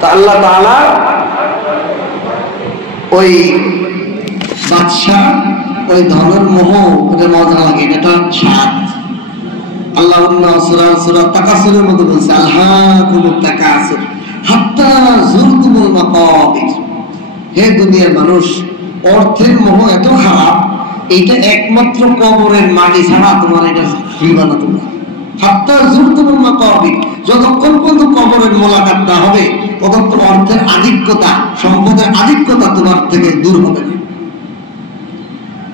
তা আল্লাহ তাআলা ওই বাদশা ওই ধনের মোহ ওটা মজা লাগে, এটা স্বাদ। আল্লাহ সূরা তাকাসুরের মধ্যে বলছে আলহাকুমুত তাকাসুর হাত্তা যুরতুমুল মাকাবির। হে দুনিয়ার মানুষ, অর্থের মোহ এত খারাপ, এইটা একমাত্র কবরের মাটি ছাড়া তোমার এটা ফিরবা না। তোমরা হাত্তা যুরতুমুল মাকাবির, যতক্ষণ পর্যন্ত কবরের মোলাকাত না হবে ততক্ষণ অর্থের আধিক্যতা, সম্পদের আধিক্যতা তোমার থেকে দূর হবে না।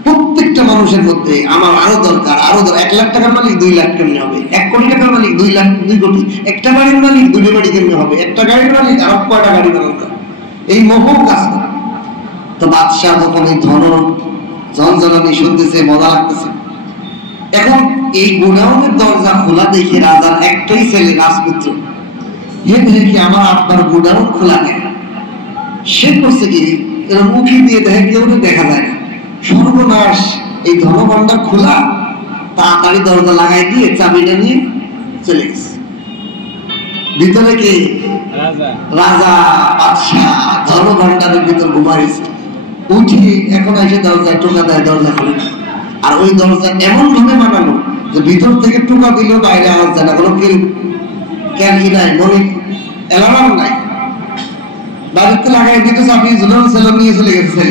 প্রত্যেকটা মানুষের মধ্যে আমার আরো দরকার, আরো 1 লাখ টাকার মালিক 2 লাখ কেমনে হবে, 1 কোটি টাকার মালিক 2 লাখ 2 কোটি, একটা বাড়ির মালিক 2টি বাড়ি কেমনে হবে, একটা গাড়ির মালিক আরো কয়টা গাড়ি বানাবে, এই মোহ কাজ করে। তো বাদশা যখন এই ধন ঝনঝনানি শুনতেছে, মজা লাগতেছে, এখন এই গুনাহের দরজা খোলা দেখে রাজার একটাই ছেলে রাজপুত্র, হে দেখি আমার আব্বার গুনাহ খোলা নেই। সে করছে কি, এর মুখে দিয়ে দেখে কেউ দেখা যায় না, সর্বনাশ, এই ধনভাণ্ডার খোলা, তাড়াতাড়ি দরজা লাগাই দিয়ে চাবিটা নিয়ে চলে গেছে। ভিতরে কে? রাজা, বাদশা ধনভাণ্ডারের ভিতর ঘুমাইছে। উঠে এখন এসে দরজায় টোকা দেয়, দরজা খুলে না। আর ওই দরজা এমন ভাবে বানানো যে ভিতর থেকে টোকা দিলেও বাইরে আওয়াজ যায় না, কোনো ক্যালকি নাই, মনে অ্যালার্ম নাই। বাড়িতে লাগাই দিতে চাবি ঝুলন সেলন নিয়ে চলে গেছে,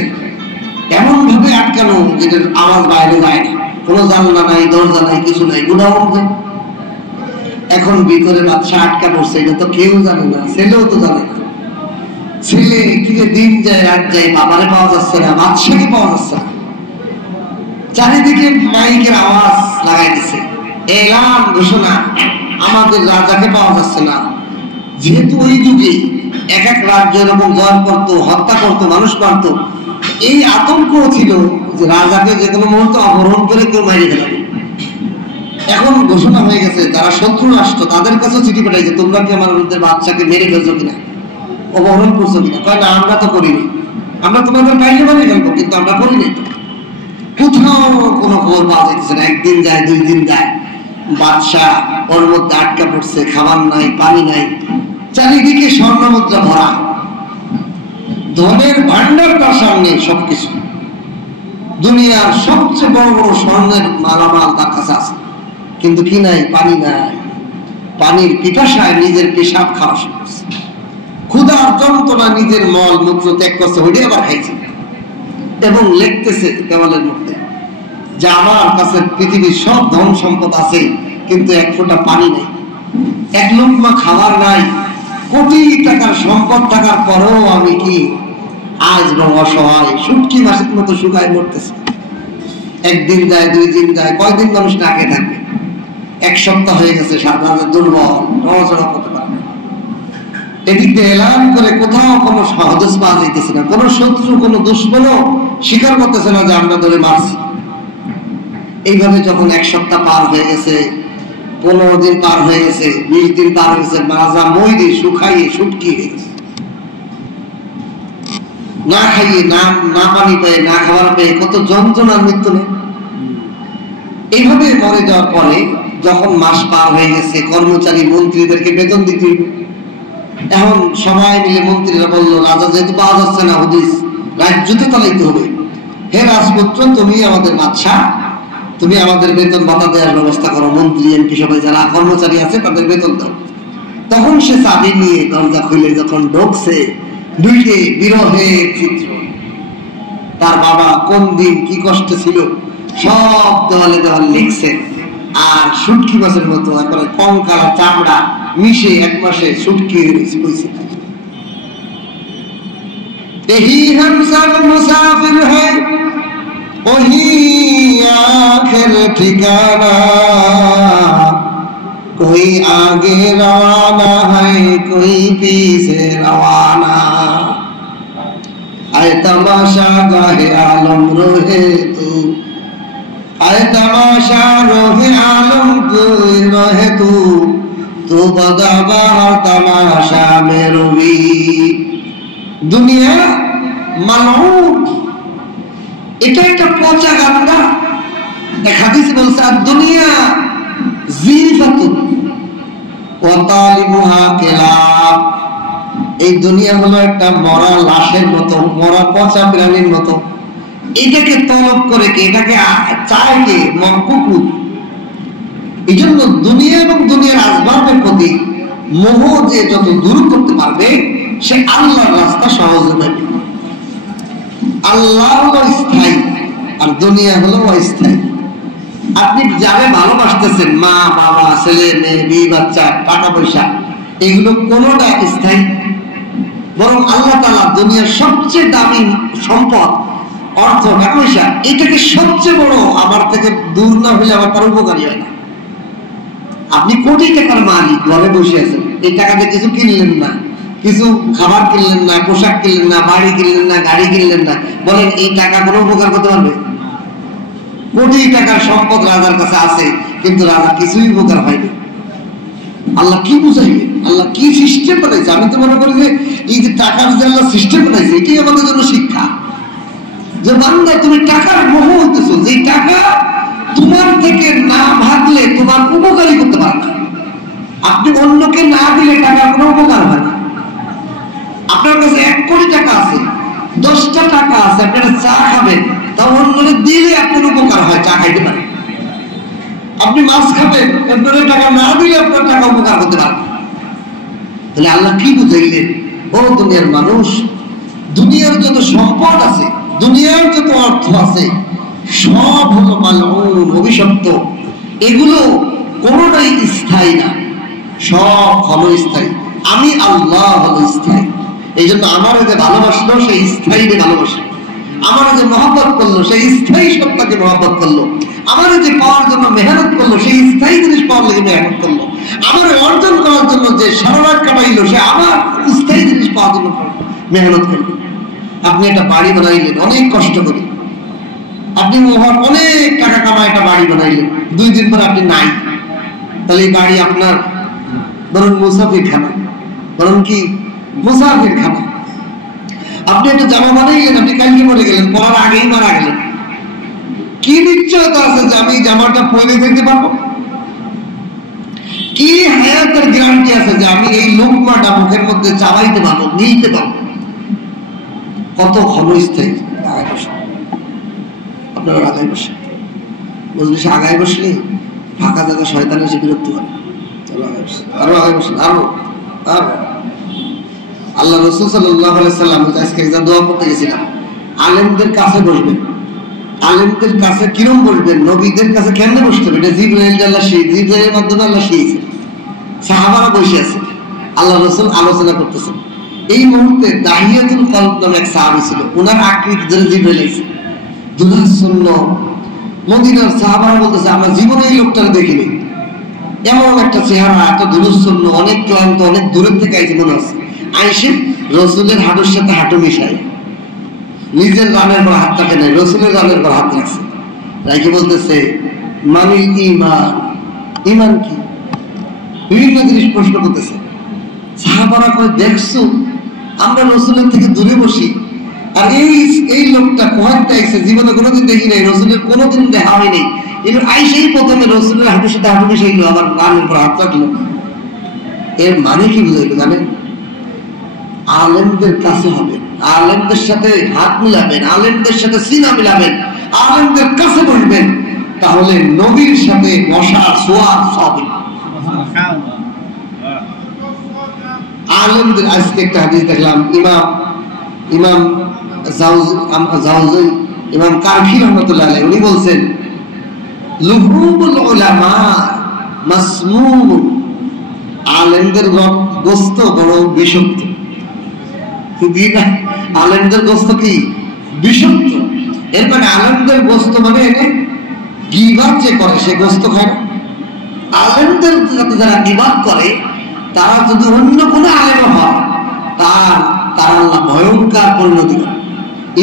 এমন ভাবে আটকানো যেটার আওয়াজ বাইরে যায় না, কোনো জানলা নাই, দরজা নাই, কিছু নাই, গুনাহ। এখন ভিতরে বাদশা আটকা পড়ছে, এটা তো কেউ জানে না, ছেলেও তো জানে না। ছেলে কিরে দিন যায় রাত যায়, বাবারে পাওয়া যাচ্ছে না, বাদশাকে পাওয়া যাচ্ছে না। চারিদিকে মাইকের আওয়াজ লাগাই দিছে, এলান ঘোষণা, আমাদের রাজাকে পাওয়া যাচ্ছে না। যেহেতু ওই যুগে এক এক রাজ্য এরকম জয় করতো, হত্যা করতো, মানুষ মারতো, এই আতঙ্ক ছিল যে রাজাকে যে কোনো মুহূর্তে অপহরণ করে কেউ মারিয়ে গেল। এখন ঘোষণা হয়ে গেছে, যারা শত্রু রাষ্ট্র তাদের কাছে চিঠি পাঠাইছে, তোমরা কি আমার বাচ্চাকে মেরে ফেলছো কিনা, অপহরণ করছো কিনা? কয় না, আমরা তো করিনি, আমরা তোমাদের পাইলে মেরে ফেলবো, কিন্তু আমরা করিনি। কোথাও কোনো খবর পাওয়া যাইতেছে না। একদিন যায়, 2 দিন যায়, বাদশা ওর মধ্যে আটকা পড়ছে, খাবার নাই, পানি নাই, চারিদিকে স্বর্ণ মুদ্রা ভরা, ধনের ভান্ডার তার সামনে, সবকিছু, দুনিয়ার সবচেয়ে বড় বড় স্বর্ণের মালামাল তার কাছে আছে, কিন্তু কি নাই? পানি নাই। পানির পিপাসায় নিজের পেশাব খাওয়া শুরু করছে, ক্ষুধার যন্ত্রণা নিজের মল মূত্র ত্যাগ করছে, ওইটা আবার খাইছে এবং লিখতেছে দেওয়ালের মধ্যে যে আমার কাছে পৃথিবীর সব ধন সম্পদ আছে, কিন্তু 1 ফোঁটা পানি নাই, 1 লুকমা খাবার নাই, কোটি টাকার সম্পদ থাকার পরেও আমি কি আজ বড় অসহায়, শুটকি মাছের মতো শুকায় মরতেছে। একদিন যায়, 2 দিন যায়, কয়দিন মানুষ না খেয়ে থাকবে? 1 সপ্তাহ হয়ে গেছে, সাধারণ দুর্বল, নড়াচড়া করতে পারে না। এদিকে এলান করে কোথাও কোনো সহজ পাওয়া যাইতেছে না, কোনো শত্রু, কোনো দুশ্মনও স্বীকার করতেছে না যে আমরা ধরে মারছি। এইভাবে যখন 1 সপ্তাহ পার হয়ে গেছে, 15 দিন পার হয়ে গেছে, 20 দিন পার হয়ে গেছে, মাজা মইরে শুকাইয়ে শুটকি হয়ে গেছে, না খাইয়ে, না পানি পেয়ে, না খাবার পেয়ে, কত যন্ত্রণার মৃত্যু নেই। এইভাবে মরে যাওয়ার পরে যখন মাস পার হয়ে গেছে, কর্মচারী মন্ত্রীদেরকে বেতন দিতে, এখন সবাই মিলে মন্ত্রীরা বললো, রাজা যেহেতু পাওয়া যাচ্ছে না, হুদিস রাজ্যতে চালাইতে হবে, হে রাজপুত্র, তুমি আমাদের বাদশা, তুমি আমাদের বেতন ভাতা দেওয়ার ব্যবস্থা করো, মন্ত্রী এমপি সবাই যারা কর্মচারী আছে তাদের বেতন দাও। তখন সে চাবি নিয়ে দরজা খুলে যখন ঢুকছে, দুইটে বিরহের চিত্র, তার বাবা কোন দিন কি কষ্ট ছিল সব দেওয়ালে দেওয়ালে লিখছে, আর শুটকি মাছের মতো একবারে কঙ্কাল চামড়া মিশে 1 মাসে শুটকি হয়েছে। यही हम सब मुसाफिर हैं, वही आखिर ठिकाना, कोई आगे रवाना है, कोई पीछे रवाना, आए तमाशा गाहे आलम रोहे तू, आए तमाशा रोहे आलम रोहे तू, तू बदाबार तमाशा में रोवी। দুনিয়া মালউন, এটা একটা পচা গান্দা। এক হাদিস বলছে, আর দুনিয়া জিফাতুন ওয়া তালিবুহা কিলাব, এই দুনিয়া হলো একটা মরা লাশের মতো, মরা পচা প্রাণীর মতো। এটাকে তলব করে কে, এটাকে চায় কে? কুকুর। এই জন্য দুনিয়া এবং দুনিয়ার আসবাবের প্রতি মোহ যে যত দূর করতে পারবে, সে আল্লাহর রাস্তা সহজ হবে। আল্লাহ হলো স্থায়ী আর দুনিয়া হলো অস্থায়ী। আপনি যারে ভালোবাসতেছেন, মা বাবা, ছেলে মেয়ে, বিয়ে বাচ্চা, টাকা পয়সা, এগুলো কোনোটা স্থায়ী? বরং আল্লাহ তাআলা দুনিয়ার সবচেয়ে দামি সম্পদ অর্থ, টাকা পয়সা, এটাকে সবচেয়ে বড়, আমার থেকে দূর না হলে আমার তার উপকারী হয় না। আপনি কোটি টাকার মালিক, ঘরে বসে আছেন, এই টাকাতে কিছু কিনলেন না, কিছু খাবার কিনলেন না, পোশাক কিনলেন না, বাড়ি কিনলেন না, গাড়ি কিনলেন না, বলেন এই টাকা কোনো উপকার করতে পারবে? কোটি টাকার সম্পদ রাজার কাছে আছে, কিন্তু রাজা কিছুই উপকার হয়নি। আল্লাহ কি বুঝাইবে? আল্লাহ কি সিস্টেম বানাইছে? আমি তো মনে করি যে এই যে টাকার যে আল্লাহ সিস্টেম বানাইছে, এটাই আমাদের জন্য শিক্ষা। যে বান্দা, তুমি টাকার মোহ হইতেছো, যে টাকা তোমার থেকে না ভাগলে তোমার উপকারই করতে পারে না। আপনি অন্যকে না দিলে টাকার কোনো উপকার হয় না। আপনার কাছে 1 কোটি টাকা আছে, 10টা টাকা আছে, আপনারা চা খাবেন, তা অন্যকে দিলে আপনার উপকার হয়, চা খাইতে পারে। আপনি মাছ খাবেন, আপনার টাকা না দিলে আপনার টাকা উপকার করতে পারে। তাহলে আল্লাহ কি বুঝাইলেন? ও দুনিয়ার মানুষ, দুনিয়ার যত সম্পদ আছে, দুনিয়ার যত অর্থ আছে, সব হলো মালউন, অভিশপ্ত। এগুলো কোনোটাই স্থায়ী না, সব হলো স্থায়ী। আমি আল্লাহ হলো স্থায়ী। এই জন্য আমার যে ভালোবাসলো, সেই স্থায়ী ভালোবাসলো। আমার যে মহব্বত করলো, সেই স্থায়ী সত্তাকে মহব্বত করলো। আমার যে পাওয়ার জন্য মেহনত করলো, সেই স্থায়ী জিনিস পাওয়ার লেগে মেহনত করলো। আমার অর্জন করার জন্য যে সারা রাত কাটাইলো, সে আমার স্থায়ী জিনিস পাওয়ার জন্য মেহনত করলো। আপনি একটা বাড়ি বানাইলেন অনেক কষ্ট করে, আপনি অনেক টাকা কামায় একটা বাড়ি বানাইলেন, 2 দিন পর আপনি নাই, তাহলে এই বাড়ি আপনার ধরুন মুসাফির খানা, ধরুন কি মুসাফির খানা। আপনি একটা জামা বানাইলেন, আপনি কালকে মরে গেলেন, পরার আগেই মারা গেলেন, কি নিশ্চয়তা আছে যে আমি জামাটা পরে যেতে পারবো? কি হায়াতের গ্যারান্টি আছে যে আমি এই লোকমাটা মুখের মধ্যে চাবাইতে পারবো, নিতে পারবো? কত ক্ষণস্থায়ী। আপনারা আগায় বসে বুঝলি, সে আগায় বসলে ফাঁকা জায়গা শয়তান এসে বিরক্ত করে। চলো আগায় বসে, আরো আগায় বসে, আরো আরো। আল্লাহ রাসূল সাল্লাল্লাহু আলাইহি সাল্লাম আজকে যা দোয়া করতে গেছিলাম, আলেমদের কাছে বসবেন। আলেমদের কাছে কিরম বসবেন? নবীদের কাছে কেমনে বসতে হবে? এটা জিবরাইল আল্লাহ জিবরাইলের মাধ্যমে আল্লাহ শিখিয়েছে। সাহাবারা বসে আছে, আল্লাহ রাসূল আলোচনা করতেছেন। এই মুহূর্তে দাহিয়াতুল কলব নামে এক সাহাবী ছিল, ওনার আকৃতি ধরে জিবরাইল আইছে, দুরাসন্ন মদিনার সাহাবারা বলতেছে, আমরা জীবনে এই লোকটা দেখিনি, এমন একটা চেহারা, এত দুরুসন্ন, অনেক ক্লান্ত, অনেক দূরের থেকে আইছে মনে হচ্ছে। আইসে রাসূলের হাঁটুর সাথে হাঁটু মিশায়, নিজের রানের পর হাত রাখে নাই, রাসূলের রানের পর হাত রাখছে, রাইকে বলতেছে, মানিল ঈমান, ঈমান কি? বিভিন্ন জিনিস প্রশ্ন করতেছে। সাহাবারা কয়, দেখছো আমরা রাসূলের থেকে দূরে বসি, আর এই লোকটা কোয়াইতে আইছে, জীবনে কোনোদিন দেখি নাই, রাসূলের কোনোদিন দেখা হয়নি, কিন্তু আইসেই প্রথমে রাসূলের হাঁটুর সাথে হাঁটু মিশাইলো, আবার রানের পর হাত রাখলো। এর মানে কি বুঝাইলো জানেন? আলেমদের কাছে হবে, আলেমদের সাথে হাত মিলাবেন, আলেমদের সাথে সিনা মিলাবেন, আলেমদের কাছে বসবেন, তাহলে নবীর সাথে বসার সোয়াব সব। আলেমদের আজকে একটা হাদিস দেখলাম, ইমাম জাওজি, ইমাম কারখি রহমাতুল্লাহ আলাইহি, উনি বলছেন, লুহুমুল উলামা মাসমুম, আলেমদের গোশত বড় বিষাক্ত। আলেমদের গোশত কি বিষাক্ত? এর মানে আলেমদের গোশত মানে গীবাত যে করে সে গোশত খায় না। আলেমদের সাথে যারা গীবাত করে, তারা যদি অন্য কোনো আলেম হয়, তার আল্লাহ ভয়ঙ্কর পরিণতি করে।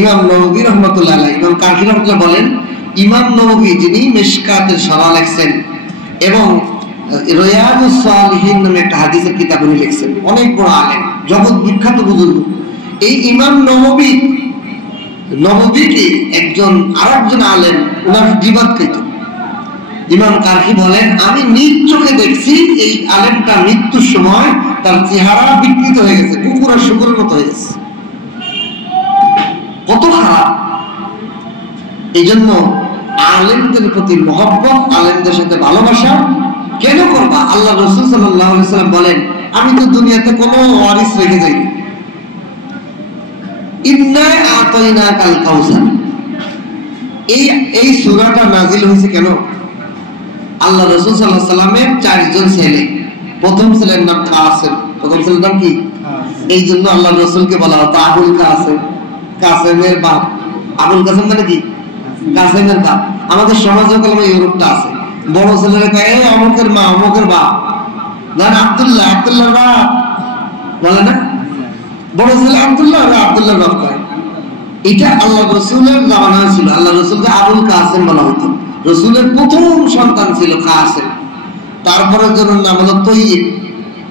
ইমাম নববী রহমাতুল্লাহ আলাইহি, ইমাম কারখি রহমাতুল্লাহ বলেন, ইমাম নববী যিনি মিশকাতের সরা লিখছেন এবং রিয়াদুস সালিহিন নামে একটা হাদিসের কিতাব উনি লিখছেন, অনেক বড় আলেম, জগৎ বিখ্যাত বুজুর্গ। এই ইমাম নববীকে একজন আরেকজন আলেম ওনার গীবাত করত, ইমাম কারখি বলেন, আমি নিজ চোখে দেখছি এই আলেমটা মৃত্যুর সময় তার চেহারা বিকৃত হয়ে গেছে, কুকুর আর শুকুরের মতো হয়ে গেছে, কত খারাপ। এই জন্য আলেমদের প্রতি মহব্বত, আলেমদের সাথে ভালোবাসা কেন করবা? আল্লাহ রাসূল সাল্লাল্লাহু আলাইহি ওয়াসাল্লাম বলেন, আমি তো দুনিয়াতে কোনো ওয়ারিস রেখে যাইনি। ইন্না আতাইনাকাল কাউসার, এই সূরাটা নাযিল হয়েছে কেন? আল্লাহ রাসূল সাল্লাল্লাহু আলাইহি ওয়াসাল্লামের 4 জন ছেলে, প্রথম ছেলের নাম কাসেম, প্রথম ছেলের নাম কি? এই জন্য আল্লাহ রাসূলকে বলা হতো আবুল কাসেম, কাসেমের বাপ। আবুল কাসেম মানে কি? কাসেমের বাপ। আমাদের সমাজে কলমে ইউরোপটা আছে, বড় ছেলেরা কয় এই অমুকের মা, অমুকের বাপ, না আব্দুল্লাহ, আব্দুল্লাহর বাপ বলে না, বড় ছেলে আব্দুল্লাহ, আব্দুল্লাহর বাপ কয়। এটা আল্লাহ রাসূলের জামানায় ছিল, আল্লাহ রাসূলকে আবুল কাসেম বলা হতো। রাসূলের প্রথম সন্তান ছিল কাসেম, তারপরের জনের নাম হলো তৈয়ব,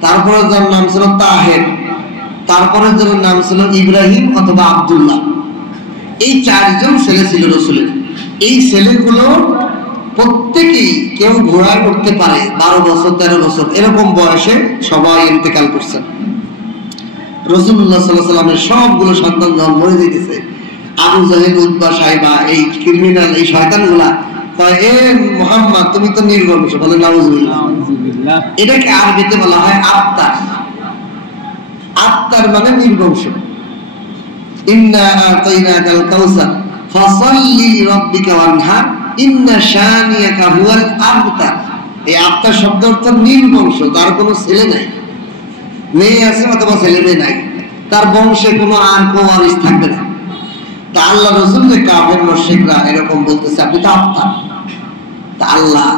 তারপরের জনের নাম ছিল তাহের, তারপরের জনের নাম ছিল ইব্রাহিম অথবা আব্দুল্লাহ। এই 4 জন ছেলে ছিল রাসূলের। এই ছেলেগুলো প্রত্যেকেই কেউ ঘোড়ায় উঠতে পারে, 12 বছর 13 বছর এরকম বয়সে সবাই ইন্তেকাল করছেন। রাসূলুল্লাহ সাল্লাল্লাহু আলাইহি ওয়াসাল্লামের সবগুলো সন্তান যখন মরে যেতেছে, আবু জাহেল, উতবা, সাইবা, এই ক্রিমিনাল, এই শয়তানগুলা কয়, এ মুহাম্মদ তুমি তো নির্বংশ, বলে নাউজুবিল্লাহ। এটাকে আরবিতে বলা হয় আত্তার। আত্তার মানে নির্বংশ। ইন্না আতাইনাকাল কাউসার ফাসাল্লি লিরাব্বিকা ওয়ানহার ইন্না শানিয়াকা হুয়াল আবতার। এই আত্তার শব্দ অর্থ নির্বংশ, তার কোনো ছেলে নাই, মেয়ে আছে অথবা ছেলে মেয়ে নাই, তার বংশে কোনো আর কোনো ওয়ারিস থাকবে না। তা আল্লাহ রাসূল যে কাফের মুশরিকরা এরকম বলতেছে, আপনি তো আত্মা। তা আল্লাহ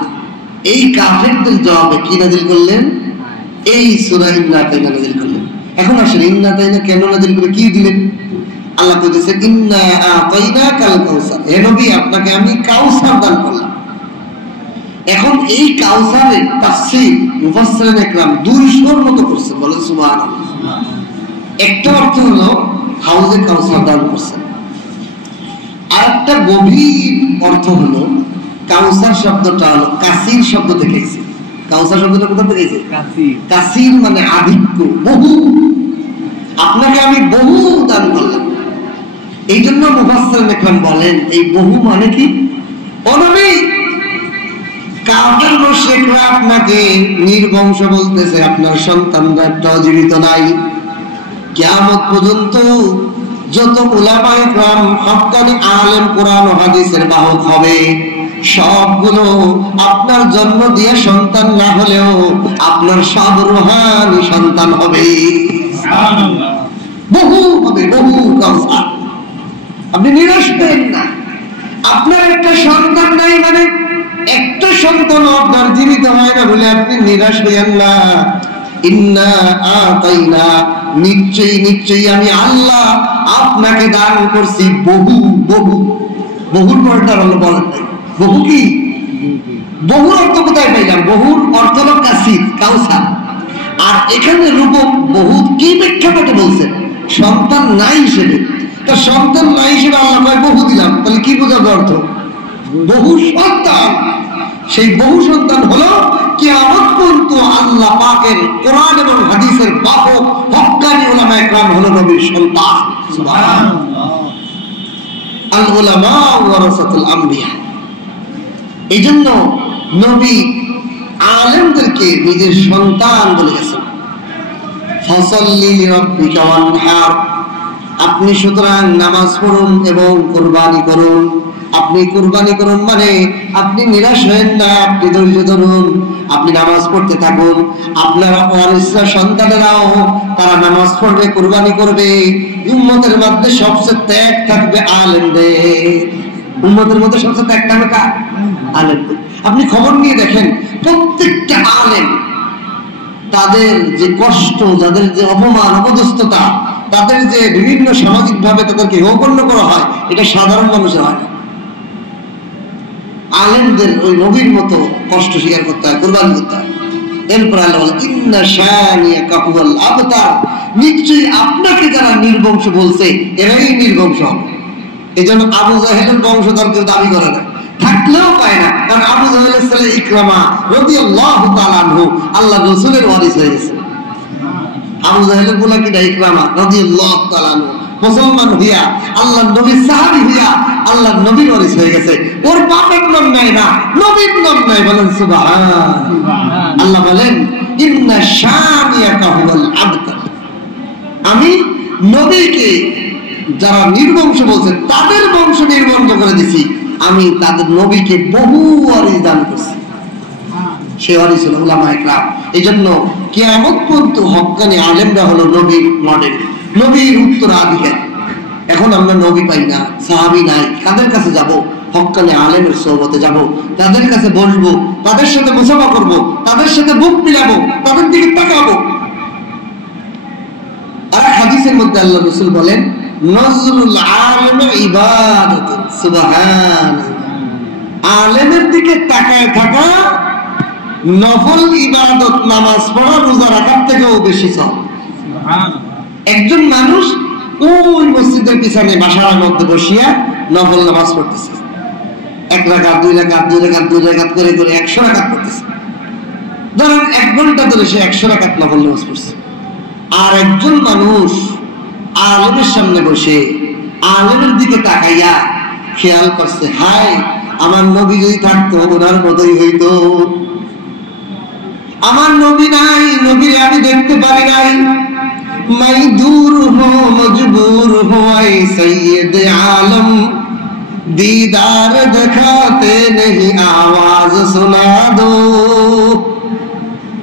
এই কাফেরদের জবাবে কি নাযিল করলেন? এই সূরা ইন্না আতাইনা নাযিল করলেন। এখন আসলে ইন্না আতাইনা কেন নাযিল করে কি দিলেন? আল্লাহ কইতেছে ইন্না আতাইনাকাল কাউসার, হে নবী আপনাকে আমি কাউসার দান করলাম। এখন এই কাউসারের তাফসীর মুফাসসিরিন ইকরাম 200 মতো করছে, বলেন সুবহানাল্লাহ। একটা অর্থ হলো হাউজে কাউসার দান করছেন, আর একটা গভীর অর্থ হলো কাউসার শব্দটা হলো কাসির শব্দ থেকে এসেছে। কাউসার শব্দটা কোথা থেকে এসেছে? কাসির। কাসির মানে আধিক্য, বহু। আপনাকে আমি বহু দান করলাম। এই জন্য মুফাসসিরিন ইকরাম বলেন এই বহু মানে কি? ও নবী, কাফের মুশরিকরা আপনাকে নির্বংশ বলতেছে, আপনার সন্তানরা একটাও জীবিত নাই। কিয়ামত পর্যন্ত যত উলামায়ে কেরাম, হক্কানি আলেম, কোরআন ও হাদিসের বাহক হবে, সবগুলো আপনার জন্ম দিয়ে সন্তান না হলেও আপনার সব রূহানি সন্তান হবে। সুবহানাল্লাহ। বহু হবে, বহু কাউসার। আপনি নিরাশ হবেন না। আপনার একটা সন্তান নাই মানে একটা সন্তান আপনার জীবিত হয় না বলে আপনি নিরাশ হইয়েন না। ইন্না আতাইনা, নিশ্চয়ই নিশ্চয়ই আমি আল্লাহ আপনাকে দান করছি বহু। বহু, বহুর পরটা হলো বলেন নাই, বহু কি? বহুর অর্থ কোথায় পাইলাম? বহুর অর্থ হলো কাসির, কাউসার। আর এখানে রূপক বহু কি প্রেক্ষাপটে বলছেন? সন্তান নাই হিসেবে। তা সন্তান নাই হিসেবে আল্লাহ কয় বহু দিলাম, তাহলে কি বোঝাবে অর্থ? বহু সন্তান। সেই বহু সন্তান হলো কিয়ামত পর্যন্ত আল্লাহ পাকের কোরআন এবং হাদিসের বাহক হক্কানি উলামায়ে কেরাম হলো নবীর সন্তান। সুবহানাল্লাহ। আল উলামা ওয়ারাসাতুল আমবিয়া। এইজন্য নবী আলেমদেরকে নিজের সন্তান বলে গেছেন। ফাসাল্লি লিরাব্বিকা ওয়ানহার, আপনি সুতরাং নামাজ পড়ুন এবং কুরবানি করুন। আপনি কুরবানি করুন মানে আপনি নিরাশ হবেন না, আপনি ধৈর্য ধরুন, আপনি নামাজ পড়তে থাকুন। আপনার ওয়ারিসরা, সন্তানেরাও তারা নামাজ পড়বে, কুরবানি করবে। উম্মতের মধ্যে সবচেয়ে ত্যাগ থাকবে আলেমদের। উম্মতের মধ্যে সবচেয়ে ত্যাগ থাকবে কার? আলেমদের। আপনি খবর নিয়ে দেখেন, প্রত্যেকটা আলেম তাদের যে কষ্ট, তাদের যে অপমান, অপদস্থতা, তাদের যে বিভিন্ন সামাজিক ভাবে তাদেরকে অপন্ন করা হয়, এটা সাধারণ মানুষের হয় না। আলেমদের ওই নবীর মতো কষ্ট স্বীকার করতে হয়, কুরবানি করতে হয়। এরপর আল্লাহ বলে ইন্না শানিয়াকা হুয়াল আবতার, নিশ্চয়ই আপনাকে যারা নির্বংশ বলছে এরাই নির্বংশ হবে। এই জন্য আবু জাহেলের বংশধর কেউ দাবি করে না, থাকলেও পায় না, কারণ আবু জাহেলের ছেলে ইকরামা রাদিয়াল্লাহু তাআলা আনহু আল্লাহ রাসূলের ওয়ারিস হয়ে গেছে। আবু জাহেলের বলা কি ইকরামা রাদিয়াল্লাহু তাআলা আনহু মুসলমান হইয়া আল্লাহর নবীর সাহাবী হইয়া আল্লাহর নবীর ওয়ারিস হয়ে গেছে। ওর বাপের নাম নাই না, নবীর নাম নাই। বলেন সুবহানাল্লাহ। আল্লাহ বলেন ইন্না শানিয়াকা হুয়াল আবতার। আমি নবীকে যারা নির্বংশ বলছে তাদের বংশ নির্বংশ করে দিছি, আমি তাদের নবীকে বহু ওয়ারিস দান করছি। সে ওয়ারিস হলো উলামায়ে কেরাম। এই জন্য কিয়ামত পর্যন্ত হক্কানি আলেমরা হলো নবীর মডেল, নবীর উত্তরাধিকারী। এখন আমরা নবী পাই না, সাহাবী নাই, কাদের কাছে যাব? হক্কানি আলেমের সোহবতে যাব, তাদের কাছে বসবো, তাদের সাথে মুসাফা করব, তাদের সাথে বুক মিলাবো, তাদের দিকে তাকাবো। আর হাদিসের মধ্যে আল্লাহ রাসূল বলেন নজরুল আলিম ইবাদত। সুবহানাল্লাহ। আলেমের দিকে তাকায় থাকা নফল ইবাদত, নামাজ পড়া, রোজা রাখার থেকেও বেশি সওয়াব। সুবহানাল্লাহ। একজন মানুষ ওই মসজিদের পিছনে বাসার মধ্যে বসিয়া নফল নামাজ পড়তেছে, 1 রাকাত 2 রাকাত 2 রাকাত 2 রাকাত করে করে 100 রাকাত পড়তেছে। ধরেন 1 ঘন্টা ধরে সে 100 রাকাত নফল নামাজ পড়ছে। আর একজন মানুষ আলেমের সামনে বসে আলেমের দিকে তাকাইয়া খেয়াল করছে, হায় আমার নবী যদি থাকতো ওনার মতোই হইতো। আমার নবী নাই, নবীরে আমি দেখতে পারি নাই। मैं दूर हूँ मजबूर हूँ ऐ सैयद आलम, दीदार दिखाते नहीं आवाज सुना दो।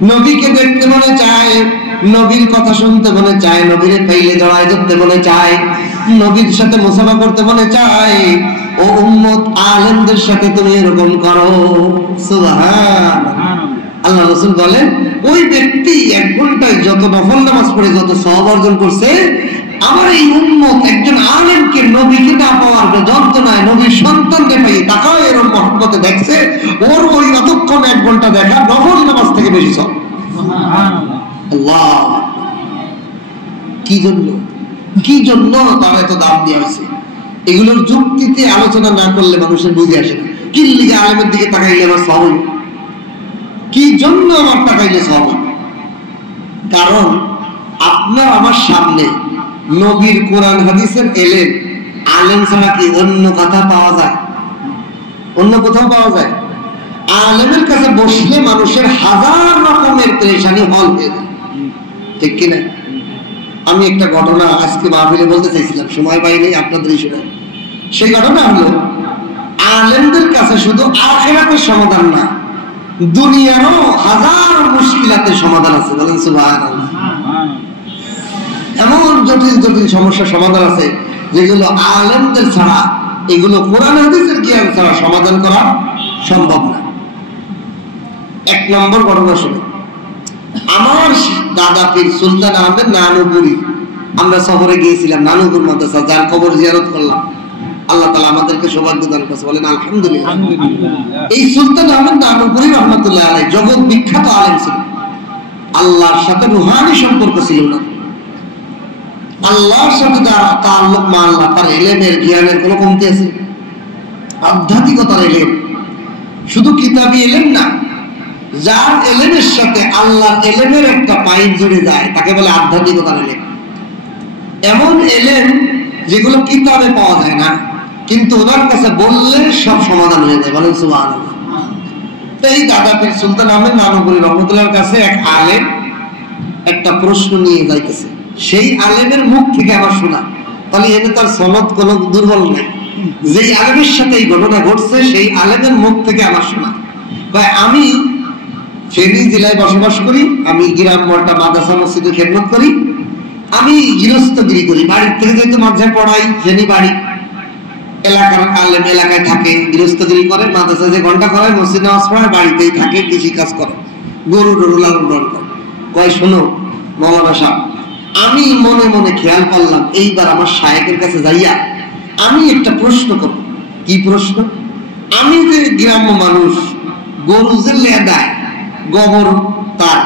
নবীকে দেখতে মনে চায়, নবীর কথা শুনতে মনে চায়, নবীরে পাইলে জড়ায় ধরতে মনে চায়, নবীর সাথে মুসাফা করতে মনে চায়। ও উম্মত, আলেমদের সাথে তুমি এরকম করো। সুবহানাল্লাহ। আল্লাহ রাসূল বলেন ওই ব্যক্তি 1 ঘন্টায় যত নফল নামাজ পড়ে যত সওয়াব অর্জন করছে, আমার এই উম্মত একজন আলেমকে নবীকে না পাওয়ার যন্ত্রণায় নবীর সন্তানকে পেয়ে তাকাও এরকম মহব্বতে দেখছে, ওর ওই অতক্ষণ 1 ঘন্টা দেখা নফল নামাজ থেকে বেশি সওয়াব। সুবহানাল্লাহ। আল্লাহ, কি জন্য তার এত দাম দেওয়া হয়েছে? এগুলোর যুক্তিতে আলোচনা না করলে মানুষের বুঝে আসে না। কি লিগে আলেমের দিকে তাকাইলে আমার সওয়াব হইল, কি জন্য আমার তাকাইলে সওয়াব হইল? কারণ আপনার আমার সামনে নবীর কোরআন হাদিসের এলেম, আলেম ছাড়া কি অন্য কথা পাওয়া যায়? অন্য কোথাও পাওয়া যায়? আলেমের কাছে বসলে মানুষের হাজার রকমের পেরেশানি হল হয়ে যায়, ঠিক কিনা? আমি একটা ঘটনা আজকে মাহফিলে বলতে চাইছিলাম, সময় পাই নাই, আপনাদেরই শোনাই। সেই ঘটনা হলো আলেমদের কাছে শুধু আখিরাতের সমাধান না, দুনিয়ারও হাজার মুশকিলাতের সমাধান আছে। বলেন সুবহানাল্লাহ। এমন জটিল জটিল সমস্যার সমাধান আছে যেগুলো আলেমদের ছাড়া, এগুলো কোরআন হাদিসের জ্ঞান ছাড়া সমাধান করা সম্ভব না। 1 নম্বর ঘটনা শুনে, আমার দাদা পীর সুলতান আহমেদ নানুপুরি, আমরা সফরে গিয়েছিলাম নানুপুর মাদ্রাসা, যার কবর জিয়ারত করলাম। আল্লাহ তাআলা আমাদেরকে সৌভাগ্য দান করেছে, বলেন আলহামদুলিল্লাহ। এই সুলতান আহমেদ নানুপুরি রহমাতুল্লাহ আলাইহি জগৎ বিখ্যাত আলেম ছিলেন। আল্লাহর সাথে রূহানি সম্পর্ক ছিল না, আল্লাহর সাথে যার তাআল্লুক মা আল্লাহ, তার ইলমের জ্ঞানের কোনো কমতি আছে? আধ্যাত্মিকতার ইলম, শুধু কিতাবী ইলম না, যার এলেমের সাথে আল্লাহর এলেমের একটা পাইপ জুড়ে যায় তাকে বলে আধ্যাত্মিকতার এলেম। এমন এলেম যেগুলো কিতাবে পাওয়া যায় না, কিন্তু ওনার কাছে বললে সব সমাধান হয়ে যায়। বলেন সুবহানাল্লাহ। এই দাদা পীর সুলতান আহমেদ নানুপুরি রহমতুল্লাহর কাছে এক আলেম একটা প্রশ্ন নিয়ে যাইতেছে, সেই আলেমের মুখ থেকে আমার শোনা। তাহলে এনে তার সনদ কোনো দুর্বল নাই, যেই আলেমের সাথে এই ঘটনা ঘটছে সেই আলেমের মুখ থেকে আমার শোনা। আমি ফেনী জেলায় বসবাস করি, আমি গ্রাম্য একটা মাদ্রাসা মসজিদে খেদমত করি, আমি গৃহস্থগিরি করি, বাড়ির থেকে যেহেতু মাদ্রাসায় পড়াই, ফেনী বাড়ি, এলাকার আলেম এলাকায় থাকে, গৃহস্থগিরি করে, মাদ্রাসায় যে ঘন্টা করায়, মসজিদে নামাজ পড়ায়, বাড়িতেই থাকে, কৃষি কাজ করে, গরু টরু লালন পালন করে। কয় শোনো মৌলানা সাহেব, আমি মনে মনে খেয়াল করলাম এইবার আমার শায়েখের কাছে যাইয়া আমি একটা প্রশ্ন করব। কি প্রশ্ন? আমি যে গ্রাম্য মানুষ, গরু যে লেদায় গোবর, তার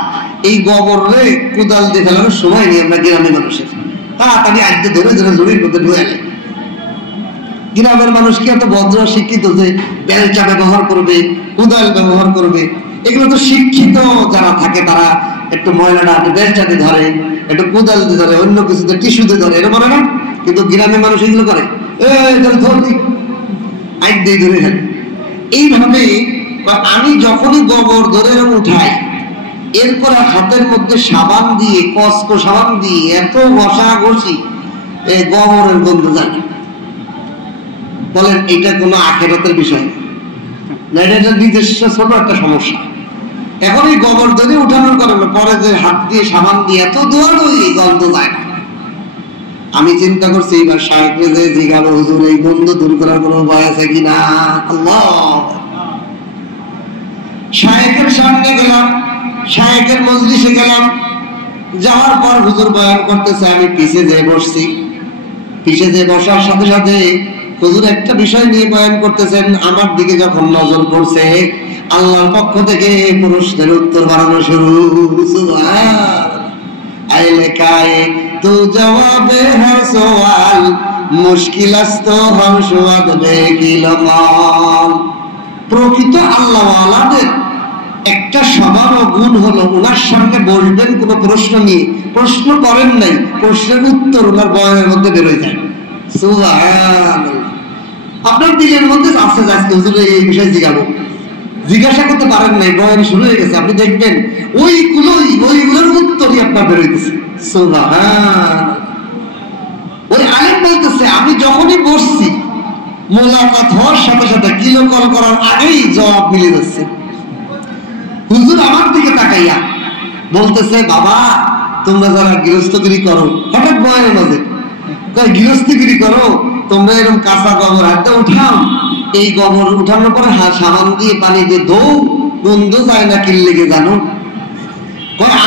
এই গোবরে কোদাল দিয়ে ফেলানোর সময় নেই আমরা গ্রামের মানুষের, তাড়াতাড়ি আজকে ধরে ধরে জড়ির মধ্যে ঢুয়ে নেয়। গ্রামের মানুষ কি এত ভদ্র শিক্ষিত যে বেলচা ব্যবহার করবে, কোদাল ব্যবহার করবে? এগুলো তো শিক্ষিত যারা থাকে তারা একটু ময়লাটা বেলচাতে ধরে, একটু কোদাল দিয়ে ধরে, অন্য কিছুতে টিস্যুতে ধরে, এরকম বলে না? কিন্তু গ্রামের মানুষ এগুলো করে, ধরে ফেলে। এইভাবে আমি যখনই গোবর ধরে উঠাই, এরপরে হাতের মধ্যে সাবান দিয়ে, কসকো সাবান দিয়ে এত ঘষা ঘষি, এই গোবরের গন্ধ যায়। বলেন এটা কোনো আখেরাতের বিষয় না, এটা নিজস্ব ছোট একটা সমস্যা। এখন এই গোবর ধরে উঠানোর কারণে পরে যে হাত দিয়ে সাবান দিয়ে এত দৌড়াদৌড়ি, গন্ধ যায় না। আমি চিন্তা করছি এবার শায়েখকে যে জিজ্ঞাসা, হুজুর এই গন্ধ দূর করার কোনো উপায় আছে কিনা? আল্লাহ, শায়েখের সামনে গেলাম, শায়েখের মজলিসে গেলাম, যাওয়ার পর হুজুর বয়ান করতেছে, আমি পিছে যেয়ে বসছি। পিছে যেয়ে বসার সাথে সাথে হুজুর একটা বিষয় নিয়ে বয়ান করতেছেন, আমার দিকে যখন নজর পড়ছে, আল্লাহর পক্ষ থেকে প্রশ্নের উত্তর বানানো শুরু। আইলে কায়ে তো জবাবে হর সওয়াল, মুশকিল আস্ত হর সুয়াদ বেকিলমাল। প্রকৃত আল্লাহওয়ালাদের একটা স্বভাব ও গুণ হলো, ওনার সামনে বসবেন কোনো প্রশ্ন নিয়ে, প্রশ্ন করেন নাই, প্রশ্নের উত্তর ওনার বয়ানের মধ্যে বেরোয় যায়। সুবহানাল্লাহ। আপনার দিলের মধ্যে আসতে যাচ্ছে হুজুর এই বিষয়ে জিজ্ঞাসা করতে পারেন নাই, বয়ান শুরু হয়ে গেছে, আপনি দেখবেন ওইগুলোর উত্তরই আপনার বেরোইতেছে। সুবহানাল্লাহ। ওই আলেম বলতেছে, আমি যখনই বসছি মোলাকাত হওয়ার সাথে সাথে কিলো কল করার আগেই জবাব মিলে যাচ্ছে। হুজুর আমার দিকে তাকাইয়া বলতেছে, বাবা তোমরা যারা গৃহস্থগিরি করো, হঠাৎ বয়ানের মাঝে গৃহস্থগিরি করো, তোমরা এরকম কাঁচা গোবর হাতে উঠাও, এই গোবর উঠানোর পরে সাবান দিয়ে পানি দিয়ে ধো, গন্ধ যায় না কি লেগে জানো?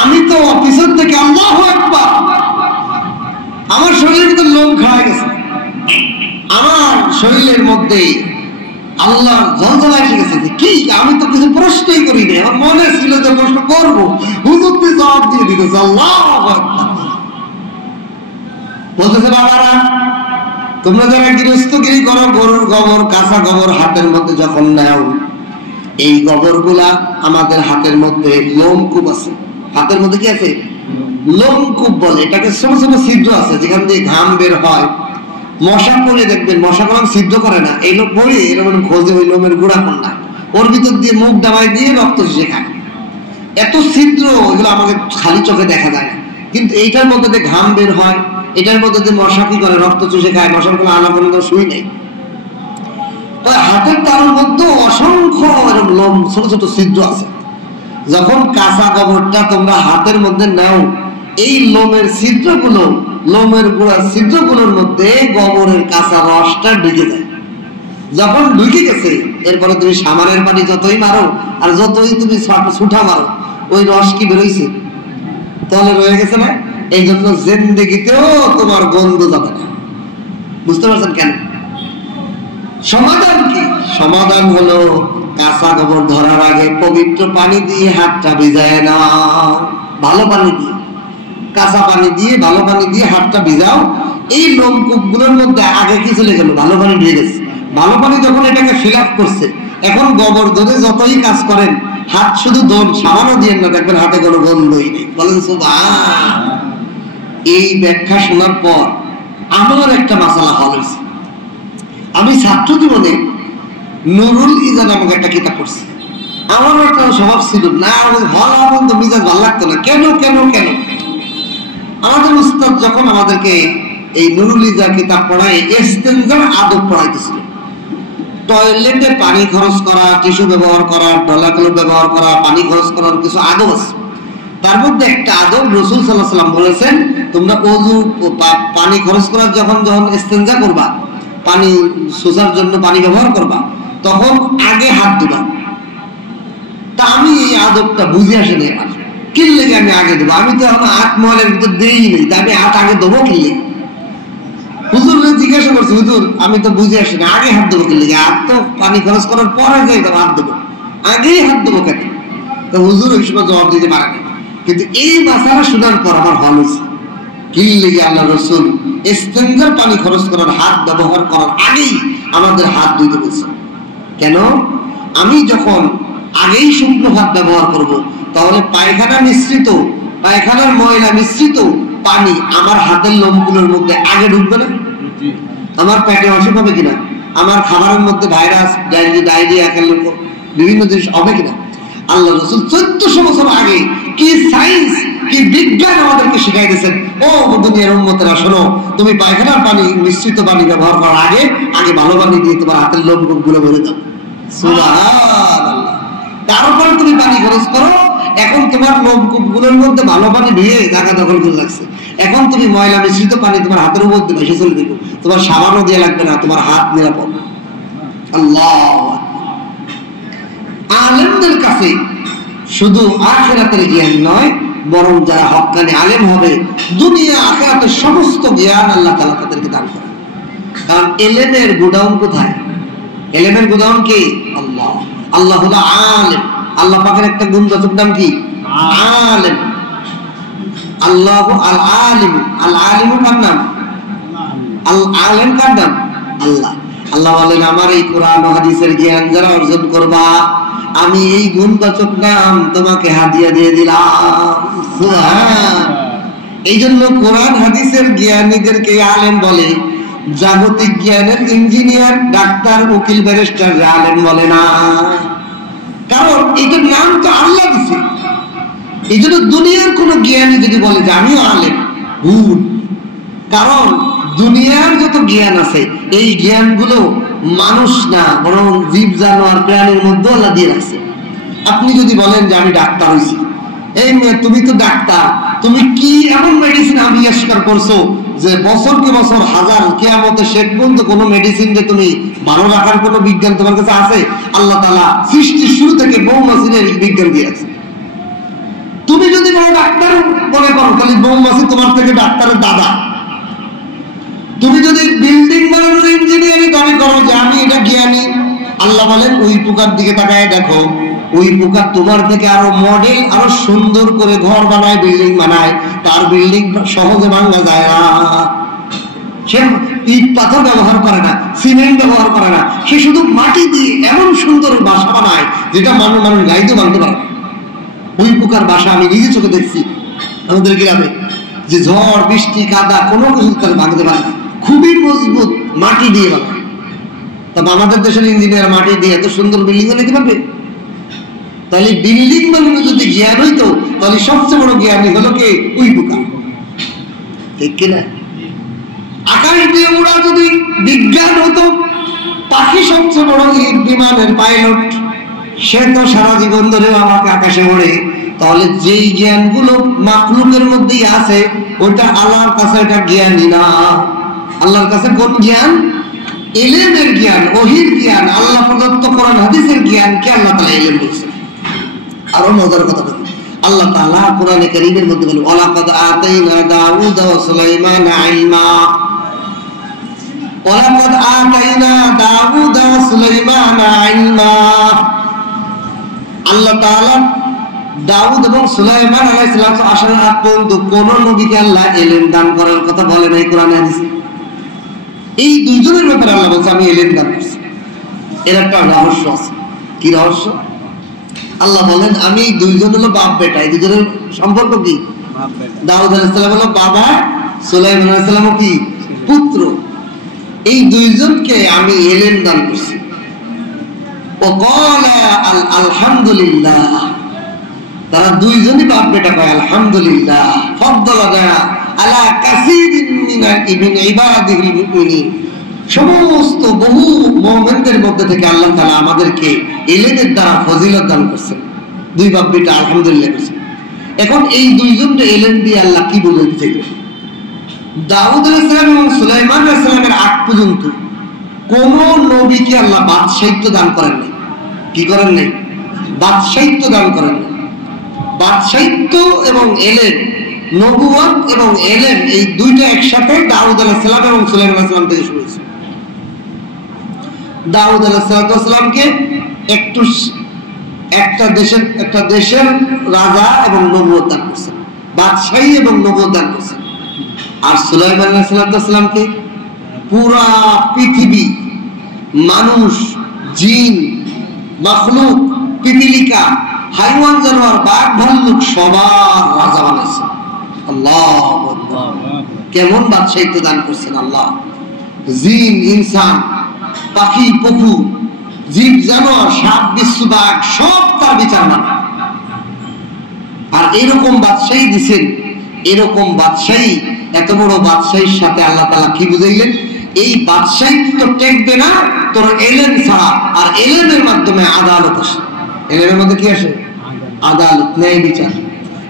আমি তো অফিসের থেকে আল্লাহু আকবার, আমার শরীরের ভিতরে লোম খাওয়া গেছে, আমার শরীরের মধ্যে আল্লাহ জলজলা এসে গেছে। কি আমি তো কিছু প্রশ্নই করি না, আমার মনে ছিল যে প্রশ্ন করবো, হুজুর দিয়ে জবাব দিয়ে দিতেছে। আল্লাহু আকবার। বলতেছে, বাবারা তোমরা যারা গৃহস্থগিরি করো, গরুর গোবর, কাঁচা গোবর হাতের মধ্যে যখন নাও, এই গোবর গুলা আমাদের হাতের মধ্যে লোমকূপ আছে। হাতের মধ্যে কি আছে? লোমকূপ বলে এটাকে। ছোট ছোট ছিদ্র আছে যেখান দিয়ে ঘাম বের হয়। মশা পড়ে দেখবেন, মশা কোনো ছিদ্র করে না, এই লোক পড়ে এরকম খোঁজে ওই লোমের গুঁড়া কন্যা, ওর ভিতর দিয়ে মুখ ডাবাই দিয়ে রক্ত চুষে খায়। এত ছিদ্র, এগুলো আমাকে খালি চোখে দেখা যায় না, কিন্তু এইটার মধ্যে যে ঘাম বের হয়, এটার মধ্যে যে মশা কি করে রক্ত চুষে খায়, মশার কোনো আনা পর্যন্ত শুই নেই। হাতের তার মধ্যে অসংখ্য এরকম লোম, ছোট ছোট ছিদ্র আছে। যখন কাঁচা গোবরটা তোমরা হাতের মধ্যে নাও, এই লোমের ছিদ্রগুলো, লোমের গুঁড়া ছিদ্রগুলোর মধ্যে গোবরের কাঁচা রসটা ঢুকে যায়। যখন ঢুকে গেছে, এরপরে তুমি সামানের পানি যতই মারো আর যতই তুমি ছুটা মারো, ওই রস কি বেরোইছে? তাহলে রয়ে গেছে না? এই জন্য জিন্দেগিতেও তোমার গন্ধ যাবে না। বুঝতে পারছেন কেন? সমাধান কি? সমাধান হলো কাঁচা গোবর ধরার আগে পবিত্র পানি দিয়ে হাতটা ভিজায় নাও। ভালো পানি দিয়ে, কাঁচা পানি দিয়ে, ভালো পানি দিয়ে হাতটা ভিজাও। এই লোমকূপ গুলোর মধ্যে আগে কি চলে গেল? ভালো পানি ঢুকে গেছে। ভালো পানি যখন এটাকে ফিল আপ করছে, এখন গোবর ধরে যতই কাজ করেন, হাত শুধু দোন, সাবানও দিয়ে না, দেখবেন হাতে কোনো গন্ধই নেই। বলেন সুবহান। এই ব্যাখ্যা শোনার পর আমার একটা মাসালা হল হয়েছে। আমি ছাত্র জীবনে নুরুল ইজান নামক একটা কিতাব পড়ছি। আমারও একটা স্বভাব ছিল না, হল মিজাজ ভালো লাগতো না। কেন কেন কেন? আমাদের উস্তাদ যখন আমাদেরকে এই নুরুল ইজান কিতাব পড়ায়, ইস্তেনজার আদব পড়াইতেছিল। টয়লেটে পানি খরচ করা, টিস্যু ব্যবহার করা, ডলাগুলো ব্যবহার করা, পানি খরচ করার কিছু আদব আছে। তার মধ্যে একটা আদব রাসূল সাল্লাল্লাহু আলাইহি ওয়াসাল্লাম বলেছেন, তোমরা ওযু পানি খরচ করার যখন ইস্তেনজা করবা, পানি সোজার জন্য পানি ব্যবহার করবা, তখন আগে হাত দিবা। তা আমি এই আদবটা বুঝে আসেনি আমার, কি লেগে আমি আগে দেবো? আমি তো আমার হাত মহলের ভিতর দেই নেই, তা আমি হাত আগে দেবো কি লেগে? হুজুর জিজ্ঞাসা করছি, হুজুর আমি তো বুঝে আসি না, আগে হাত দেবো কি লেগে? হাত তো পানি খরচ করার পরে যাই তো হাত দেবো, আগেই হাত দেবো কেন? তো হুজুর ওই সময় জবাব দিতে পারেনি। কিন্তু এই বাসাটা শোনার পর আমার হল হয়েছে, কি লেগে আল্লাহ রসুল ইস্তেঞ্জার পানি খরচ করার, হাত ব্যবহার করার আগেই আমাদের হাত ধুইতে বলছে। কেন? আমি যখন আগেই শুকনো হাত ব্যবহার করব, তাহলে পায়খানা মিশ্রিত, পায়খানার ময়লা মিশ্রিত পানি আমার হাতের লোমগুলোর মধ্যে আগে ঢুকবে না? আমার পেটে অসুখ হবে কিনা? আমার খাবারের মধ্যে ভাইরাস, ডায়রিয়া, বিভিন্ন জিনিস হবে কিনা? আল্লাহ রাসূল 1400 বছর আগে কি সায়েন্স, কি বিজ্ঞান আমাদেরকে শিখাই দিয়েছেন। ও দুনিয়ার উম্মতেরা শোনো, তুমি পায়খানার পানি মিশ্রিত পানি ব্যবহার করার আগে ভালো পানি দিয়ে তোমার হাতের লোমগুলো ভরে দাও। সুবহানাল্লাহ। তারপর তুমি পানি খরচ করো। এখন তোমার লোমগুলোর মধ্যে ভালো পানি ধুয়ে জায়গা দখল করে রাখছে, এখন তুমি ময়লা মিশ্রিত পানি তোমার হাতের মধ্যে ভেসে চলে দিবে, তোমার সাবানও দিয়ে লাগবে না, তোমার হাত নিরাপদ। আল্লাহ। আলেমদের কাছে শুধু আখিরাতের জ্ঞান নয়, বরং যারা হক্কানি আলেম হবে, দুনিয়া আখিরাতের সমস্ত জ্ঞান আল্লাহ তাআলা তাদেরকে দান করেন। কারণ এলেমের গোডাউন কোথায়? এলেমের গোডাউন কি? আল্লাহ। আল্লাহ হলো আলেম। আল্লাহ পাকের একটা গুণবাচক নাম কি? আলেম। আল্লাহু আল আলিম। আল আলিম কার নাম? আল আলেম কার নাম? আল্লাহ। আল্লাহ বলেন, আমার এই কোরআন ও হাদিসের জ্ঞান যারা অর্জন করবা, আমি এই গুণবাচক নাম তোমাকে হাদিয়া দিয়ে দিলাম। সুবহান। এই জন্য কোরআন হাদিসের জ্ঞানীদেরকে আলেম বলে। জাগতিক জ্ঞানের ইঞ্জিনিয়ার, ডাক্তার, উকিল, ব্যারিস্টার আলেম বলে না। কারণ এটার নাম তো আল্লাহ দিছে। এই জন্য দুনিয়ার কোন জ্ঞানী যদি বলে যে আমিও আলেম, ভুল। কারণ দুনিয়ার যত জ্ঞান আছে, এই জ্ঞানগুলো মানুষ না, বরং জীব জানোয়ার প্রাণীর মধ্যে আল্লাহ দিয়ে রাখছে। আপনি যদি বলেন যে আমি ডাক্তার হইছি, এই মেয়ে তুমি তো ডাক্তার, তুমি কি এমন মেডিসিন আবিষ্কার করছো যে বছরকে বছর হাজার কিয়ামতের শেষ পর্যন্ত কোন মেডিসিন যে তুমি ভালো রাখার কোন বিজ্ঞান তোমার কাছে আছে? আল্লাহ তাআলা সৃষ্টির শুরু থেকে মৌমাছির বিজ্ঞান দিয়েছে। তুমি যদি বড় ডাক্তার মনে করো, তাহলে মৌমাছি তোমার থেকে ডাক্তারের দাদা। তুমি যদি বিল্ডিং বানানোর ইঞ্জিনিয়ারিং দাবি করো যে আমি এটা জ্ঞানী, আল্লাহ বলেন ওই পোকার দিকে তাকায় দেখো, ওই পোকা তোমার থেকে আরো মডেল, আরো সুন্দর করে ঘর বানায়, বিল্ডিং বানায়। তার বিল্ডিং সহজে ভাঙা যায় না। সে ইট পাথর ব্যবহার করে না, সিমেন্ট ব্যবহার করে না, সে শুধু মাটি দিয়ে এমন সুন্দর বাসা বানায় যেটা মানুষ গাইতে ভাঙতে পারে। ওই পোকার বাসা আমি নিজে চোখে দেখছি আমাদের গ্রামে, যে ঝড় বৃষ্টি কাদা কোনো কিছু তারা ভাঙতে পারে না, খুবই মজবুত মাটি দিয়ে বানায়। তবে আমাদের দেশের ইঞ্জিনিয়ার মাটি দিয়ে এত সুন্দর বিল্ডিং বানাতে পারবে? তাহলে বিল্ডিং বানানো যদি জ্ঞান হইতো, তাহলে সবচেয়ে বড় জ্ঞানী হলো কে? ওই পোকা। ঠিক কিনা? আকাশ দিয়ে উড়া যদি বিজ্ঞান হতো, পাখি সবচেয়ে বড় বিমানের পাইলট, সে তো সারা জীবন ধরে আমাকে আকাশে ওড়ে। তাহলে যেই জ্ঞানগুলো মাখলুকের মধ্যেই আছে, ওটা আল্লাহর কাছে এটা জ্ঞানী না। আল্লাহর কাছে কোন জ্ঞান? ইলমের জ্ঞান, ওহীর জ্ঞান, আল্লাহ প্রদত্ত কোরআন হাদিসের জ্ঞানকে আল্লাহ তাআলা ইলম বলছেন। আরো মজার কথা বলি, আল্লাহ তাআলা কোরআনে কারীমের মধ্যে বলেন, ওয়ালাকাদ আতাইনা দাউদ ওয়া সুলাইমানা ইলমা। ওয়ালাকাদ আতাইনা দাউদ ওয়া সুলাইমানা ইলমা। আল্লাহ তাআলা দাউদ এবং সুলাইমান আলাইহিস সালাম আসার আগ পর্যন্ত কোন নবীকে আল্লাহ ইলম দান করার কথা বলে নাই কোরআনে হাদিসে। এই দুইজনের ব্যাপারে আল্লাহ বলছে আমি ইলম দান করছি। এর একটা রহস্য আছে। কি রহস্য? আল্লাহ বলেন আমি দুইজন হলো বাপ বেটা। এই দুজনের সম্পর্ক কি? দাউদ আলাইহিস সালাম হলো বাবা, সুলাইমান আলাইহিস সালাম কি পুত্র। এই দুইজনকে আমি ইলম দান করছি। ওয়াকালা আলহামদুলিল্লাহ, তারা দুইজনই বাপ বেটা কয় আলহামদুলিল্লাহ। ফাদ্দালানা আলা কাসীরিন মিন ইবাদিহিল মুমিনিন, সমস্ত বহু মুমিনদের মধ্যে থেকে আল্লাহ তাআলা আমাদেরকে ইলমের দ্বারা ফজিলত দান করেছেন। দুই বাপ বেটা আলহামদুলিল্লাহ করেছেন। এখন এই দুইজনকে ইলম দিয়ে আল্লাহ কি বোঝাতে চাইলেন? দাউদ আলাইহিস সালাম এবং সুলাইমান আলাইহিস সালামের আগ পর্যন্ত কোন নবীকে আল্লাহ বাদশাহিত্ব দান করেন নাই। কি করেন নাই? বাদশাহিত্ব দান করেন নাই। বাদশাহিত্ব এবং এলেম, নবুয়ত এবং এলেম, এই দুইটা একসাথে দাউদ আলাইহিস সালাম এবং সুলাইমান আলাইহিস সালাম থেকে শুরু হয়েছে। দাউদ আলাইহিস সালামকে একটা দেশের রাজা এবং নবুয়ত দান করছেন, বাদশাহী এবং নবুয়ত দান করছেন। আর সুলাইমান আলাইহিস সালামকে পুরা পৃথিবী, মানুষ, জিন, মাখলুক, পিপিলিকা, হাইওয়ান, জানোয়ার, বাঘ, ভাল্লুক সবার রাজা বানাইছে আল্লাহ। কেমন বাদশাহিত্ব দান করছেন আল্লাহ। জিন, ইনসান, পাখি, পশু, জীব, জানোয়ার, সাপ, বিচ্ছু, বাঘ সব তার বিচার মানে। আর এরকম বাদশাহী দিছেন। এরকম বাদশাহী, এত বড় বাদশাহীর সাথে আল্লাহ তাআলা কি বুঝাইলেন? এই বাদশাহিত্ব টেকবে না তোর এলেম ছাড়া। আর এলেমের মাধ্যমে আদালত আসে। এলেমের মধ্যে কি আসে? আদালত, ন্যায় বিচার।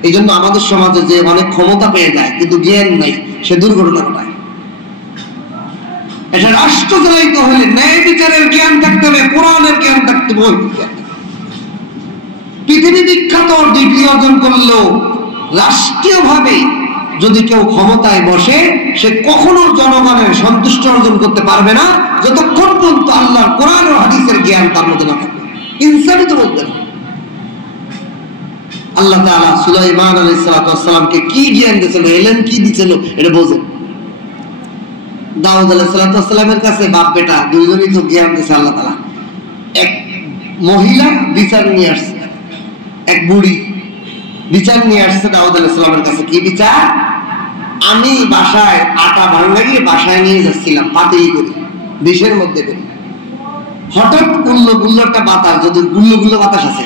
এই জন্য আমাদের সমাজে যে অনেক ক্ষমতা পেয়ে যায় কিন্তু জ্ঞান নাই, সে দুর্ঘটনা ঘটায়। এটা রাষ্ট্র চালিত হলে ন্যায় বিচারের জ্ঞান থাকতে হবে, কোরআনের জ্ঞান থাকতে হবে। পৃথিবী বিখ্যাত ডিগ্রি অর্জন করলেও রাষ্ট্রীয় ভাবে যদি কেউ ক্ষমতায় বসে, সে কখনো জনগণের সন্তুষ্ট অর্জন করতে পারবে না যতক্ষণ পর্যন্ত আল্লাহর কোরআন ও হাদিসের জ্ঞান তার মধ্যে না থাকবে। ইনসানই তো বলবেন। আল্লাহ তাআলা সুলাইমান আলাইহিস সালামকে কি জ্ঞান দিয়েছিল, এলেম কি দিয়েছিল এটা বোঝেন। দাউদ আলাইহিস সালামের কাছে বাপ বেটা দুইজনই তো জ্ঞান দিয়েছে আল্লাহ তাআলা। এক মহিলা বিচার নিয়ে আসছে, এক বুড়ি বিচার নিয়ে আসছে দাউদ আলাইহিস সালামের কাছে। কি বিচার? আমি বাসায় আটা ভাঙিয়ে বাসায় নিয়ে যাচ্ছিলাম পাতিল করে, ডিশের মধ্যে করে। হঠাৎ গুল্লো গুল্লো একটা বাতাস, যদি গুল্লো গুল্লো বাতাস আছে,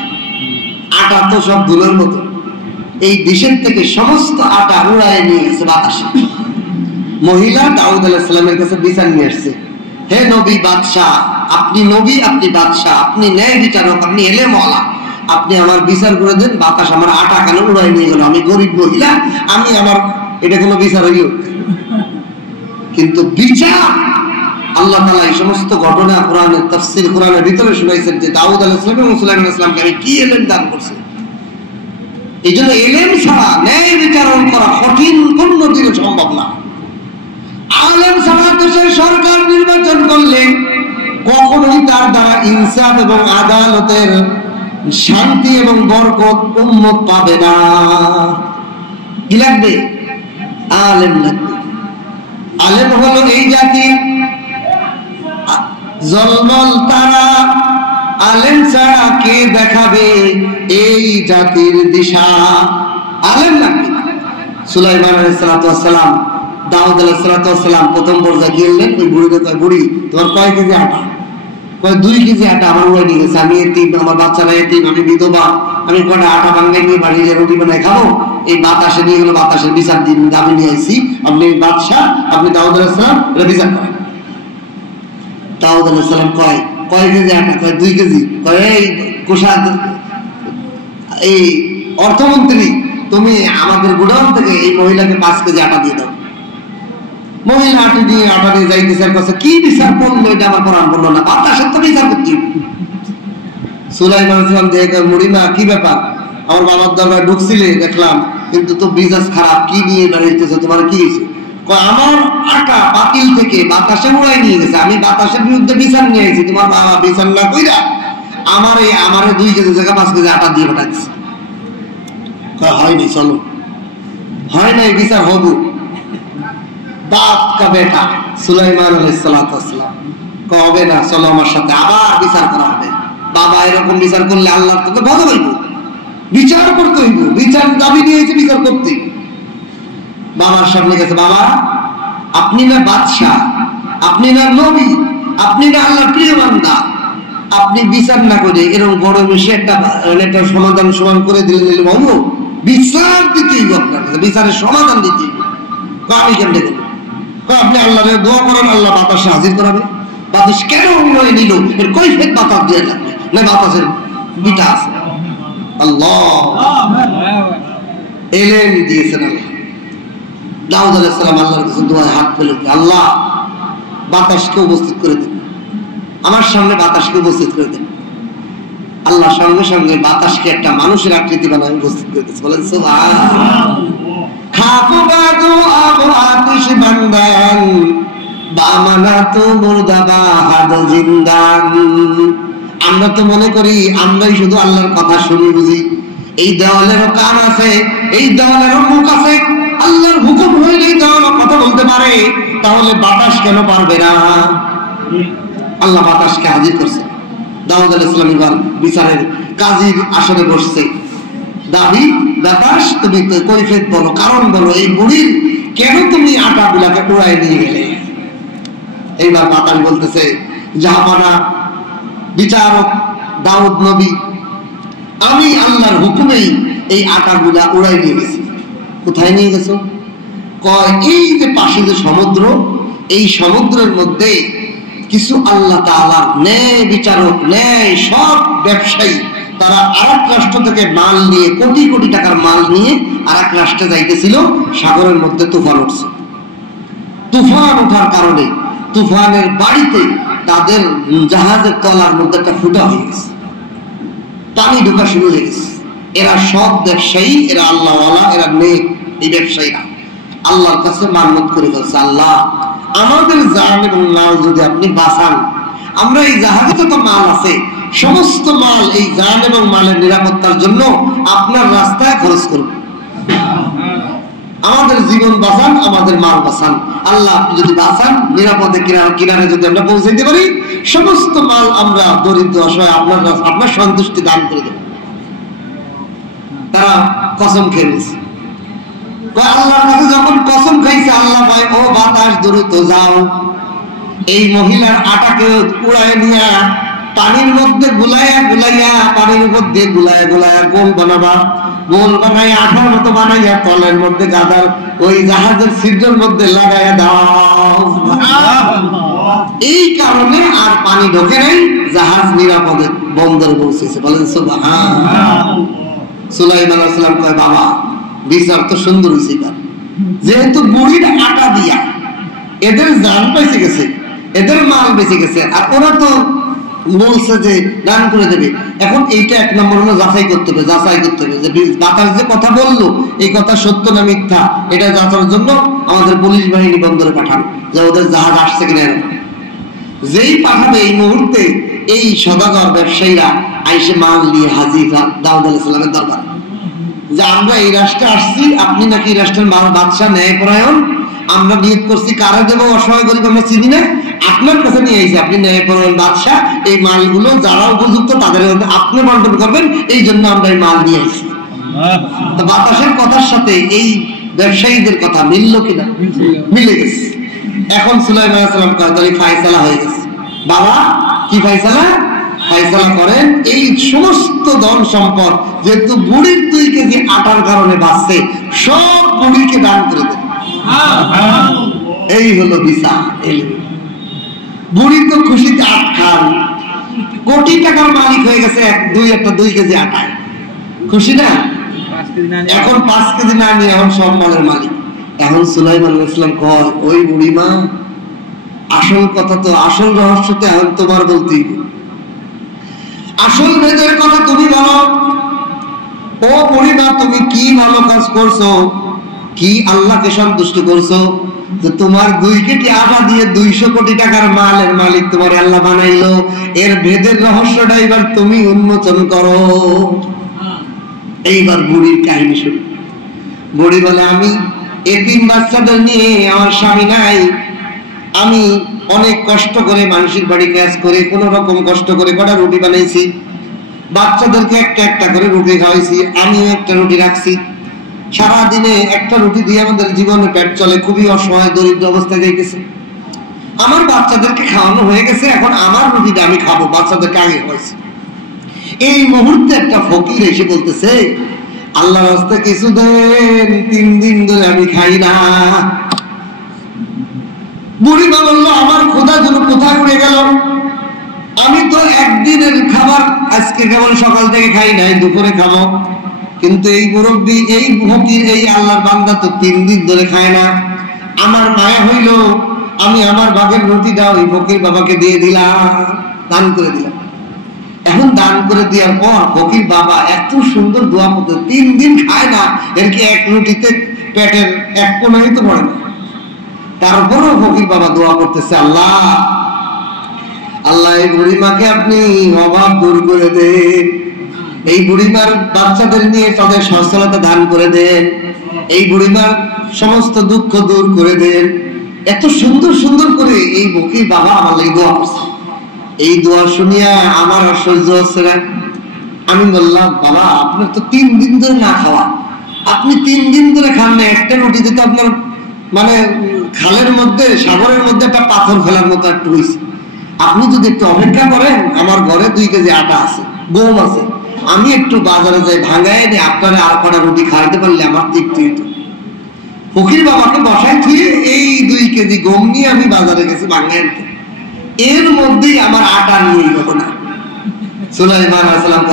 আটা তো সব ধুলোর মতো, এই ডিশের থেকে সমস্ত আটা উড়ায় নিয়ে গেছে বাতাসে। মহিলা দাউদ আলাইহিস সালামের কাছে বিচার নিয়ে আসছে। হে নবী বাদশাহ, আপনি নবী, আপনি বাদশাহ, আপনি ন্যায় বিচারক, আপনি এলেমওয়ালা, আপনি আমার বিচার করে দেন। বাতাস আমার আটা কেন উড়াই নিয়ে গেল? আমি গরিব মহিলা, আমি আমার এটা কোনো বিচার হইল? কিন্তু বিচার আল্লাহ তাআলা এই সমস্ত ঘটনা কোরআনের তাফসীর, কোরআনের ভিতরে শুনাইছেন যে দাউদ আলাইহিস সালাম এবং সুলাইমান আলাইহিস সালামকে আমি কি এলেম দান করছি। এই জন্য এলেম ছাড়া ন্যায় বিচারণ করা কঠিন, কোনদিনও সম্ভব না। আলেম ছাড়া দেশের সরকার নির্বাচন করলে কখনোই তার দ্বারা ইনসাফ এবং আদালতের শান্তি এবং বরকত উম্মত পাবে না। কি লাগবে? আলেম লাগবে। আলেম হলো এই জাতির জলমল তারা। আলেম ছাড়া কে দেখাবে এই জাতির দিশা? আলেম লাগবে। সুলাইমান আলাইহিস সালাম, দাউদ আলাইহিস সালাম প্রথম পর্যায়ে গেলেন। ওই বুড়িকে কয়, বুড়ি তোমার কয় কেজি আটা? কয় 2 কেজি আটা আমার উড়ে নিয়ে গেছে। আমি এতিম, আমার বাচ্চারা এতিম, আমি বিধবা, আমি কয়টা আটা ভাঙাই নিয়ে বাড়িতে রুটি বানাই খাবো। এই বাতাসে নিয়ে গেল, বাতাসের বিচার দিন, আমি নিয়ে আসছি। আপনি বাদশাহ, আপনি দাউদ আলাইহিস সালাম, এটা বিচার করেন। দাউদ আলাইহিস সালাম কয় কেজি আটা? কয় 2 কেজি। কয় এই কোষাদ, এই অর্থমন্ত্রী, তুমি আমাদের গোডাউন থেকে এই মহিলাকে 5 কেজি আটা দিয়ে দাও। মহিলা আটা দিয়ে যাইতেছে, কাছে কি বিচার করলো এটা আমার কোরআন বললো না, বাতাসের তো বিচার করছি। সুলাইমান আলাইহিস সালাম দেখে, মুড়িমা কি ব্যাপার? আমার বাবার দরবারে ঢুকছিলে দেখলাম, কিন্তু তো মেজাজ খারাপ, কি নিয়ে বেড়াইতেছে, তোমার কি হয়েছে? কয় আমার আটা পাতিল থেকে বাতাসে উড়াই নিয়ে গেছে, আমি বাতাসের বিরুদ্ধে বিচার নিয়ে এসেছি। তোমার বাবা বিচার না কইরা আমারে 2 কেজি জায়গা 5 কেজি আটা দিয়ে পাঠাচ্ছে। কয় হয়নি, চলো। হয় নাই, বিচার হবো। বাপ কা বেটা সুলাইমান আলাইহিস সালাম কবে না, চলো আমার সাথে আবার বিচার করা হবে। বাবা এরকম বিচার করলে আল্লাহ তো ভালো হইব, বিচার করতে হইব, বিচার দাবি নিয়েছে, বিচার করতে। বাবার সামনে গেছে, বাবা আপনি না বাদশাহ, আপনি না নবী, আপনি না আল্লাহর প্রিয় বান্দা, আপনি বিচার না করে এরকম বড় মিশে একটা সমাধান করে দিলে বলবো বিচার দিতেই আপনার কাছে, বিচারের সমাধান দিতেই। আমি কেমনে দেবো? আপনি আল্লাহরে দোয়া করেন, আল্লাহ বাতাসে হাজির করাবে। বাতাস কেন উন্নয়ন নিল এর কৈফিয়ত বাতাস দিয়ে লাগবে না, বাতাসের বিটা আছে। আল্লাহ এলেম দিয়েছেন আল্লাহ। দাউদ আলাইহিস সালাম আল্লাহর কাছে দোয়ায় হাত ফেলে, আল্লাহ বাতাসকে উপস্থিত করে দেন, আমার সামনে বাতাসকে উপস্থিত করে দেন। আল্লাহ সঙ্গে সঙ্গে বাতাসকে একটা মানুষের আকৃতি বানায় উপস্থিত করে দিয়েছে। বলেন সুবহানাল্লাহ। খাকু বাদু আবু আতিশ বান্দান বামানা তো মুর্দাবা হাদ জিন্দান। আমরা তো মনে করি আমরাই শুধু আল্লাহর কথা শুনি বুঝি। এই দেওয়ালেরও কান আছে, এই দেওয়ালেরও মুখ আছে, আল্লাহর হুকুম হইলেই দাওয়াত কথা বলতে পারে, তাহলে বাতাস কেন পারবে না? আল্লাহ বাতাসকে হাজির করছে। দাউদ আলাইহিস সালাম এবার বিচারের কাজীর আসনে বসছে। দাবি বাতাস, তুমি তো কৈফিয়ত বলো, কারণ বলো, এই বুড়ির কেন তুমি আটাগুলাকে উড়ায় নিয়ে গেলে? এইবার বাতাস বলতেছে, জাহাপানা বিচারক দাউদ নবী, আমি আল্লাহর হুকুমেই এই আটাগুলা উড়াই নিয়ে গেছি। কোথায় নিয়ে গেছো? কয় এই যে পাশে যে সমুদ্র, এই সমুদ্রের মধ্যে কিছু আল্লাহ তাআলার ন্যায় বিচারক, ন্যায় সব ব্যবসায়ী, তারা আরেক রাষ্ট্র থেকে মাল নিয়ে, কোটি কোটি টাকার মাল নিয়ে আরেক রাষ্ট্রে যাইতেছিল। সাগরের মধ্যে তুফান উঠছে। তুফান ওঠার কারণে তুফানের বাড়িতে তাদের জাহাজের তলার মধ্যে একটা ফুটা হয়ে গেছে, পানি ঢোকা শুরু হয়ে গেছে। এরা সব ব্যবসায়ী, এরা আল্লাহওয়ালা, এরা নেক। এই ব্যবসায়ীরা আল্লাহর কাছে মান্নত করে ফেলছে, আল্লাহ আমাদের জান এবং মাল যদি আপনি বাঁচান, আমরা এই জাহাজে যত মাল আছে সমস্ত মাল এই জান এবং মালের নিরাপত্তার জন্য আপনার রাস্তায় খরচ করব। আমাদের জীবন বাঁচান, আমাদের মাল বাঁচান। আল্লাহ আপনি যদি বাঁচান, নিরাপদে কিনারে যদি আমরা পৌঁছাইতে পারি, সমস্ত মাল আমরা দরিদ্র অসহায় আপনার সন্তুষ্টি দান করে দেব। তারা কসম খেয়ে নিয়েছে। আল্লাহর কাছে যখন কসম খাইছে, আল্লাহ ভাই ও বাতাস দ্রুত যাও, এই মহিলার আটাকে উড়ায় নিয়ে পানির মধ্যে গুলাইয়া গুলাইয়া, পানির মধ্যে গুলাইয়া গুলাইয়া গোল বানাবা। গোল বানাই আঠার মতো বানাইয়া তলের মধ্যে গাদার ওই জাহাজের ছিদ্রের মধ্যে লাগাইয়া দাও। এই কারণে আর পানি ঢোকে নাই, জাহাজ নিরাপদে বন্দরে পৌঁছেছে। বলেন সুবহানাল্লাহ। সুলাইমান আলাইহিস সালাম কয়, বাবা বিচার তো সুন্দর হয়েছে, যেহেতু বুড়ির আটা দিয়া এদের জান বেঁচে গেছে, এদের মাল বেঁচে গেছে, আর ওরা তো বলছে যে দান করে দেবে। এখন এইটা এক নম্বর হলো যাচাই করতে হবে, যে বাতাস যে কথা বললো এই কথা সত্য না মিথ্যা, এটা যাচার জন্য আমাদের পুলিশ বাহিনী বন্দরে পাঠান, যে ওদের জাহাজ আসছে কিনা। যেই পাঠাবে এই মুহূর্তে এই সদাগর ব্যবসায়ীরা আইসে মাল নিয়ে হাজির দাউদ আলাইহিস সালামের দরবারে, যে আমরা এই রাষ্ট্রে আসছি, আপনি নাকি এই রাষ্ট্রের বাদশাহ, ন্যায়পরায়ণ, আমরা নিয়োগ করছি, কারা দেবো, অসহায় গরিব আমরা চিনি না, আপনার কাছে নিয়ে এসেছি, আপনি ন্যায়পরায়ণ বাদশাহ, এই মালগুলো যারা উপযুক্ত তাদের আপনি বন্টন করবেন, এই জন্য আমরা এই মাল নিয়ে এসেছি। তো বাতাসের কথার সাথে এই ব্যবসায়ীদের কথা মিলল কিনা? মিলে গেছে। এখন সুলাইমান আলাইহিস সালাম কয়, তাহলে ফায়সালা হয়ে গেছে। বাবা কি ফায়সালা? ফায়সালা করেন, এই সমস্ত ধন সম্পদ যেহেতু বুড়ির 2 কেজি আটার কারণে বাঁচছে, সব বুড়িকে দান করে দেন। এই হলো বিচার। বুড়ি তো খুশিতে আট খান, কোটি টাকার মালিক হয়ে গেছে, 2 কেজি আটায় খুশি না? এখন 5 কেজি না নিয়ে এখন সব মালের মালিক। এখন সুলাইমান আলাইহিস সালাম কয়, ওই বুড়িমা, আসল কথা তো, আসল রহস্য তো এখন তোমার বলতেই, আসল ভেদের কথা তুমি বলো। ও বুড়িমা, তুমি কি ভালো কাজ করছো, কি আল্লাহকে সন্তুষ্ট করছো যে তোমার 2 কেজি আটা দিয়ে 200 কোটি টাকার মালের মালিক তোমার আল্লাহ বানাইলো? এর ভেদের রহস্যটা এবার তুমি উন্মোচন করো। এইবার বুড়ির কাহিনী শুরু। বুড়ি বলে, আমি এতিম বাচ্চাদের নিয়ে, আমার স্বামী নাই, আমি অনেক কষ্ট করে মানুষের বাড়ি কাজ করে কোন রকম কষ্ট করে কটা রুটি বানাইছি, বাচ্চাদেরকে একটা একটা করে রুটি খাওয়াইছি, আমিও একটা রুটি রাখছি। সারাদিনে একটা রুটি দিয়ে আমাদের জীবনে পেট চলে, খুবই অসহায় দরিদ্র অবস্থায় যাইতেছে। আমার বাচ্চাদেরকে খাওয়ানো হয়ে গেছে, এখন আমার রুটিটা আমি খাবো, বাচ্চাদেরকে আগে হয়েছে। এই মুহূর্তে একটা ফকির এসে বলতেছে, আল্লাহর রাস্তায় কিছু দেন, 3 দিন ধরে আমি খাই না। বুড়িমা বললো, আমার খোদা যেন কোথায় উড়ে গেল, আমি তো একদিনের খাবার আজকে কেবল সকাল থেকে খাই নাই, দুপুরে খাবো, কিন্তু এই মুরব্বী, এই ফকির, এই আল্লাহর বান্দা তো 3 দিন ধরে খায় না। আমার মায়া হইল, আমি আমার ভাগের রুটিটা ওই ফকির বাবাকে দিয়ে দিলাম, দান করে দিলাম। এখন দান করে দেওয়ার পর ফকির বাবা এত সুন্দর দোয়া করতে, 3 দিন খায় না, এর কি এক রুটিতে পেটের এক কোনাই তো পড়ে না। তারপরেও ফকির বাবা দোয়া করতেছে, আল্লাহ আল্লাহ এই বুড়িমাকে আপনি অভাব দূর করে দেন, এই বুড়িমার বাচ্চাদের নিয়ে তাদের সচ্ছলতা দান করে দেন, এই বুড়িমার সমস্ত দুঃখ দূর করে দেন। এত সুন্দর সুন্দর করে এই বকির বাবা আমার এই দোয়া করছে। এই দোয়া শুনিয়া আমার আর সহ্য হচ্ছে না। আমি বললাম, বাবা আপনার তো 3 দিন ধরে না খাওয়া, আপনি 3 দিন ধরে খান না, একটা রুটিতে তো আপনার মানে খালের মধ্যে সাগরের মধ্যে একটা পাথর ফেলার মতো একটু হয়েছে। আপনি যদি একটু অপেক্ষা করেন, আমার ঘরে 2 কেজি আটা আছে, গম আছে, আমি একটু বাজারে যাই ভাঙায় নিয়ে আপনারা আর কটা রুটি খাইতে পারলে আমার তৃপ্তি হতো। ফকির বাবাকে বসায় থুয়ে এই 2 কেজি গম নিয়ে আমি বাজারে গেছি ভাঙায় নিতে। এর মধ্যেই আমার আটা নিয়ে ঘটনা। সুলাইমান আলাইহিস সালাম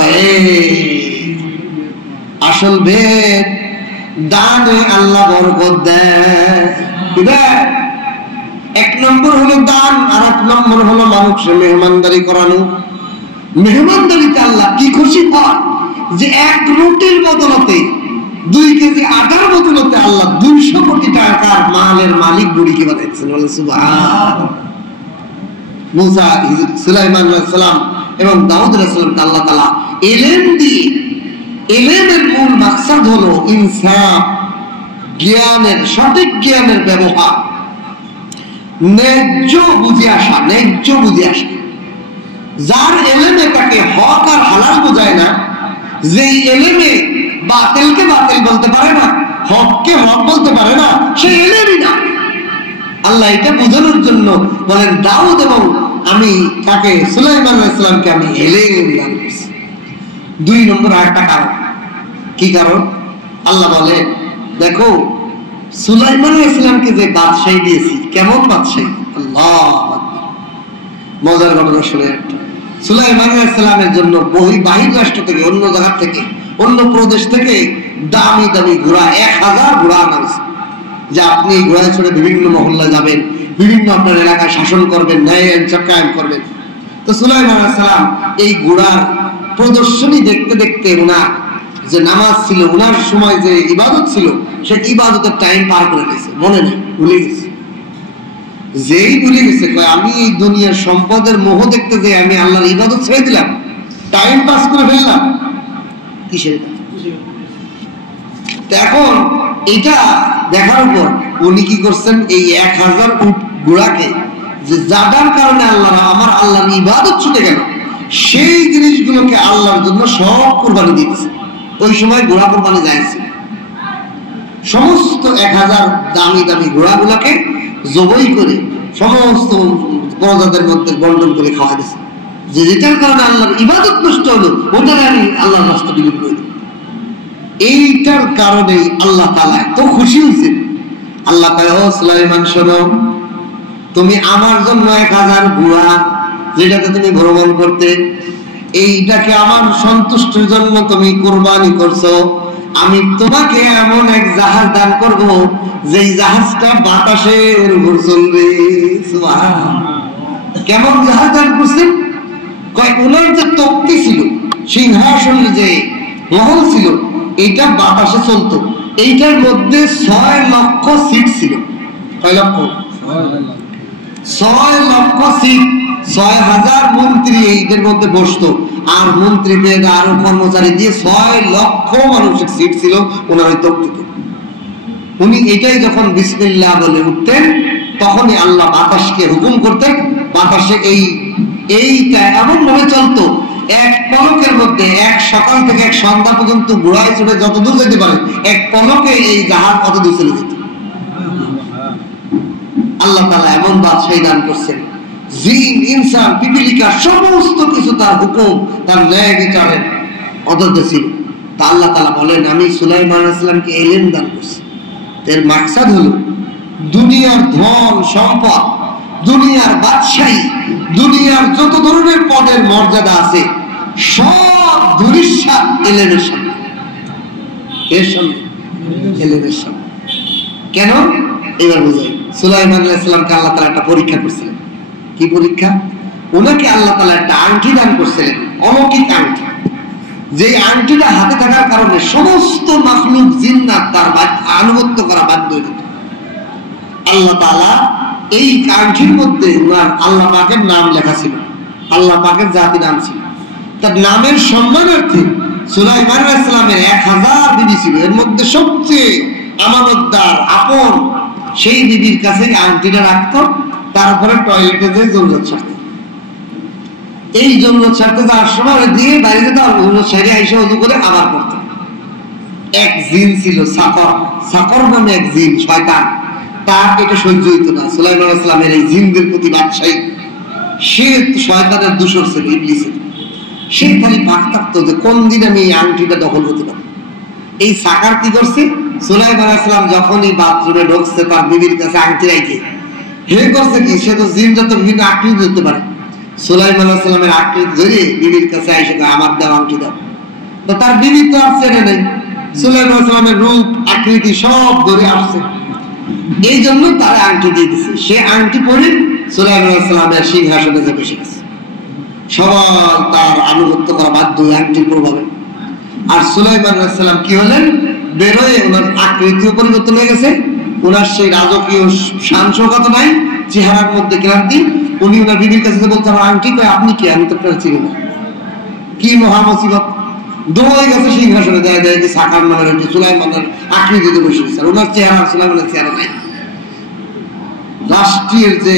আসল ভেদ, দানে আল্লাহ বরকত দেয়। 1 নম্বর হলো দান, আর 1 নম্বর হলো মানুষের মেহমানদারি করানো। মেহমানদারিতে আল্লাহ কি খুশি হয় যে 1 রুটির বদলতে 2 কেজি আটার বদলতে আল্লাহ 200 কোটি টাকার মালের মালিক বুড়িকে বানাইছেন। সুবহানাল্লাহ। মুসা, সুলাইমান আলাইহিস সালাম এবং দাউদ আলাইহিস সালামকে আল্লাহ তাআলা ইলম দিয়ে, ইলমের মূল মাকসাদ হলো ইনসাফ, জ্ঞানের, সঠিক জ্ঞানের ব্যবহার, ন্যায্য বুঝে আসা, ন্যায্য বুঝে আসা। যার এলেমে তাকে হক আর হালাল বোঝায় না, যেই এলেমে বাতিলকে বাতিল বলতে পারে না, হককে হক বলতে পারে না, সে এলেমই না। আল্লাহ এটা বোঝানোর জন্য বলেন দাউদ এবং আমি তাকে সুলাইমান আলাইহিস সালামকে আমি এলেম দান করেছি। 2 নম্বর আরেকটা কারণ, কি কারণ? আল্লাহ বলেন, দেখো সুলাইমান আলাইহিস সালামকে যে বাদশাহী দিয়েছি, কেমন বাদশাহী! আল্লাহ মজার ঘটনা শুনে একটা, সুলাইমান আলাইহিস সালামের জন্য বাহির রাষ্ট্র থেকে, অন্য জায়গা থেকে, অন্য প্রদেশ থেকে দামি দামি ঘোড়া 1000 ঘোড়া আনা হয়েছে, যে আপনি ঘোড়ায় চড়ে বিভিন্ন মহল্লা যাবেন, বিভিন্ন আপনার এলাকায় শাসন করবেন, ন্যায় ইনসাফ কায়েম করবেন। তো সুলাইমান আলাইহিস সালাম এই ঘোড়ার প্রদর্শনী দেখতে দেখতে ওনার যে নামাজ ছিল, ওনার সময় যে ইবাদত ছিল, সে ইবাদতের টাইম পার করে গেছে, মনে নেই, ভুলে গেছে। যেই ভুলে গেছে, আমি এই দুনিয়ার সম্পদের মোহ দেখতে যে আমি আল্লাহর ইবাদত ছেড়ে দিলাম, টাইম পাস করে ফেললাম, কিসের? এখন এটা দেখার পর উনি কি করছেন, এই 1000 উট ঘোড়াকে যে যাদার কারণে আমার আল্লাহর ইবাদত ছুটে গেল, সেই জিনিসগুলোকে আল্লাহর জন্য সব কুরবানি দিতেছে। ওই সময় ঘোড়া কুরবানি যাইছে, সমস্ত 1000 দামি দামি ঘোড়াগুলোকে জবাই করে সমস্ত প্রজাদের মধ্যে বন্টন করে খাওয়া দিয়েছে, যে যেটার কারণে আল্লাহর ইবাদত নষ্ট হলো, ওটাকে আমি আল্লাহর রাস্তা বিলীন করে দিই। এইটার কারণে আল্লাহ তাআলা এত খুশি হয়েছেন। আল্লাহ কয়, ও সুলাইমান শোনো, তুমি আমার জন্য 1000 ঘোড়া যেটাতে তুমি ভ্রমণ করতে, এইটাকে আমার সন্তুষ্টির জন্য তুমি কুরবানি করছো, আমি তোমাকে এমন এক জাহাজ দান করব, যেই জাহাজটা বাতাসের উপর চলবে। সুবহানাল্লাহ। কেমন জাহাজ দান করছেন? কয় ওনার যে তক্তি ছিল, সিংহাসনের যে মহল ছিল, এটা বাতাসে চলতো। এইটার মধ্যে 6 লক্ষ সিট ছিল। কয় লক্ষ? 6 লক্ষ সিট, 6000 মন্ত্রী এইটার মধ্যে বসতো, আর মন্ত্রী পেয়ে আরো কর্মচারী দিয়ে 6 লক্ষ মানুষের সিট ছিল ওনার ওই তক্তিতে। উনি এটাই যখন বিসমিল্লাহ বলে উঠতেন, তখনই আল্লাহ বাতাসকে হুকুম করতেন, বাতাসে এইটা এমন ভাবে চলতো, 1 পলকের মধ্যে, 1 সকাল থেকে 1 সন্ধ্যা পর্যন্ত ঘোড়ায় চড়ে যত দূর যেতে পারে, 1 পলকে এই জাহাজ কত দূর চলে যেত। আল্লাহ তাআলা এমন বাদশাহী দান করছেন, জিন ইনসান পিপিলিকা সমস্ত কিছু তার হুকুম, তার ন্যায় বিচারের অধীনে ছিল। তা আল্লাহ তাআলা বলেন, আমি সুলাইমান আলাইহিস সালামকে ইলম দান করছি। এর মাকসাদ হলো দুনিয়ার ধন সম্পদ, দুনিয়ার বাদশাহী, দুনিয়ার যত ধরনের পদের মর্যাদা আছে, সব ধূলিসাৎ ইলমের সামনে। এর সামনে, ইলমের সামনে। কেন? এবার বুঝাই। সুলাইমান আলাইহিস সালামকে আল্লাহ তাআলা একটা পরীক্ষা করছিলেন। কি পরীক্ষা? ওনাকে আল্লাহ তাআলা একটা আংটি দান করছিলেন, অলৌকিক আংটি। যে আংটিটা হাতে থাকার কারণে সমস্ত মাখলুক জিন্নাত তার আনুগত্য করা বাধ্য হয়ে যেত। আল্লাহ তাআলা এই আংটির মধ্যে ওনার আল্লাহ পাকের নাম লেখা ছিল, আল্লাহ পাকের জাতি নাম ছিল। তার নামের সম্মানার্থে সুলাইমান আলাইহিস সালামের 1000 বিবি ছিল, এর মধ্যে সবচেয়ে আমানতদার আপন সেই বিবির কাছে আংটিটা রাখতো, তারপরে টয়লেটে যেয়ে জরুরত ছাড়তো। এই জরুরত ছাড়তে যাওয়ার সময় দিয়ে বাইরে যেত, সেরে এসে উজু করে আবার করতো। এক জিন ছিল সাকর, সাকর নামে এক জিন শয়তান, তার এটা সহ্য হইতো না সুলাইমান আলাইহিস সালামের এই জিনদের প্রতি বাদশাহী। সে শয়তানের দূষর ছিল, ইবলিসের। সে খালি পাক থাকতো যে কোন দিন আমি এই আংটিটা দখল করতে পারি। এই সাকার কি করছে, সুলাইমান আলাইহিস সালাম যখনই বাথরুমে ঢুকছে তার বিবির কাছে আংটি রাখে, হে করছে কি, সে তো জিনটা তো বিভিন্ন আকৃতি ধরতে পারে। সুলাইমান আলাইহিস সালামের আকৃতি ধরে বিবির কাছে এসে আমার দাও আংটি দাও। তো তার বিবি তো আর চেনে নেই, সুলাইমান আলাইহিস সালামের রূপ আকৃতি সব ধরে আসছে, এই জন্য তার আংটি দিয়ে দিচ্ছে। সে আংটি পরে সুলাইমান আলাইহিস সালামের সিংহাসনে যে বসে গেছে, সবাই তার আনুগত্য করা বাধ্য আংটির প্রভাবে। আর সুলাইমান আলাইহিস সালাম কি হলেন, বেরোয় ওনার আকৃতিও পরিবর্তন হয়ে গেছে, ওনার সেই রাজকীয় শান শৌকত নাই, চেহারার মধ্যে ক্লান্তি। উনি ওনার বিবির কাছে বলতে আমার আংটি কই, আপনি কি, আমি তো আপনার চিনি না। কি মহা মুসিবত, দৌড়ে গেছে সিংহাসনে, যায় যায় যে সাকার মানের সুলাইমানের আকৃতিতে বসে গেছে, আর ওনার চেহারা সুলাইমানের চেহারা নাই। রাষ্ট্রীয় যে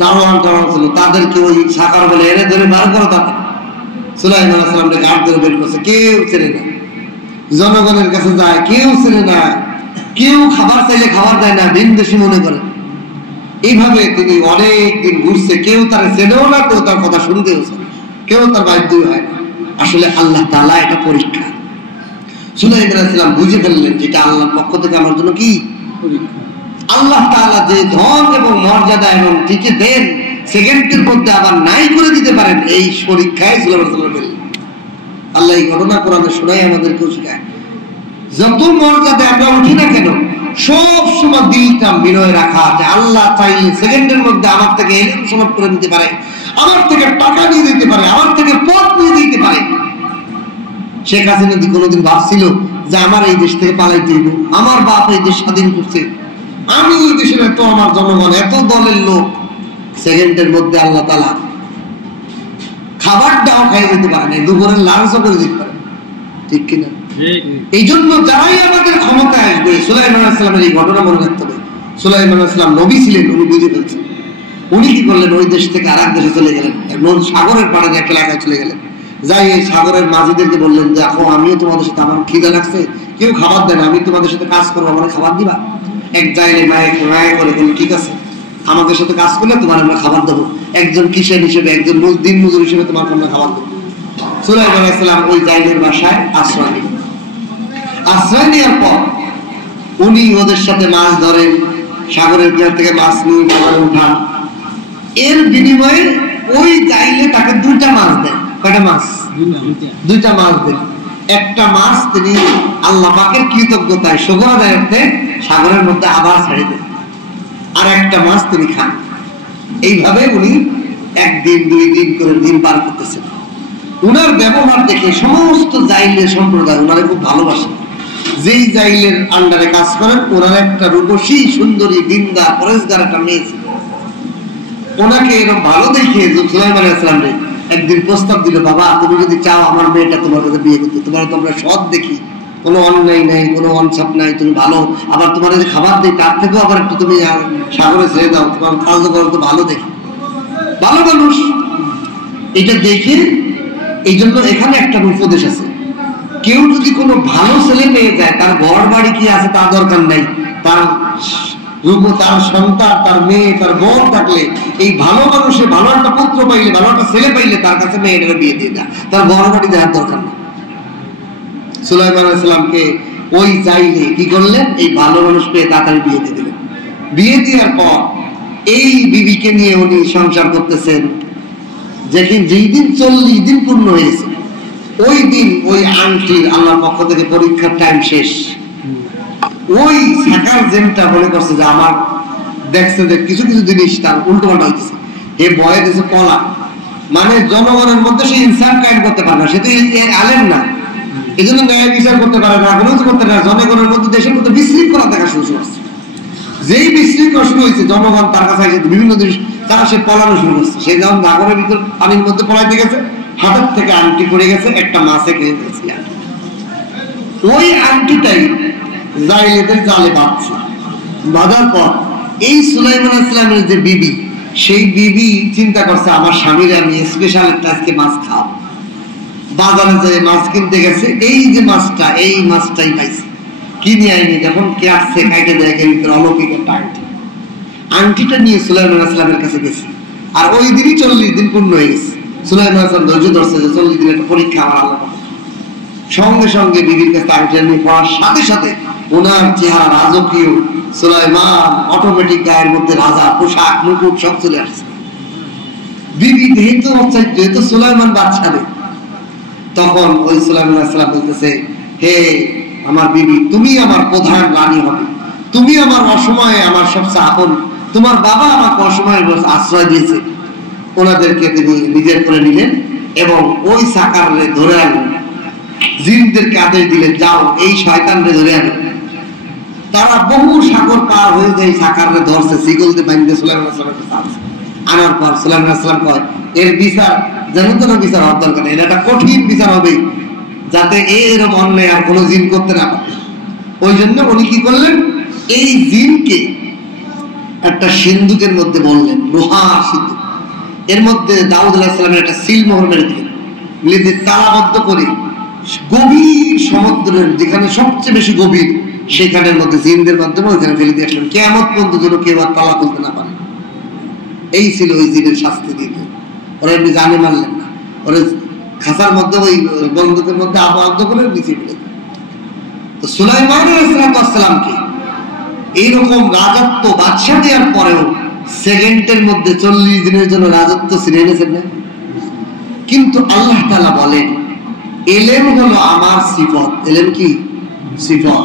দারোয়ান টারোয়ান ছিল তাদেরকে ওই সাকার বলে এনে ধরে বার করো, তাদের সুলাইমান আলাইহিস সালামকে গার্ড ধরে বের করছে, কেউ চেনে না। জনগণের কাছে যায়, কেউ চেনে না, কেউ খাবার চাইলে খাবার দেয় না, ভিনদেশী মনে করে। এইভাবে তিনি অনেক দিন ঘুরছে, কেউ তার চেনেও না, কেউ তার কথা শুনতেও চায়, কেউ তার বাধ্যই হয় না। আসলে আল্লাহ তাআলা এটা পরীক্ষা। সুলাইমান আলাইহিস সালাম বুঝে ফেললেন যেটা আল্লাহর পক্ষ থেকে আমার জন্য কি পরীক্ষা। আল্লাহ তাআলা যে ধন এবং মর্যাদা এবং টিকে দেন, সেকেন্ডের মধ্যে আবার নাই করে দিতে পারেন, এই পরীক্ষায় সুলাইমান আলাইহিস সালাম পেলেন। আল্লাহ এই ঘটনা কোরআনে শোনায় আমাদেরকেও শেখায়, যত মর্যাদা আমরা উঠি না কেন, সব সময় দিলটা বিনয় রাখা, যে আল্লাহ চাইলে সেকেন্ডের মধ্যে আমার থেকে এলিম সমাপ্ত করে দিতে পারে, আমার থেকে টাকা নিয়ে দিতে পারে, আমার থেকে পদ নিয়ে দিতে পারে। শেখ হাসিনা কি কোনোদিন ভাবছিল যে আমার এই দেশ থেকে পালাইতে হইব, আমার বাপ এই দেশ স্বাধীন করছে, আমি এই দেশের এত আমার জনগণ এত দলের লোক, সেকেন্ডের মধ্যে আল্লাহ তাআলা খাবারটাও খাইয়ে দিতে পারে না, দুপুরের লাঞ্চও করে দিতে পারে, ঠিক কিনা? এই জন্য যারাই আমাদের ক্ষমতায় আসবে, সুলাইমান আলাইহিস সালামের এই ঘটনা মনে রাখতে হবে। সুলাইমান আলাইহিস সালাম নবী ছিলেন, উনি বুঝে ফেলছেন। উনি কি করলেন, ওই দেশ থেকে আরেক দেশে চলে গেলেন, সাগরের পাড়ে এক এলাকায় চলে গেলেন। যাই এই সাগরের মাঝিদেরকে বললেন, দেখো আমিও তোমাদের সাথে, আমার খিদা লাগছে, কেউ খাবার দেয় না, আমি তোমাদের সাথে কাজ করবো, আমার খাবার দিবা। এক যাইলে মায়ে করে বললেন, ঠিক আছে, আমাদের সাথে কাজ করলে তোমার আমরা খাবার দেবো, একজন কিষান হিসেবে, একজন দিন মজুর হিসেবে তোমার আমরা খাবার দেবো। সুলাইমান আলাইহিস সালাম ওই জাইলের বাসায় আশ্রয় নিলেন। আশ্রয় নেওয়ার পর উনি ওদের সাথে মাছ ধরেন, সাগরের কিনার থেকে মাছ নিয়ে খাবারে উঠান। এর বিনিময়ে ওই জাইলে তাকে দুইটা মাছ দেন। কয়টা মাছ? দুইটা মাছ দেন। একটা মাছ তিনি আল্লাহ পাকের কৃতজ্ঞতায় শুকর আদায়ার্থে সাগরের মধ্যে আবার ছেড়ে দেন, আর একটা মাছ তিনি খান। এইভাবে উনি একদিন দুই দিন করে দিন পার করতেছেন। উনার ব্যবহার দেখে সমস্ত জাইলের সম্প্রদায় উনারে খুব ভালোবাসে। যেই জাইলের আন্ডারে কাজ করেন, ওনার একটা রূপসী সুন্দরী দিনদার পরেশগার একটা মেয়ে ছিল। ওনাকে এরকম ভালো দেখে সুলাইমান আলাইহিস সালাম একদিন প্রস্তাব দিল, বাবা তুমি যদি চাও আমার মেয়েটা তোমার কাছে বিয়ে করতে, তোমার তো আমরা সৎ দেখি, কোনো অন্যায় নাই, কোনো অনসাপ নাই, তুমি ভালো, আবার তোমার যদি খাবার দিই তার থেকেও আবার একটু তুমি সাগরে ছেড়ে দাও, তোমার কাজ তো ভালো দেখি, ভালো মানুষ। এটা দেখে এই জন্য এখানে একটা উপদেশ আছে, কেউ যদি কোনো ভালো ছেলে পেয়ে যায়, তার ঘর বাড়ি কি আছে তার দরকার নাই, তার রূপ, তার সন্তান, তার মেয়ে, তার বর থাকলে, এই ভালো মানুষের ভালো একটা পুত্র পাইলে, ভালো একটা ছেলে পাইলে তার কাছে মেয়েটাকে বিয়ে দিয়ে দেয়, তার ঘর বাড়ি দেওয়ার দরকার নেই। সুলাইমান আলাইহিস সালামকে ওই চাইলে কি করলেন, এই ভালো মানুষ পেয়ে তাড়াতাড়ি বিয়ে দিয়ে দিলেন। বিয়ে দেওয়ার পর এই বিবিকে নিয়ে উনি সংসার করতেছেন। যেই দিন 40 দিন পূর্ণ হয়েছে, ওই দিন ওই আংটির আল্লাহর পক্ষ থেকে পরীক্ষার টাইম শেষ। ওই সাকার জেনটা মনে করছে যে আমার দেখছে যে কিছু কিছু জিনিস তার উল্টো পাল্টা হইতেছে, এ ভয়ে দিয়েছে পলা, মানে জনগণের মধ্যে সে ইনসাফ কায়েম করতে পারে না, সে তো আলেম না, এই জন্য ন্যায় বিচার করতে পারে না, কোনো কিছু করতে পারে না। জনগণের মধ্যে, দেশের মধ্যে বিশৃঙ্খলা দেখা শুরু হচ্ছে। যেই বিশৃঙ্খলা শুরু হয়েছে, জনগণ তার কাছে এসে বিভিন্ন জিনিস তারা সে পলানো শুরু করছে। সে যখন নাগরের ভিতর পানির মধ্যে পলাইতে গেছে, হাতের থেকে আংটি পড়ে গেছে, একটা মাছে খেয়ে গেছে। ওই আংটিটাই জাইলেদের জালে বাঁধছে। বাঁধার পর এই সুলাইমান আলাইহিস সালামের যে বিবি, সেই বিবি চিন্তা করছে আমার স্বামীর আমি স্পেশাল একটা আজকে মাছ খাও। বাজারে যে মাছ কিনতে গেছে, এই যে মাছটা, এই মাছটাই পাইছে, কিনে আইনি যখন কাটছে, কাটে দেখে ভিতরে অলৌকিক একটা আংটি। আংটিটা নিয়ে সুলাইমান আলাইহিস সালামের কাছে গেছে। আর ওই দিনই 40 দিন পূর্ণ হয়ে গেছে। সুলাইমান আলাইহিস সালাম ধৈর্য ধরছে যে 40 দিনের একটা পরীক্ষা আমার আল্লাহ। সঙ্গে সঙ্গে বিবির কাছে আংটিটা নিয়ে পড়ার সাথে সাথে ওনার চেহারা রাজকীয়, সুলাইমান অটোমেটিক গায়ের মধ্যে রাজা পোশাক মুকুট সব চলে আসছে। বিবি যেহেতু যেহেতু সুলাইমান বাদশা নেই, তখন ওই সুলাইমান আলাইহিস সালাম বলতেছে, হে আমার বিবি, তুমি আমার প্রধান রানী হবে, তুমি আমার অসময়ে আমার সবচেয়ে আপন, তোমার বাবা আমাকে অসময়ে আশ্রয় দিয়েছে। ওনাদেরকে তিনি নিজের করে নিলেন এবং ওই সাকারে ধরে আনলেন। জিনদেরকে আদেশ দিলেন, যাও এই শয়তানকে ধরে আনো। তারা বহু সাগর পার হয়ে যায়, সাকারে ধরছে, সিগলতে বাঁধতে সুলাইমান আলাইহিস সালামের কাছে আনার পর সুলাইমান আলাইহিস সালাম কয়, এর বিচার যেন তেন বিচার হওয়ার দরকার নেই, এটা একটা কঠিন বিচার হবে, যাতে এরকম অন্যায় আর কোনো জিন করতে না পারে। ওই জন্য উনি কি করলেন, এই জিনকে একটা সিন্ধুকের মধ্যে বললেন, লোহার সিন্ধুক, এর মধ্যে দাউদ আলাইহিস সালামের একটা সিলমোহর মেরে দিলেন, মিলে তালাবদ্ধ করে গভীর সমুদ্রের যেখানে সবচেয়ে বেশি গভীর, সেখানের মধ্যে জিনদের মাধ্যমে ওইখানে ফেলে দিয়ে আসলেন, কিয়ামত পর্যন্ত যেন কেউ আর তালা খুলতে না পারে। এই ছিল ওই জিনের শাস্তি দিতে। ওরা এমনি জানে মানলেন না, ওরা খাঁচার মধ্যে ওই বন্দুকের মধ্যে আবদ্ধ করে নিচে ফেলে দিল। তো সুলাইমান আলাইহিস সালামকে এইরকম রাজত্ব বাদশা দেওয়ার পরেও সেকেন্ডের মধ্যে 40 দিনের জন্য রাজত্ব ছিনে এনেছেন না। কিন্তু আল্লাহ তাআলা বলেন, এলেম হলো আমার সিফত। এলেম কি? সিফত।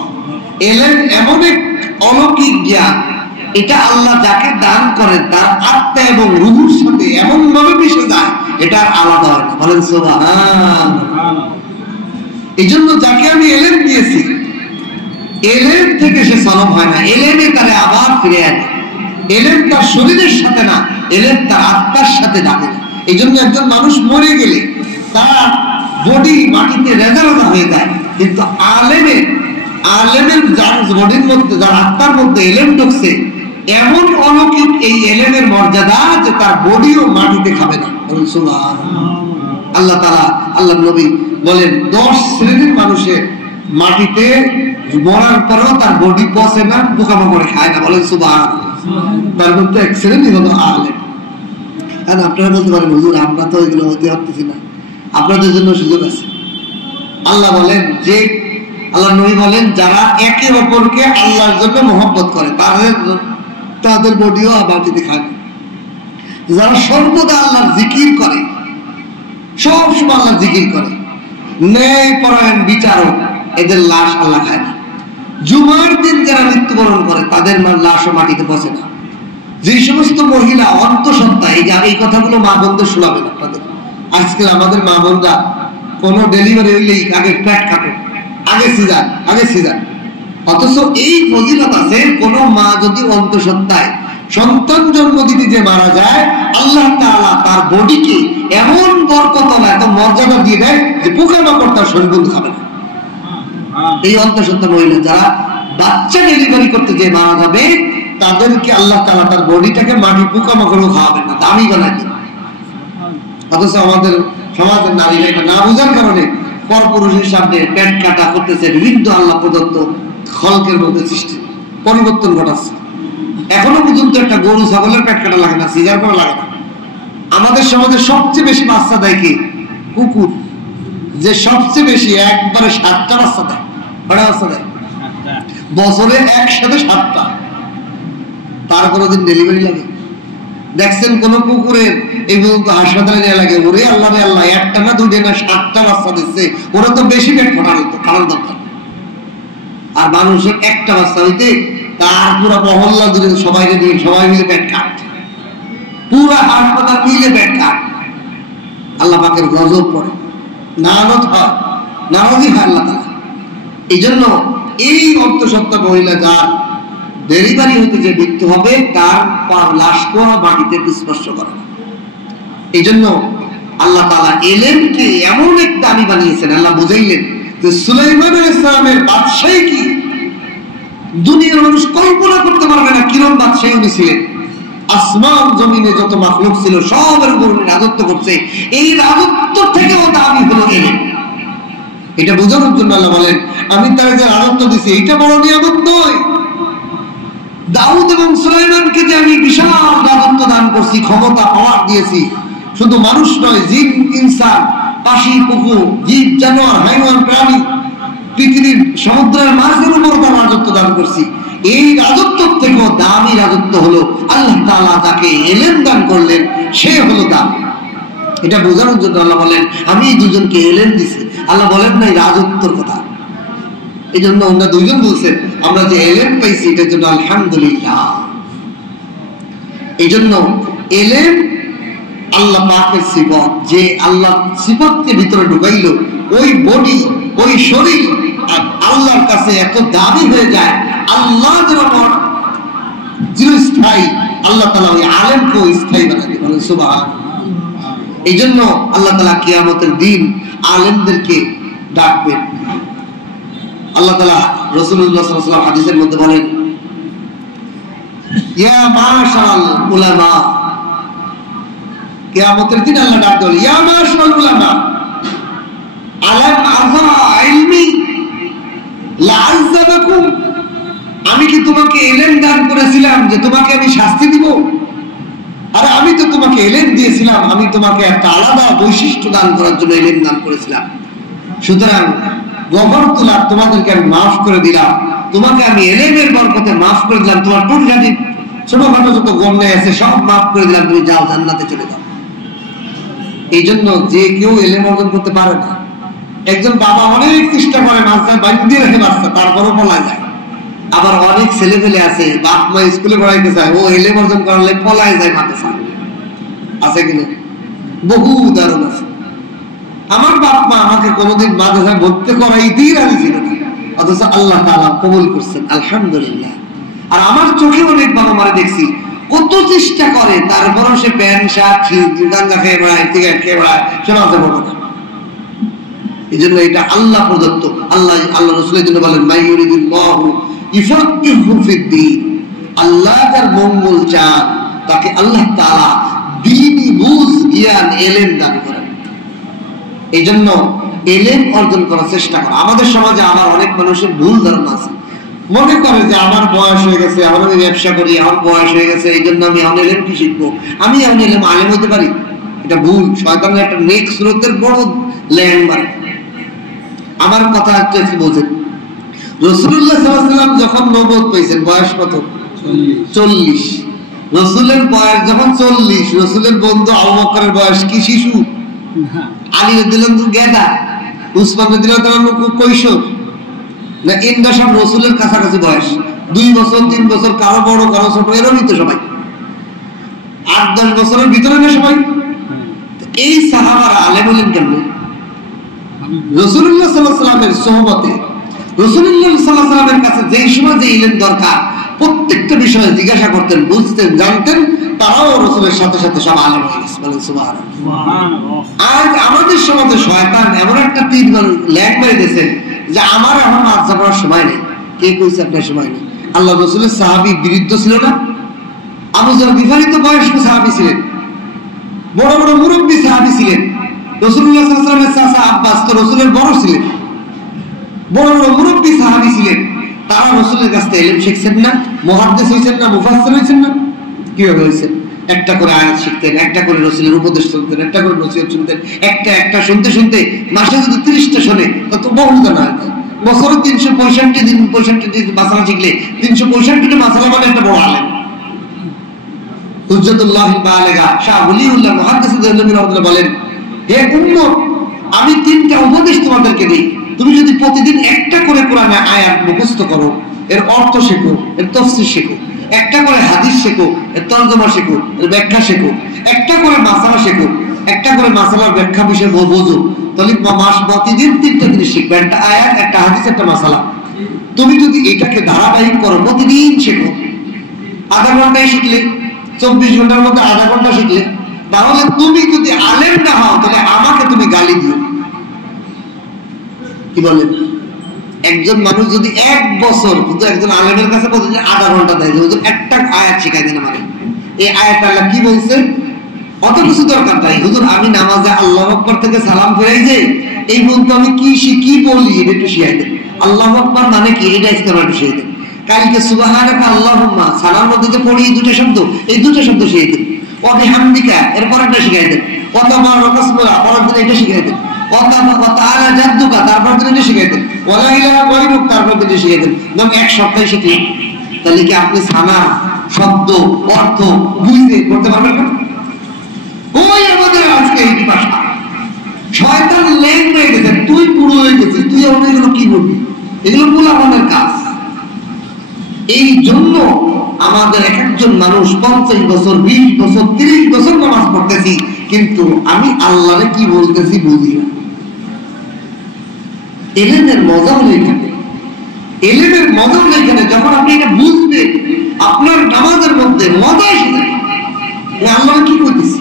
এলেম এমন এক অলৌকিক জ্ঞান, এটা আল্লাহ যাকে দান করেন তার আত্মা এবং রূহের সাথে এমন ভাবে মিশে যায়, এটা আলাদা হয় না। বলেন সুবহানাল্লাহ। এই জন্য যাকে আমি এলেম দিয়েছি, এলেম থেকে সে সলব হয় না, এলেমে তারে আবার ফিরে আনে। এলেম তার শরীরের সাথে না, এলেম তার আত্মার সাথে ডাকে। এই জন্য একজন মানুষ মরে গেলে তার বডি মাটিতে রেজা রেজা হয়ে যায়, কিন্তু আলেমের যার বডির মধ্যে, যার আত্মার মধ্যে এলেম ঢুকছে, এমন অলৌকিক এই এলেমের মর্যাদা যে তার বডিও মাটিতে খাবে না। সুবহানাল্লাহ। আল্লাহ তাআলা, আল্লাহ নবী বলেন, 10 শ্রেণীর মানুষের মাটিতে মরার পরেও তার বডি পচে না, পোকামাকড়ে খায় না। বলেন সুবহানাল্লাহ। তার মধ্যে এক শ্রেণী হলো আলেম। আর আপনারা বলতে পারেন, হুজুর আমরা তো এগুলো হতে পারতেছি না, আপনাদের জন্য সুযোগ আছে। আল্লাহ বলেন যে, আল্লাহ নবী বলেন, যারা একে অপরকে আল্লাহর জন্য মহব্বত করে তাদের বডিও মাটিতে খায় না। যারা সর্বদা আল্লাহর জিকির করে, সব সময় আল্লাহর জিকির করে, ন্যায় পরায়ণ বিচারক, এদের লাশ আল্লাহ খায় না। জুমার দিন যারা মৃত্যুবরণ করে, তাদের লাশও মাটিতে পচে না। যে সমস্ত মহিলা অন্তঃসত্ত্বা, এই কথাগুলো মা বোনদের শোনাবেন আপনাদের। আজকে আমাদের মা বোনরা কোনো ডেলিভারি হইলেই আগে পেট কাটে, আগে সিজার। অথচ এই ফজিলত আছে, কোন মা যদি অন্তঃসত্ত্বায় সন্তান জন্ম দিতে যে মারা যায়, আল্লাহ তাআলা তার বডিকে এমন বরকত, এত মর্যাদা দিয়ে দেয় যে পোকামাকড় তার শরীর বন্ধু খাবে না। এই অন্তঃসত্ত্বা মহিলা যারা বাচ্চা ডেলিভারি করতে যে মারা যাবে, তাদেরকে আল্লাহ তাআলা তার বডিটাকে মাটি পোকামাকড়ও খাওয়াবেন না, দামি বানায় দেন। অথচ আমাদের সমাজের নারীরা এটা না বোঝার কারণে পরপুরুষের সামনে পেট কাটা করতেছে, বিভিন্ন আল্লাহ প্রদত্ত খলকের মধ্যে সৃষ্টি পরিবর্তন ঘটাচ্ছে। এখনো পর্যন্ত একটা গরু ছাগলের পেট কাটা লাগে না, সিজার করা লাগে না। আমাদের সমাজে সবচেয়ে বেশি বাচ্চা দেয় কি? কুকুর, যে সবচেয়ে বেশি, একবারে 7টা বাচ্চা দেয়। কয়টা বাচ্চা দেয়? বছরে একসাথে 7টা। তার কোনোদিন ডেলিভারি লাগে? দেখছেন কোন কুকুরের এই পর্যন্ত হাসপাতালে নেওয়া লাগে? ওরে আল্লাহ রে আল্লাহ, একটা না, 2টা না, 7টা বাচ্চা দিচ্ছে। ওরা তো বেশি পেট খাওয়ার দরকার। আর মানুষের একটা বাচ্চা হইতে তার পুরা মহল্লা জুড়ে সবাই মিলে পেট কাট, পুরা হাসপাতাল মিলে পেট কাট। আল্লাহ পাকের গজব পড়ে, নানত হয়, নারাজি হয় আল্লাহ তাআলা। এই জন্য এই অন্তঃসত্ত্বা মহিলা যার ডেলিভারি হতে যে মৃত্যু হবে, তার লাশকে মাটিতে স্পর্শ করে না। এই জন্য আল্লাহ তাআলা এলেমকে এমন এক দামি বানিয়েছেন। আল্লাহ বুঝাইলেন যে সুলাইমান আলাইহিস সালামের বাদশাহী কি, দুনিয়ার মানুষ কল্পনা করতে পারবে না কিরম বাদশাহী উনি ছিলেন। আসমান জমিনে যত মাখলুক ছিল সবের উপর উনি রাজত্ব করছে। এই রাজত্ব থেকেও দামি হলো এলেম। এটা বোঝানোর জন্য আল্লাহ বলেন আমি তার যে রাজত্ব দিছি এটা বড় নিয়ামত নয়। দাউদ এবং সুলাইমানকে যে আমি বিশাল রাজত্ব দান করছি, ক্ষমতা পাওয়ার দিয়েছি, শুধু মানুষ নয়, জিন ইনসান, পাখি কুকুর, জীব জানোয়ার, হাইওয়ান প্রাণী, পৃথিবীর সমুদ্রের মাছের উপর তার রাজত্ব দান করছি। এই রাজত্ব থেকেও দামি রাজত্ব হলো আল্লাহ তাআলা যাকে এলেম দান করলেন সে হলো দামি। এটা বোঝানোর জন্য আল্লাহ বলেন আমি দুজনকে এলেম দিছি। আল্লাহ বলেন নাই রাজত্বর কথা। এই জন্য ওনারা দুইজন বলছেন আমরা যে এলেম পাইছি এটার জন্য আলহামদুলিল্লাহ। এই জন্য এলেম আল্লাহ পাকের সিফত, যে আল্লাহ সিফতকে ভিতরে ঢুকাইলো, ওই বডি, ওই শরীর আল্লাহর কাছে এত দামি হয়ে যায়। আল্লাহ যেমন চিরস্থায়ী, আল্লাহ তাআলা ওই আলেমকেও স্থায়ী বানাতে বলেন সুবহানাল্লাহ। এই জন্য আল্লাহ তাআলা কিয়ামতের দিন আলেমদেরকে ডাকবেন। আল্লাহ তাআলা রাসূলুল্লাহ সাল্লাল্লাহু আলাইহি ওয়াসাল্লাম হাদিসের মধ্যে বলেন ইয়া মাশাআল উলামা, কিয়ামতের দিন আল্লাহ ডাক দেন ইয়া মাশাআল উলামা আলাম আযা ইলমি লা'আযাবাকুম, আমি কি তোমাকে এলেম দান করেছিলাম যে তোমাকে আমি শাস্তি দিব? আরে আমি তো তোমাকে এলেম দিয়েছিলাম, আমি তোমাকে একটা আলাদা বৈশিষ্ট্য দান করার জন্য এলেম দান করেছিলাম। সুতরাং গফরতুলা, তোমাদেরকে আমি মাফ করে দিলাম, তোমাকে আমি এলেমের বরকতে মাফ করে দিলাম, তোমার টুকটাকি ছোটখাটো যত গুনাহ আছে সব মাফ করে দিলাম, তুমি যাও জান্নাতে চলে যাও। এই জন্য যে কেউ এলেম অর্জন করতে পারে না। একজন বাবা অনেক চেষ্টা করে মাদ্রাসায় বাঁধিয়ে রাখে বাচ্চা, তারপরও পলায় যায়। আবার অনেক ছেলে পেলে আছে বাপ মা স্কুলে পড়াইতে চায়, ও এলেম অর্জন করালে পলায় যায় মাদ্রাসা। আছে কিনা? বহু উদাহরণ আছে। আমার বাপ মা আমাকে কোনোদিন মাদ্রাসায় ভর্তি করাইতেই রাজি ছিল না, অথচ আল্লাহ তাআলা কবুল করছেন আলহামদুলিল্লাহ। আর আমার চোখে অনেক বাবা মারে দেখছি কত চেষ্টা করে, তারপরও সে প্যান্ট শার্ট গাঁজা খেয়ে বেড়ায়, সিগারেট খেয়ে বেড়ায়, শোনা যাবে না। এই জন্য এটা আল্লাহ প্রদত্ত। আল্লাহ রাসূলের জন্য বলেন মাই ইউরিদুল্লাহু ইফাক্কিহু ফিদ্দীন, আল্লাহ যার মঙ্গল চান তাকে আল্লাহ তাআলা দ্বীনি বুঝ, জ্ঞান, এলেম দান করেন। এই জন্য এলেম অর্জন করার চেষ্টা করা। আমাদের সমাজে আমার অনেক মানুষের ভুল ধারণা আছে, মনে করে যে আমার বয়স হয়ে গেছে, এখন আমি ব্যবসা করি, আমার বয়স হয়ে গেছে, এই জন্য আমি এখন এলেম কি শিখবো, আমি এখন এলেম আলেম হতে পারি। এটা ভুল। শয়তানের একটা নেক স্রোতের বড় ল্যান্ড মারে। আমার কথা হচ্ছে কি বোঝেন, রাসূলুল্লাহ সাল্লাল্লাহু আলাইহি ওয়াসাল্লাম যখন নবুয়ত পেয়েছেন বয়স কত? 40। রাসূলের বয়স যখন 40, রাসূলের বন্ধু আবু বকরের বয়স কি শিশু? আলী রাদিয়াল্লাহু আনহু গেদা, উসমান রাদিয়াল্লাহু আনহু কৈশোর। না ইন্দা সব রাসূলের কাছাকাছি বয়স, 2 বছর 3 বছর, কারো বড় কারো ছোট, এরকমই তো সবাই। 8-10 বছরের ভিতরে না সবাই। এই সাহাবারা আলেম হলেন কেমন? রাসূলুল্লাহ সাল্লাল্লাহু আলাইহি ওয়াসাল্লামের সোহবতে, রাসূলুল্লাহ সাল্লাল্লাহু আলাইহি ওয়াসাল্লামের কাছে যেই সময় যে ইলম দরকার প্রত্যেকটা বিষয়ে জিজ্ঞাসা করতেন, বুঝতেন, জানতেন, তারাও রাসূলের সাথে সাথে সব আলেম হয়ে গেছে। বলেন সুবহানাল্লাহ। আজ আমাদের সমাজে শয়তান এমন একটা তীর ল্যাগ মেরে দিয়েছে যে আমার এখন মাদ্রাসা পড়ার সময় নেই। কে কইছে আপনার সময় নেই? আল্লাহ রাসূলের সাহাবী বিরুদ্ধ ছিল না? আবু যর গিফারী তো বয়স্ক সাহাবী ছিলেন, বড় বড় মুরব্বী সাহাবী ছিলেন। রাসূলুল্লাহ সাল্লাল্লাহু আলাইহি ওয়াসাল্লামের চাচা আব্বাস তো রাসূলের বড় ছিলেন, বড় বড় মুরব্বী সাহাবী ছিলেন। তারা রাসূলের কাছ থেকে ইলম শিখছেন না? মুহাদ্দিস হইছেন না? মুফাসসির হইছেন না? কিভাবে হইছেন? একটা করে আয়াত শিখতেন, একটা করে রাসূলের উপদেশ শুনতেন, একটা করে নসিহত শুনতেন, একটা শুনতে শুনতে মাসে যদি 30টা শুনে তত বহু জানা হয়। বছরে 365 দিন 65 দিন মাসালা শিখলে 365টা মাসালা মানে একটা বড় আলেম। হুজ্জাতুল্লাহ বালিগা শাহ ওলিউল্লাহ মুহাদ্দিস রাহিমাহুল্লাহ বলেন, হে উম্মত, আমি 3টা উপদেশ তোমাদেরকে দেই, তুমি যদি প্রতিদিন একটা করে কোরআনের আয়াত মুখস্থ করো, এর অর্থ শেখো, এর তাফসীর শেখো, একটা করে হাদিস শেখো, এর তরজমা শেখো, এর ব্যাখ্যা শেখো, একটা করে মাসালা শেখো, একটা করে মাসালার ব্যাখ্যা বিষয় বোঝো, তাহলে মাস প্রতিদিন 3টা জিনিস শিখবে, একটা আয়াত, একটা হাদিস, একটা মাসালা। তুমি যদি এটাকে ধারাবাহিক করো, প্রতিদিন শেখো, আধা ঘন্টায় শিখলে, 24 ঘন্টার মধ্যে আধা ঘন্টা শিখলে, তাহলে তুমি যদি আলেম না হও তাহলে আমাকে তুমি গালি দিও। কি বলেন? একজন মানুষ যদি 1 বছর কিন্তু একজন আলেমের কাছে প্রতিদিন আধা ঘন্টা দেয়, হুজুর একটা আয়াত শিখাই দেন আমাকে, এই আয়াত আল্লাহ কি বলছে, অত কিছু দরকার নাই। হুজুর আমি নামাজে আল্লাহু আকবার থেকে সালাম ফেরাই যে এই বলতে আমি কি বলি এটা একটু শিখাই দেন। আল্লাহু আকবার মানে কি এটা একটু শিখাই দেন। কালকে সুবহানাকা আল্লাহুম্মা সালাম মধ্যে যে পড়ি দুটো শব্দ, এই দুটো শব্দ শিখাই দেন। ওয়া বিহামদিকা এরপর একটা শিখাই দেন। ওয়া তাবারাকা ইসমুকা পরের দিন এটা শিখাই দেন। ওয়া তাআলা জাদ্দুকা তারপর দিন এটা শিখাই দেন। ওয়া লা ইলাহা গায়রুক তারপর দিন এটা শিখাই দেন। মানে এক সপ্তাহে শিখলেন, তাহলে কি আপনি সানা শব্দ অর্থ বুঝতে করতে পারবেন না? ওই আমাদের আজকে এই ভাষা শয়তান ল্যাং হয়ে গেছে, তুই পুরো হয়ে গেছিস, তুই এখন এগুলো কি বলবি, এগুলো মূল আমাদের কাজ। এই জন্য আমাদের এক একজন মানুষ 50 বছর 20 বছর 30 বছর নামাজ পড়তেছি, কিন্তু আমি আল্লাহরে কি বলতেছি বুঝি না। এলেমের মজা হলো এখানে, এলেমের মজা হলো এখানে যখন আপনি এটা বুঝবেন, আপনার নামাজের মধ্যে মজা এসে যাবে। আল্লাহ কি করতেছি,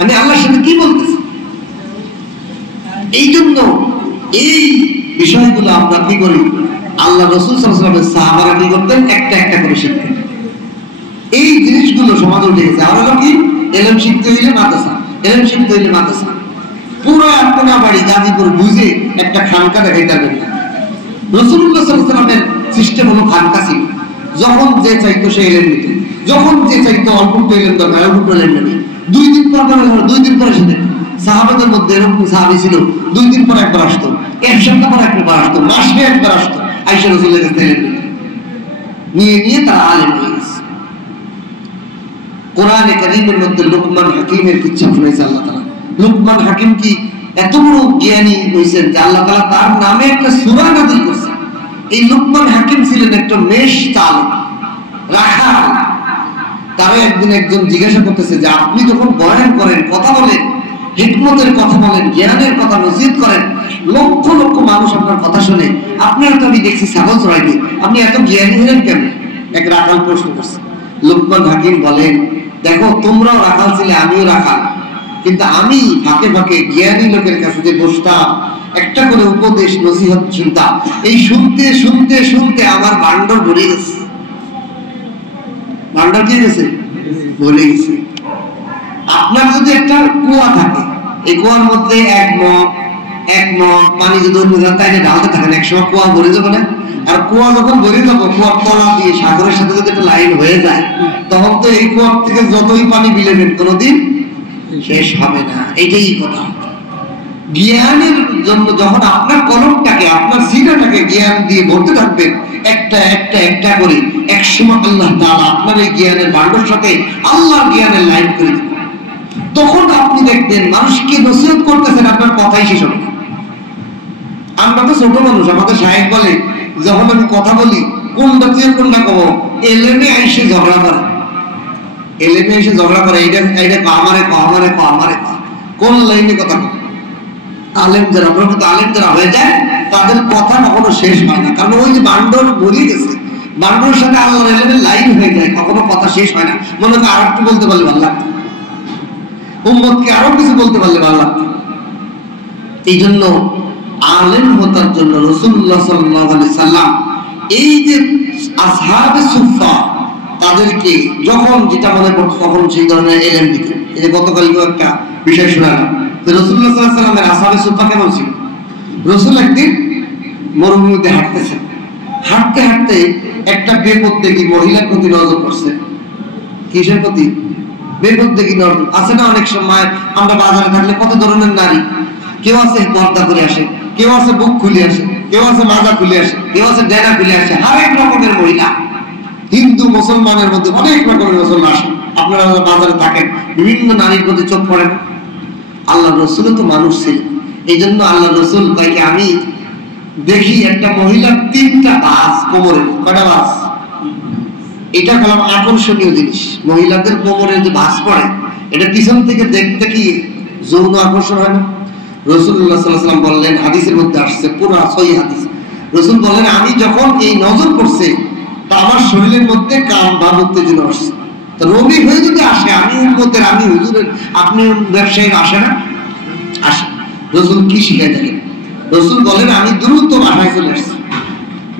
আমি আল্লাহর সাথে কি বলতেছি। এই জন্য এই বিষয়গুলো আমরা কি করি, আল্লাহ রাসূল সাল্লাল্লাহু আলাইহি ওয়াসাল্লামের সাহাবারা কি করতেন, একটা একটা করে শিখতেন। এই জিনিসগুলো সমাজে উঠে গেছে। আর হলো কি, ইলম শিখতে হইলে মাদ্রাসা, ইলম শিখতে হইলে মাদ্রাসা। পুরো আপনার বাড়ি গাজীপুর বুঝে একটা খানকা দেখাইতে পারবেন না। রাসূলুল্লাহ সাল্লাল্লাহু আলাইহি ওয়াসাল্লামের সিস্টেম হলো খানকা ছিল, যখন যে চাইতো সে ইলম নিত, যখন যে চাইতো অল্প ইলম দরকার অল্প ইলম নেবে। 2 দিন পর 2 দিন পরে সেটা সাহাবাদের মধ্যে এরকম সাহাবী ছিল 2 দিন পর একবার আসতো, 1 সপ্তাহ পর একবার আসতো, মাসে একবার আসতো, আয়েশা রাসূলের কাছে নিয়ে তারা আলেম হয়ে গেছে। কোরআনে কারীমের মধ্যে লুকমান হাকিমের কিচ্ছা শুনাইছে আল্লাহ তাআলা। লুকমান হাকিম কি এত বড় জ্ঞানী হয়েছেন যে আল্লাহ তাআলা তার নামে একটা সূরা নাযিল করেছেন। এই লুকমান হাকিম ছিলেন একটা মেষ চালক, রাখাল। তারা একজন জিজ্ঞাসা করতেছে যে আপনি যখন বয়ান করেন, কথা বলেন, হিকমতের কথা বলেন, জ্ঞানের কথা নসিহত করেন, লক্ষ লক্ষ মানুষ আপনার কথা শুনে, আপনার তো আমি দেখছি ছাগল চড়াইতে, আপনি এত জ্ঞানী হলেন কেন? এক রাখাল প্রশ্ন করছে। লুকমান হাকিম বলেন, দেখো তোমরাও রাখাল ছিলে, আমিও রাখাল, কিন্তু আমি ফাঁকে ফাঁকে জ্ঞানী লোকের কাছে যে বসতাম, একটা করে উপদেশ নসিহত শুনতাম, এই শুনতে শুনতে শুনতে আমার ভান্ডার ভরে গেছে। ভান্ডার কি গেছে? ভরে গেছে। আপনার যদি একটা কুয়া থাকে, এই কুয়ার মধ্যে এক মগ পানি যদি তাই ঢালতে থাকেন, একসময় কুয়া ভরে যাবে না? আর কুয়া যখন ভরে যাবো, কুয়ার তলা দিয়ে সাগরের সাথে যদি একটা লাইন হয়ে যায়, তখন তো এই কুয়ার থেকে যতই পানি বিলেবেন কোনোদিন শেষ হবে না। এটাই কথা। জ্ঞানের জন্য যখন আপনার কলমটাকে, আপনার সিনাটাকে জ্ঞান দিয়ে ভরতে থাকবেন, একটা একটা একটা করে, একসময় আল্লাহ তাআলা আপনার এই জ্ঞানের ভান্ডার সাথে আল্লাহর জ্ঞানের লাইন করে দিবেন। তখন আপনি দেখবেন মানুষকে নসিহত করতেছেন, আপনার কথাই শেষ হবে না। আমরা তো ছোট মানুষ, আমাদের সাহেব বলে যখন আমি কথা বলি কোনটা চেয়ে কোনটা কব, এলেমে এসে ঝগড়া করে, এলেমে এসে ঝগড়া করে, এইটা আমারে কোন লাইনে কথা বলে। আলেম যারা, প্রকৃত আলেম যারা হয়ে যায়, তাদের কথা কখনো শেষ হয় না, কারণ ওই যে বান্ডর ভরিয়ে গেছে, বান্ডরের সাথে আল্লাহর এলেমের লাইন হয়ে যায়, কখনো কথা শেষ হয় না। মনে হয় আর একটু বলতে পারলে ভালো লাগতো, উম্মতকে আরো কিছু বলতে পারলে ভালো লাগতো। এই জন্য আলেম হওয়ার জন্য রাসূলুল্লাহ সাল্লাল্লাহু আলাইহি সাল্লাম এই যে আসহাবে সুফফা, তাদেরকে যখন যেটা মনে পড়তো তখন সেই ধরনের ইলম দিতেন। এই যে গতকালকে একটা বিষয় শোনালাম, রাসূলুল্লাহ সাল্লাল্লাহু আলাইহি সাল্লামের আসহাবে সুফফা কেমন ছিল। রাসূল একদিন মরুভূমিতে হাঁটতেছেন, হাঁটতে হাঁটতে একটা বেপরদেহী মহিলার প্রতি নজর পড়ছে। কিসের প্রতি? বেপরদেহী নজর আছে না। অনেক সময় আমরা বাজারে থাকলে কত ধরনের নারী, কেউ আছে পর্দা করে আসে, কেউ আছে বুক খুলে আসে, কেউ আছে মাজা খুলে আসে, কেউ আছে ডেনা খুলে আসে, হরেক রকমের মহিলা। হিন্দু মুসলমানের মধ্যে অনেক রকমের মুসলমান আসে। আপনারা বাজারে থাকেন, বিভিন্ন নারীর প্রতি চোখ পড়ে না। আল্লাহ রাসূল তো মানুষ ছিলেন, এই জন্য আল্লাহ রাসূল কয়েকে আমি দেখি একটা মহিলার 3টা বাস কোমরে, কয়টা বাস? এটা হলাম আকর্ষণীয় জিনিস। মহিলাদের কোমরে যে বাস পড়ে, এটা পিছন থেকে দেখতে কি যৌন আকর্ষণ হয় না? রাসূলুল্লাহ সাল্লাল্লাহু আলাইহি ওয়াসাল্লাম বললেন, হাদিসের মধ্যে আসছে, পুরো সহিহ হাদিস, রাসূল বলেন আমি যখন এই নজর করছে, তা আমার শরীরের মধ্যে কাম ভাব উত্তেজনা আসছে। তো রোগী হয়ে যদি আসে, আমি উম্মতের, আমি হুজুরের, আপনি ব্যবসায়ীর আসে না? আসে। রাসূল কি শিখায় দেখেন, রাসূল বলেন আমি দ্রুত বাসায় চলে আসছি।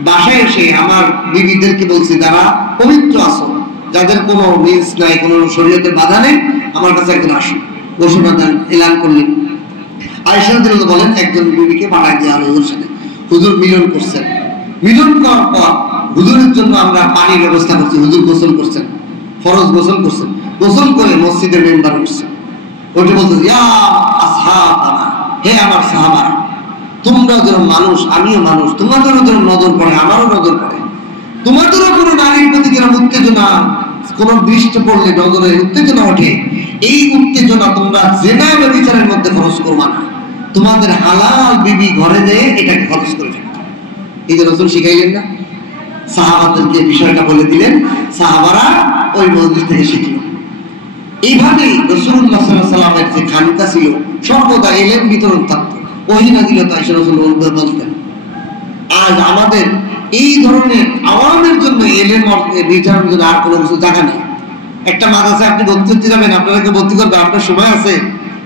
বাসায় এসে আমার বিবিদেরকে বলছি, যারা পবিত্র আছো, যাদের কোনো মিন্স নাই, কোনো শরীয়তের বাধা নেই, আমার কাছে একজন আসুন। ঘোষণা দেন, এলান করলেন। আয়েশা রাদিয়াল্লাহু বলেন, একজন বিবিকে পাঠায় দেওয়া হলো হুজুর সাথে। হুজুর মিলন করছেন। মিলন করার পর হুজুরের জন্য আমরা পানির ব্যবস্থা করছি। হুজুর গোসল করছেন, ফরজ গোসল করছেন। গোসল করে মসজিদের মেম্বার উঠছেন। ওইটা বলতে, ইয়া আসহাবানা, হে আমার সাহাবারা, তোমরাও যেন মানুষ, আমিও মানুষ, তোমাদেরও যেন নজর পড়ে, আমারও নজর পড়ে। তোমাদেরও কোনো নারীর প্রতি যেন উত্তেজনা, কোন দৃষ্টি পড়লে নজরে উত্তেজনা ওঠে, এই উত্তেজনা তোমরা জেনা বা বিচারের মধ্যে খরচ করবা না। তোমাদের হালাল বিবি ঘরে যেয়ে এটাকে খরচ করে ফেলো। এই যে রাসূল শিখাইলেন না, সাহাবাদেরকে বিষয়টা বলে দিলেন, সাহাবারা ওই মজলিস থেকে শিখল। এইভাবেই রাসূলুল্লাহ সাল্লাল্লাহু আলাইহি ওয়াসাল্লামের যে খানকা ছিল, সর্বদা ইলম বিতরণ থাকতো, ওহী নাযিল হতো, আয়েশা রাসূল বলতেন। আজ আমাদের এই ধরনের আওয়ামের জন্য ইলম বিচারের জন্য আর কোনো কিছু জায়গা নেই। একটা মাদ্রাসায় আপনি ভর্তি হতে যাবেন, আপনাকে ভর্তি করবে, আপনার সময় আছে।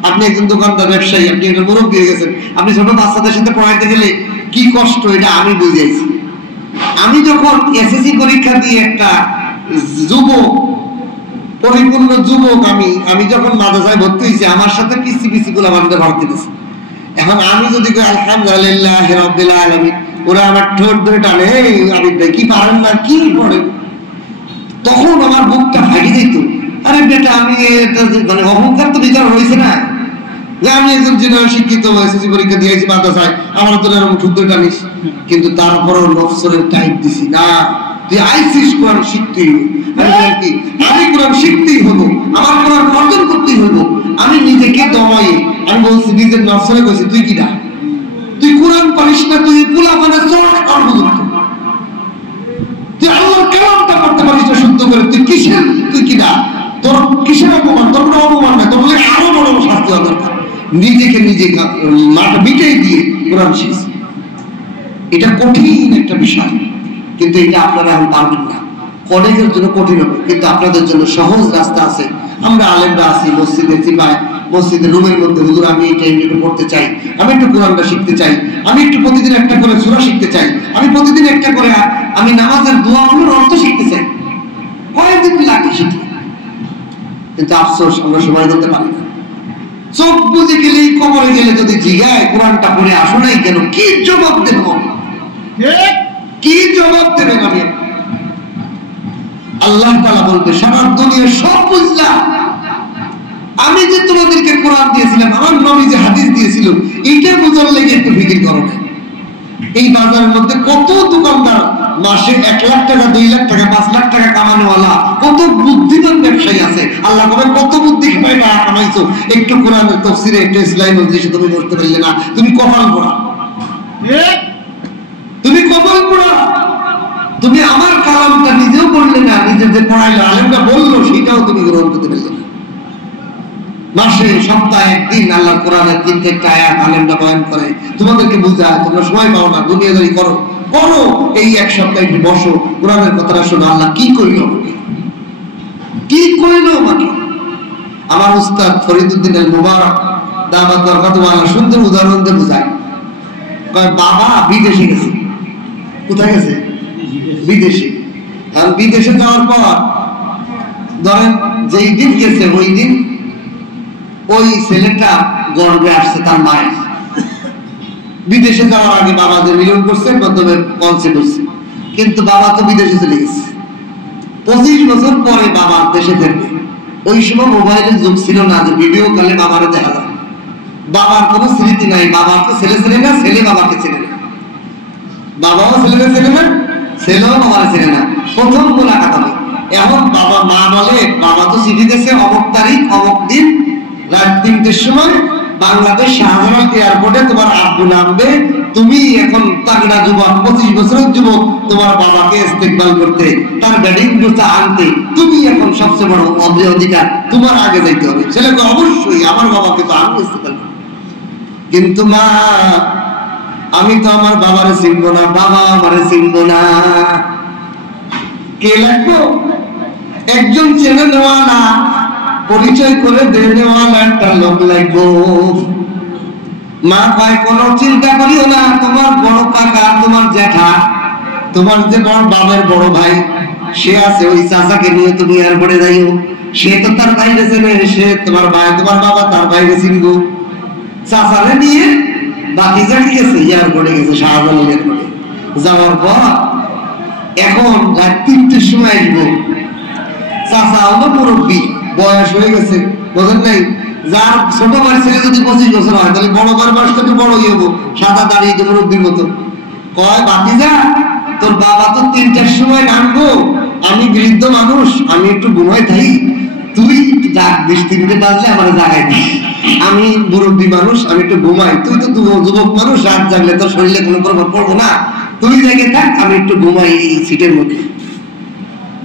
আপনি একজন দোকানদার, ব্যবসায়ী, আপনি একটা মুরব্বী হয়ে গেছেন, আপনি ছোট বাচ্চাদের সাথে পড়াইতে গেলে কি কষ্ট, এটা আমি বুঝেছি। আমি যখন এসএসসি পরীক্ষা দিয়ে একটা যুবক, পরিপূর্ণ যুবক, আমি যখন মাদ্রাসায় ভর্তি হয়েছি, আমার সাথে পিসি পিসি গুলো আমাদের ভর্তি দিয়েছে। এখন আমি যদি আলহামদুলিল্লাহ রাব্বিল আলামিন, ওরা আমার ঠোঁট ধরে টানে, আমি কি পারেন না, কি পড়েন, তখন আমার বুকটা ফাটি যেত। আরে বেটা, আমি মানে অহংকার তো বিচার হয়েছে না, যে আমি একজন জেনারেল শিক্ষিত, এসএসসি পরীক্ষা দিয়েছি মাদ্রাসায়, আমার তো এরকম ঠোঁট ধরে টানিস। কিন্তু তারপরও নফসের টাইপ দিছি না, তুই আইসিস কোরআন শিখতেই হবে। আমি কোরআন শিখতেই হবো, আমার কোরআন অর্জন করতেই হবো। আমি নিজেকে দমাই, আমি বলছি, নিজের নফসরে বলছি, তুই কি না, তুই কোরআন পারিস না, তুই পুলা মানে সর্বযুক্ত, তুই আল্লাহর কালামটা পড়তে পারিস না শুদ্ধ করে, তুই কিসের, তুই কি না, তোর কিসের অপমান, তোর কোনো অপমান নাই, তোর বলে আরো বড় শাস্তি হওয়া দরকার। নিজেকে নিজে মাথা মিটাই দিয়ে কোরআন শিখছি। এটা কঠিন একটা বিষয়, কিন্তু এটা আপনারা এখন পারবেন না। অনেকের জন্য কঠিন হবে, কিন্তু আপনাদের জন্য সহজ রাস্তা আছে। আমরা আলেমরা আছি, মসজিদে চিপায়, মসজিদের রুমের মধ্যে, হুজুর আমি এই টাইমে একটু পড়তে চাই, আমি একটু কোরআনটা শিখতে চাই, আমি একটু প্রতিদিন একটা করে সূরা শিখতে চাই, আমি প্রতিদিন একটা করে আমি নামাজের দোয়াগুলোর অর্থ শিখতে চাই। কয়েকদিন লাগে শিখি, কিন্তু আফসোস আমরা সময় দিতে পারি না। চোখ বুঝে গেলেই, কবরে গেলে যদি জিগায় কোরআনটা পড়ে আসো নাই কেন, কি জবাব দেব, কি জবাব দেবেন? আমি আল্লাহ তাআলা বলবে, সারা দুনিয়া সব বুঝলাম, আমি যে তোমাদেরকে কোরআন দিয়েছিলাম, আমার নবী যে হাদিস দিয়েছিল, এইটা বোঝার লেগে একটু ফিকির করো না। এই বাজারের মধ্যে কত দোকানদার মাসে 1 লাখ টাকা, 2 লাখ টাকা, 5 লাখ টাকা কামানোওয়ালা, কত বুদ্ধিমান ব্যবসায়ী আছে। আল্লাহ বলেন, কত বুদ্ধি কামাইছো, একটু কোরআনের তাফসীরে, একটু ইসলামী মজলিসে তুমি বসতে পারলে না, তুমি কপাল পোড়া, তুমি কপাল পোড়া। তুমি আমার কালামটা নিজেও পড়লে না, নিজে যে পড়াইলো, আলেমটা বললো, সেটাও তুমি গ্রহণ করতে পারলে না। মাসে, সপ্তাহে একদিন আল্লাহ কোরআনের 3-4টা আয়াত আলেমটা বয়ান করে, তোমাদেরকে বুঝায়, তোমরা সময় পাও না, দুনিয়াদারি করো, এই এক সপ্তাহে বসো, কোরআনের কথাটা শোনো, আল্লাহ কি কইল আমাকে, কি কইল আমাকে। আমার উস্তাদ ফরিদউদ্দিন আল মুবারক দামাত বরকাতুহু আলা সুন্দর উদাহরণ দিয়ে বুঝায়। কয়, বাবা বিদেশে গেছে। কোথায় গেছে? বিদেশে। আর বিদেশে যাওয়ার পর ধরেন যেই দিন গেছে, ওই দিন ওই ছেলেটা গর্বে আসছে তার মায়ের। বিদেশে যাওয়ার আগে বাবা যে মিলন করছে, প্রথমে কনসেপ্ট হচ্ছে, কিন্তু বাবা তো বিদেশে চলে গেছে। 25 বছর পরে বাবা দেশে ফিরবে। ওই সময় মোবাইলের যুগ ছিল না যে ভিডিও কলে বাবারে দেখা যায়। বাবার কোনো স্মৃতি নাই, বাবাকে ছেলে চেনে না, ছেলে বাবাকে চেনে না, বাবাও ছেলেকে চেনে না, ছেলেও বাবারে চেনে না। প্রথম মোলাকাত হবে। এখন বাবা, মা বলে, বাবা তো চিঠি দিয়েছে অমুক তারিখ অমুক দিন রাত 3টের সময় বাংলাদেশ শাহজালাল এয়ারপোর্টে তোমার আব্বু নামবে, তুমি এখন তাগড়া যুবক, 25 বছরের যুবক, তোমার বাবাকে ইস্তেকবাল করতে, তার ব্যাটিং বুঝতে আনতে তুমি এখন সবচেয়ে বড় অধিকার, তোমার আগে যাইতে হবে। ছেলেকে, অবশ্যই আমার বাবাকে তো আমি ইস্তেকবাল করব, কিন্তু মা, আমি তো আমার বাবারে চিনবো না, বাবা আমারে চিনবো না, কে লাগবো? একজন চেনে নেওয়ালা, পরিচয় করে দেওয়ালা একটা লোক লাগবো। মা কয়, কোনো চিন্তা করিও না, তোমার বড় কাকা, তোমার জ্যাঠা তোমার যে বড় বাবার বড় ভাই সে আছে, ওই চাচাকে নিয়ে তুমি এয়ারপোর্টে যাইও। সে তো তার ভাইরে চেনে, সে তোমার ভাই, তোমার বাবা তার ভাইরে চিনবো। চাচারে নিয়ে বাকি জায়গায় গেছে, এয়ারপোর্টে গেছে, শাহজালাল এয়ারপোর্টে যাওয়ার পর এখন রাত 3টের সময় আসবো। চাচা হলো মুরব্বী, বয়স হয়ে গেছে, বোঝেন নাই? যার ছোট ভাই ছেলে যদি 25 বছর হয় তাহলে বড় ভাই বয়স থেকে বড়ই হবো, সাদা দাঁড়িয়ে যে মুরব্বীর মতো। কয় বাকি যা, তোর বাবা তো 3টার সময় নামবো, আমি বৃদ্ধ মানুষ, আমি একটু ঘুমাই থাই, তুই ডাক দিস 3টে বাজলে আমার জাগাই দিস। আমি মুরব্বী মানুষ, আমি একটু ঘুমাই, তুই তো যুবক মানুষ, রাত জাগলে তোর শরীরে কোনো প্রভাব পড়বো না, তুই জেগে থাক, আমি একটু ঘুমাই এই সিটের মধ্যে।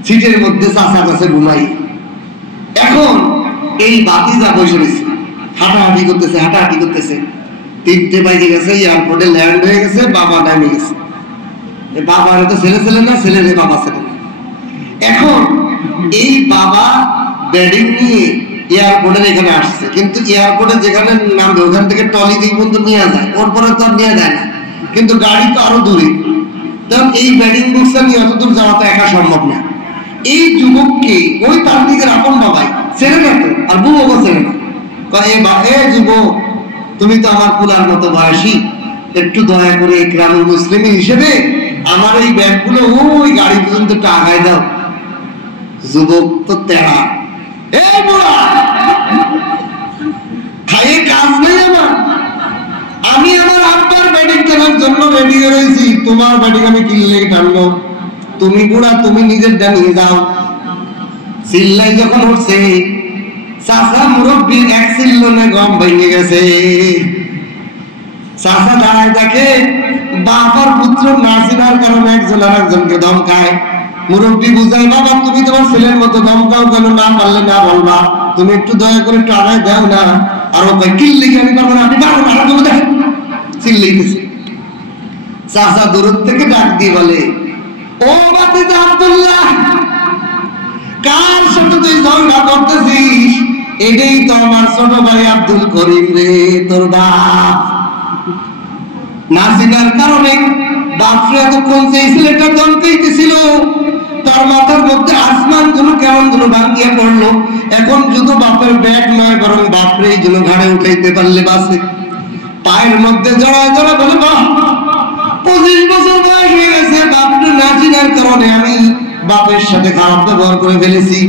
সিটের মধ্যে চাচা কাছে ঘুমাই। এখন এই বাতিজা বসে রয়েছে, হাঁটাহাঁটি করতেছে, হাঁটাহাঁটি করতেছে। 3টে বাজে গেছে, এয়ারপোর্টে ল্যান্ড হয়ে গেছে, বাবা নামে গেছে। বাবার তো ছেলে ছেলে না, ছেলেরে বাবা ছেলে না। এখন এই বাবা বেডিং নিয়ে এয়ারপোর্টের এখানে আসছে, কিন্তু এয়ারপোর্টে যেখানে নামবে ওখান থেকে টলি দিয়ে পর্যন্ত নিয়ে যায়, ওর পরে তো আর নিয়ে যায় না, কিন্তু গাড়ি তো আরো দূরে। তখন এই বেডিং বক্সটা নিয়ে অত দূর যাওয়া তো একা সম্ভব না। এই যুবককে ওই তার নিজের আপন বাবাই ছেড়ে না তো, আর বুবো ছেড়ে না। এ যুবক, তুমি তো আমার পুলার মতো বয়সী, একটু দয়া করে গ্রামের মুসলিম হিসেবে আমার এই ব্যাগগুলো ওই গাড়ি পর্যন্ত একটু আগায় দাও। যুবক তো তেড়া, এই বুড়া খাইয়ে কাজ নেই আমার, আমি আমার আব্বার ব্যাটিং কেনার জন্য রেডি হয়ে রয়েছি, তোমার ব্যাটিং আমি কিনলে টানবো, তুমি বুড়া তুমি নিজের নিয়ে যাও। চিল্লাই যখন উঠছে, চাচা মুরব্বী এক চিল্লনে গম ভেঙে গেছে। চাচা দাঁড়ায় দেখে বাবার পুত্র না চিনার কারণে একজন আর একজনকে ধমকায়। মুরব্বী বুঝাই, বাবা তুমি তোমার ছেলের মতো ধমকাও কেন, না পারলে না বলবা, তুমি একটু দয়া করে একটু আগায় দাও না। আর ও কয় কিল্লি আমি পারবো না, আপনি পারবো না, আর বলে দেখেন, চিল্লাই গেছে। চাচা দূর থেকে ডাক দিয়ে বলে, ও বাতিজা আব্দুল্লাহ, কার সাথে তুই ঝগড়া করতেছিস? এটাই তো আমার ছোট ভাই আব্দুল করিম রে, তোর বাপ। না চিনার কারণে বাপরে এতক্ষণ সেই ছেলেটা ধমকাইতেছিল, তার মাথার মধ্যে আসমান গুলো কেমন গুলো ভাঙিয়ে পড়লো। এখন শুধু বাপের ব্যাগ নয়, বরং বাপরে এই জন্য ঘাড়ে উঠাইতে পারলে বাসে। পায়ের মধ্যে জড়ায় জড়া বলে, বাহ 25 বছর বয়স হয়ে গেছে, বাপরে না চিনার কারণে আমি বাপের সাথে খারাপ ব্যবহার করে ফেলেছি।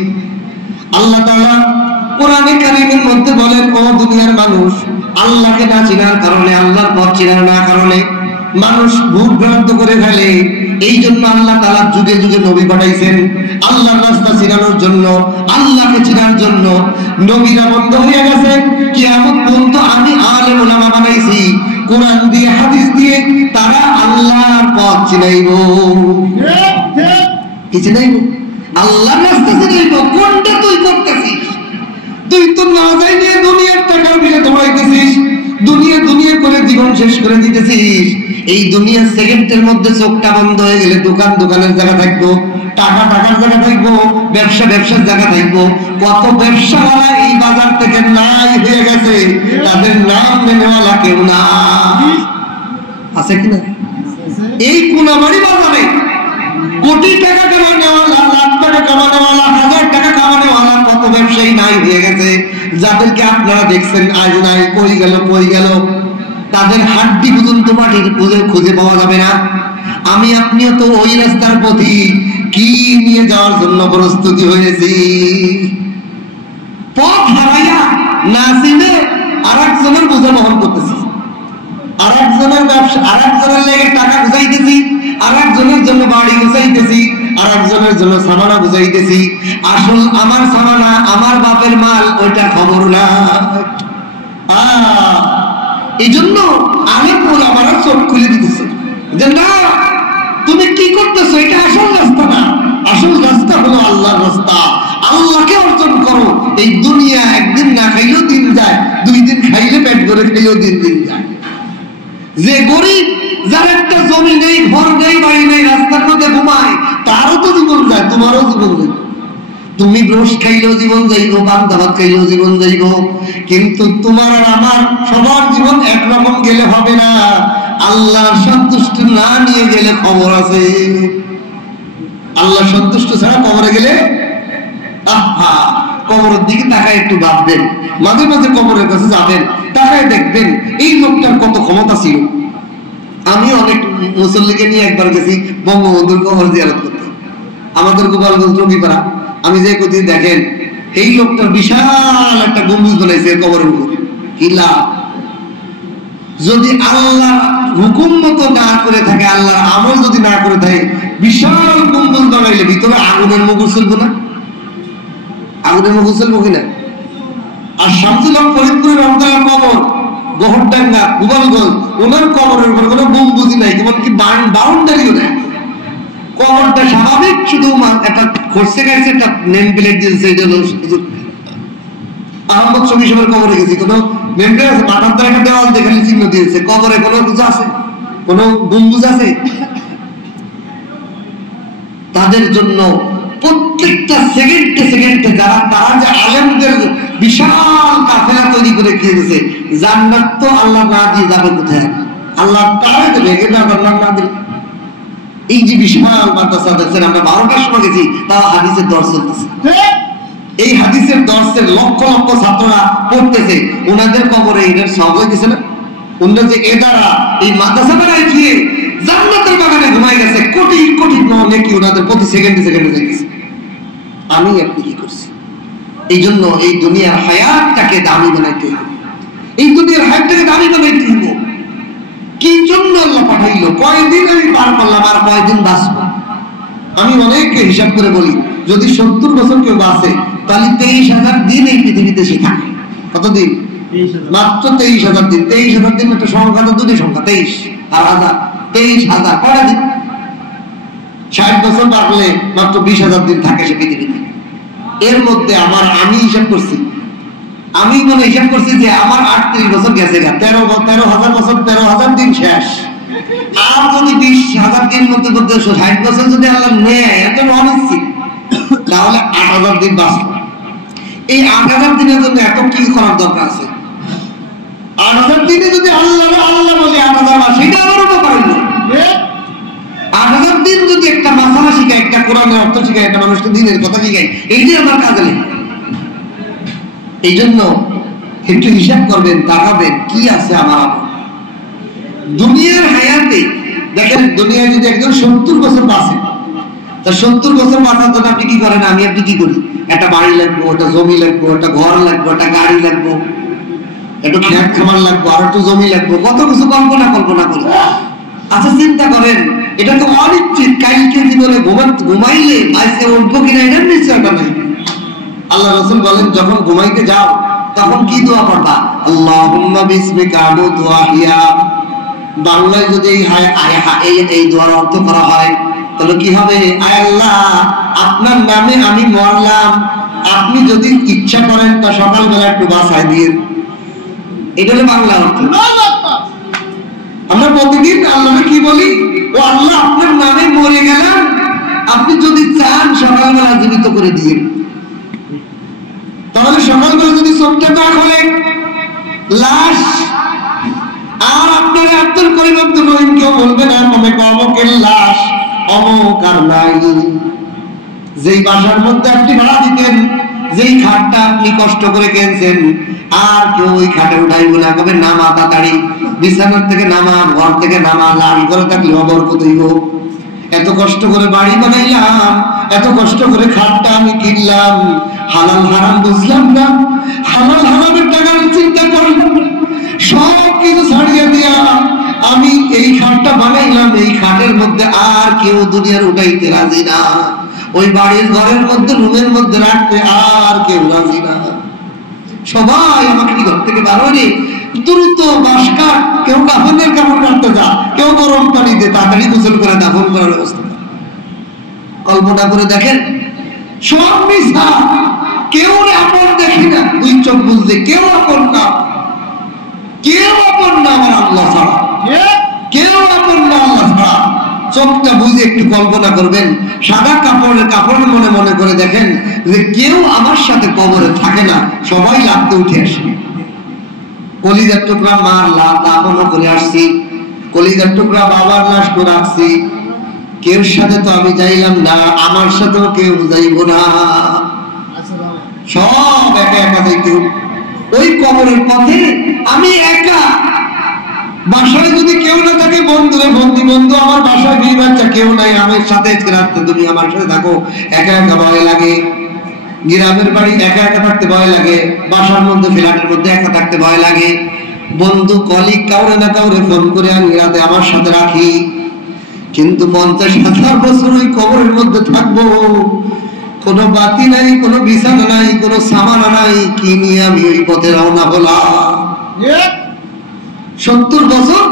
আল্লাহ তাআলা কোরআনে কারীমের মধ্যে বলেন, ও দুনিয়ার মানুষ, আল্লাহকে না চিনার কারণে, আল্লাহর পথ চিনার না কারণে মানুষ ভুল ভ্রান্ত করে ফেলে। এই জন্য আল্লাহ তাআলা যুগে যুগে নবী পাঠাইছেন আল্লাহর রাস্তা চিনানোর জন্য, আল্লাহকে চিনার জন্য। নবীরা বন্ধ হয়ে গেছে, কিয়ামত পর্যন্ত আমি আলেম ওলামা বানাইছি, কোরআন দিয়ে হাদিস দিয়ে তারা আল্লাহর পথ চিনাইব। কি চিনাইব? আল্লাহর রাস্তা চিনাইব। কোনটা তুই করতেছিস? তুই তো না যাই নিয়ে দুনিয়ার টাকার পিছনে দৌড়াইতেছিস, দুনিয়া দুনিয়া করে জীবন শেষ করে দিতেছিস। এই দুনিয়ার সেকেন্ডের মধ্যে চোখটা বন্ধ হয়ে গেলে দোকান দোকানের জায়গা থাকবো, টাকা টাকার জায়গা থাকবো, ব্যবসা ব্যবসার জায়গা থাকবো। কত ব্যবসাওয়ালা এই বাজার থেকে নাই হয়ে গেছে, তাদের নাম নেওয়ালা কেউ না আছে কিনা? এই কোনাবাড়ি বাজারে কোটি টাকা কামানেওয়ালা, লাখ টাকা কামানেওয়ালা, 1000 টাকা কামানেওয়ালা কত ব্যবসায়ী নাই হয়ে গেছে, যাদেরকে আপনারা দেখছেন আজ নাই, কই গেল কই গেল। তাদের হাড্ডি পর্যন্ত মাটির খুঁজে পাওয়া যাবে না। আমি আপনিও তো ওই রাস্তার পথি, কি নিয়ে যাওয়ার জন্য প্রস্তুতি হয়েছি। পথ হারাইয়া না চিনে আরেকজনের বোঝা বহন করতেছি, আরেকজনের ব্যবসা, আরেকজনের লেগে টাকা বুঝাইতেছি, আরেকজনের জন্য বাড়ি বুঝাইতেছি, আরেকজনের জন্য সামানা বুঝাইতেছি। আসল আমার সামানা, আমার বাপের মাল, ওইটা খবর না। এই জন্য আলেম ওলামারা চোখ খুলে দিতেছে যে না, তুমি কি করতেছো, এটা আসল রাস্তা না। আসল রাস্তা হলো আল্লাহর রাস্তা। আল্লাহকে অর্জন করো। এই দুনিয়া একদিন না খাইলেও দিন যায়, 2 দিন খাইলে পেট ভরে খাইলেও দিন যায়। যে গরিব, যার একটা জমি নেই, ঘর নেই, বাড়ি নেই, রাস্তার মধ্যে ঘুমায়, তারও তো জীবন যায়, তোমারও জীবন যায়। তুমি রোজ খাইলেও জীবন যাইব, পান্তা ভাত খাইলেও জীবন যাইব, কিন্তু তোমার আর আমার সবার জীবন একরকম গেলে হবে না। আল্লাহর সন্তুষ্ট না নিয়ে গেলে খবর আছে। আল্লাহ সন্তুষ্ট ছাড়া কবরে গেলে আহা, কবরের দিকে তাকায় একটু ভাববেন, মাঝে মাঝে কবরের কাছে যাবেন, তাকায় দেখবেন এই লোকটার কত ক্ষমতা ছিল। আমি অনেক মুসল্লিকে নিয়ে একবার গেছি বঙ্গবন্ধুর কবর জিয়ারত করতে, আমাদের গোপালগঞ্জ রবিপাড়া। আমি যে কোথায় দেখেন এই লোকটার বিশাল একটা গম্বুজ বানাইছে কবরের উপর। কি লাভ? যদি আল্লাহ হুকুম মতো না করে থাকে, আল্লাহর আমল যদি না করে থাকে, বিশাল গম্বুজ বানাইলে ভিতরে আগুনের মুখর চলবো না? আগুনের মুখর চলবো কিনা? আর শামসুল হক ফরিদপুরের রমজানের কবর গহরডাঙ্গা গোপালগঞ্জ, ওনার কবরের উপর কোনো গম্বুজই নাই, এমনকি বাউন্ডারিও নাই। কবরটা স্বাভাবিক, শুধু একটা খরচে গাইছে, একটা নেম প্লেট দিয়েছে। এটা হলো আহমদ শফি সাহেবের কবরে গেছি, কোনো নেম প্লেট আছে? মাথার একটা দেওয়াল দেখালে চিহ্ন দিয়েছে। কবরে কোনো কিছু আছে? কোনো গম্বুজ আছে? তাদের জন্য প্রত্যেকটা সেকেন্ডে সেকেন্ডে তারা যে আলেমদের বিশাল কাফেলা তৈরি করে খেয়েছে, জান্নাত তো আল্লাহ না দিয়ে যাবে কোথায়? আল্লাহ তারা দেবে, এটা আল্লাহ না দিলে। এই যে বিশাল মাদ্রাসা দেখছেন, আমরা 12টার সময় গেছি, তাও হাদিসের দর্শ চলতেছে। এই হাদিসের দর্শের লক্ষ লক্ষ ছাত্ররা পড়তেছে, ওনাদের কবরে এটার সব হইতেছে না? অন্য যে এটারা এই মাদ্রাসা বেড়ায় গিয়ে জান্নাতের বাগানে ঘুমাই গেছে, কোটি কোটি নেকি ওনাদের প্রতি সেকেন্ডে সেকেন্ডে যাইতেছে। আমি আপনি কি করছি? এই জন্য এই দুনিয়ার হায়াতটাকে দামি বানাইতে হবে, এই দুনিয়ার হায়াতটাকে দামি বানাইতে হবে। কি জন্য আল্লাহ পাঠাইলো? কয়দিন আমি পার করলাম, আর কয়দিন বাঁচবো? আমি অনেককে হিসাব করে বলি, যদি 70 বছর কেউ বাঁচে, তাহলে 23,000 দিন এই পৃথিবীতে সে থাকে। কতদিন? মাত্র 23,000 দিন। 23,000 দিন একটা সংখ্যা, তো দুটি সংখ্যা, 23 আর 1000। 23,000 কয়টা দিন? 60 বছর বাঁচলে মাত্র 20,000 দিন থাকে সে পৃথিবীতে। এর মধ্যে আমি হিসাব করছি, আমি হিসাব করছি যে আমার 38 বছর গেছে, 13,000 বছর, 13,000 দিন শেষ। আর যদি 20,000 দিন মধ্যে 60 বছর যদি আল্লাহ নেয়, এত অনিশ্চিত, তাহলে 8,000 দিন বাঁচবো। এই 8,000 দিনের জন্য এত কি করার দরকার আছে? 8,000 দিনে যদি আল্লাহ বলে 8,000 মাস, সেটা আমার উপকার হইল। 8,000 দিন যদি একটা মাসালা শিখায়, একটা কোরআনের অর্থ শিখায়, একটা মানুষকে দিনের কথা শিখায়, এইটাই আমার কাজে লাগে। এই জন্য একটু হিসাব করবেন, তাকাবেন কি আছে আমার আমল। দুনিয়ার হায়াতে দেখেন, দুনিয়ায় যদি একজন 70 বছর বাঁচে, তা 70 বছর বাঁচার জন্য আপনি কি করেন? আপনি কি করি? একটা বাড়ি লাগবো, একটা জমি লাগবো, একটা ঘর লাগবো, একটা গাড়ি লাগবো, একটু খেত খামার লাগবো, আর একটু জমি লাগবো, কত কিছু কল্পনা করি। আচ্ছা চিন্তা করেন, এটা তো অনিশ্চিত, কালকে জীবনে ঘুমাইলে আইসে উঠবো কিনা এটার নিশ্চয়তা নাই। আল্লাহ রাসূল বলেন, যখন ঘুমাইতে যাও তখন কি দোয়া করবা? আল্লাহুম্মা বিসমিকা আমুতু ওয়া আহইয়া। বাংলায় যদি এই দোয়ার অর্থ করা হয়, তাহলে কি হবে? আয় আল্লাহ, আপনার নামে আমি মরলাম, আপনি যদি ইচ্ছা করেন তা সকালবেলা একটু বাঁচাই দিয়ে। এটা হলো বাংলা অর্থ। আমরা প্রতিদিন আল্লাহকে কি বলি? ও আল্লাহ, আপনার নামে মরে গেলাম, আপনি যদি চান সকালবেলা জীবিত করে দিয়ে। তাহলে সকালবেলা যদি চোখটা তার হলে লাশ, আর আপনারা আব্দুল করিম আব্দুল রহিম কেউ বলবে না অমুকের লাশ, অমুক আর নাই। যেই বাসার মধ্যে আপনি ভাড়া দিতেন, যেই খাটটা আপনি কষ্ট করে কিনছেন, আর কেউ ওই খাটে উঠাইব না, কবে নামা তাড়াতাড়ি, বিছানার থেকে নামা, ঘর থেকে নামা, লাশ ঘরে থাকলে অবরকত হইব। এত কষ্ট করে বাড়ি বানাইলাম, এত কষ্ট করে খাটটা আমি কিনলাম, হালাল হারাম বুঝলাম না, হালাল হারামের টাকার চিন্তা করলাম, সব কিছু ছাড়িয়ে দিয়া আমি এই খাটটা বানাইলাম। এই খাটের মধ্যে আর কেউ দুনিয়ার উঠাইতে রাজি না, ওই বাড়ির ঘরের মধ্যে, রুমের মধ্যে রাখতে আর কেউ রাজি না। সবাই আমাকে ঘর থেকে বাড়ি দ্রুত বাঁশ কাঠ, কেউ কাফনের কাপড় কাটতে যা, কেউ গরম পানিতে তাড়াতাড়ি গোসল করে দাফন করার ব্যবস্থা। কল্পনা করে দেখেন, সব মিথ্যা, কেউ আপন দেখি না, দুই চোখ বুঝলে কেউ আপন না, কেউ আপন না আমার আল্লাহ ছাড়া, কেউ আপন না আল্লাহ ছাড়া। চোখটা বুঝে একটু কল্পনা করবেন, সাদা কাপড়ের মনে মনে করে দেখেন যে কেউ আমার সাথে কবরে থাকে না, সবাই লাগতে উঠে আসে। কলিজার টুকরা মার দাফনও করে আসছি, কলিজার টুকরা বাবার লাশ তো রাখছি, কেউ সাথে তো আমি যাইলাম না, আমার সাথেও কেউ যাইব না, সব একা একা যাইতে। ওই কবরের পথে আমি একা। বাসায় যদি কেউ না থাকে, বন্ধুরে বন্ধু বন্ধু আমার বাসায় বিয়ে বাচ্চা কেউ নাই, আমার সাথে রাখতে, তুমি আমার সাথে থাকো। একা একা ভয় লাগে। গ্রামের বাড়ি একা একা থাকতে ভয় লাগে, বাসার মধ্যে ফ্ল্যাটের মধ্যে একা থাকতে ভয় লাগে। বন্ধু কলিগ কাউরে না কাউরে ফোন করে আমি রাতে আমার সাথে রাখি, কিন্তু 50,000 বছর ওই কবরের মধ্যে থাকবো, কোনো বাতি নাই, কোনো বিছানা নাই, কোনো সামানা নাই, কি নিয়ে আমি ওই পথে রওনা হলাম। 70 বছর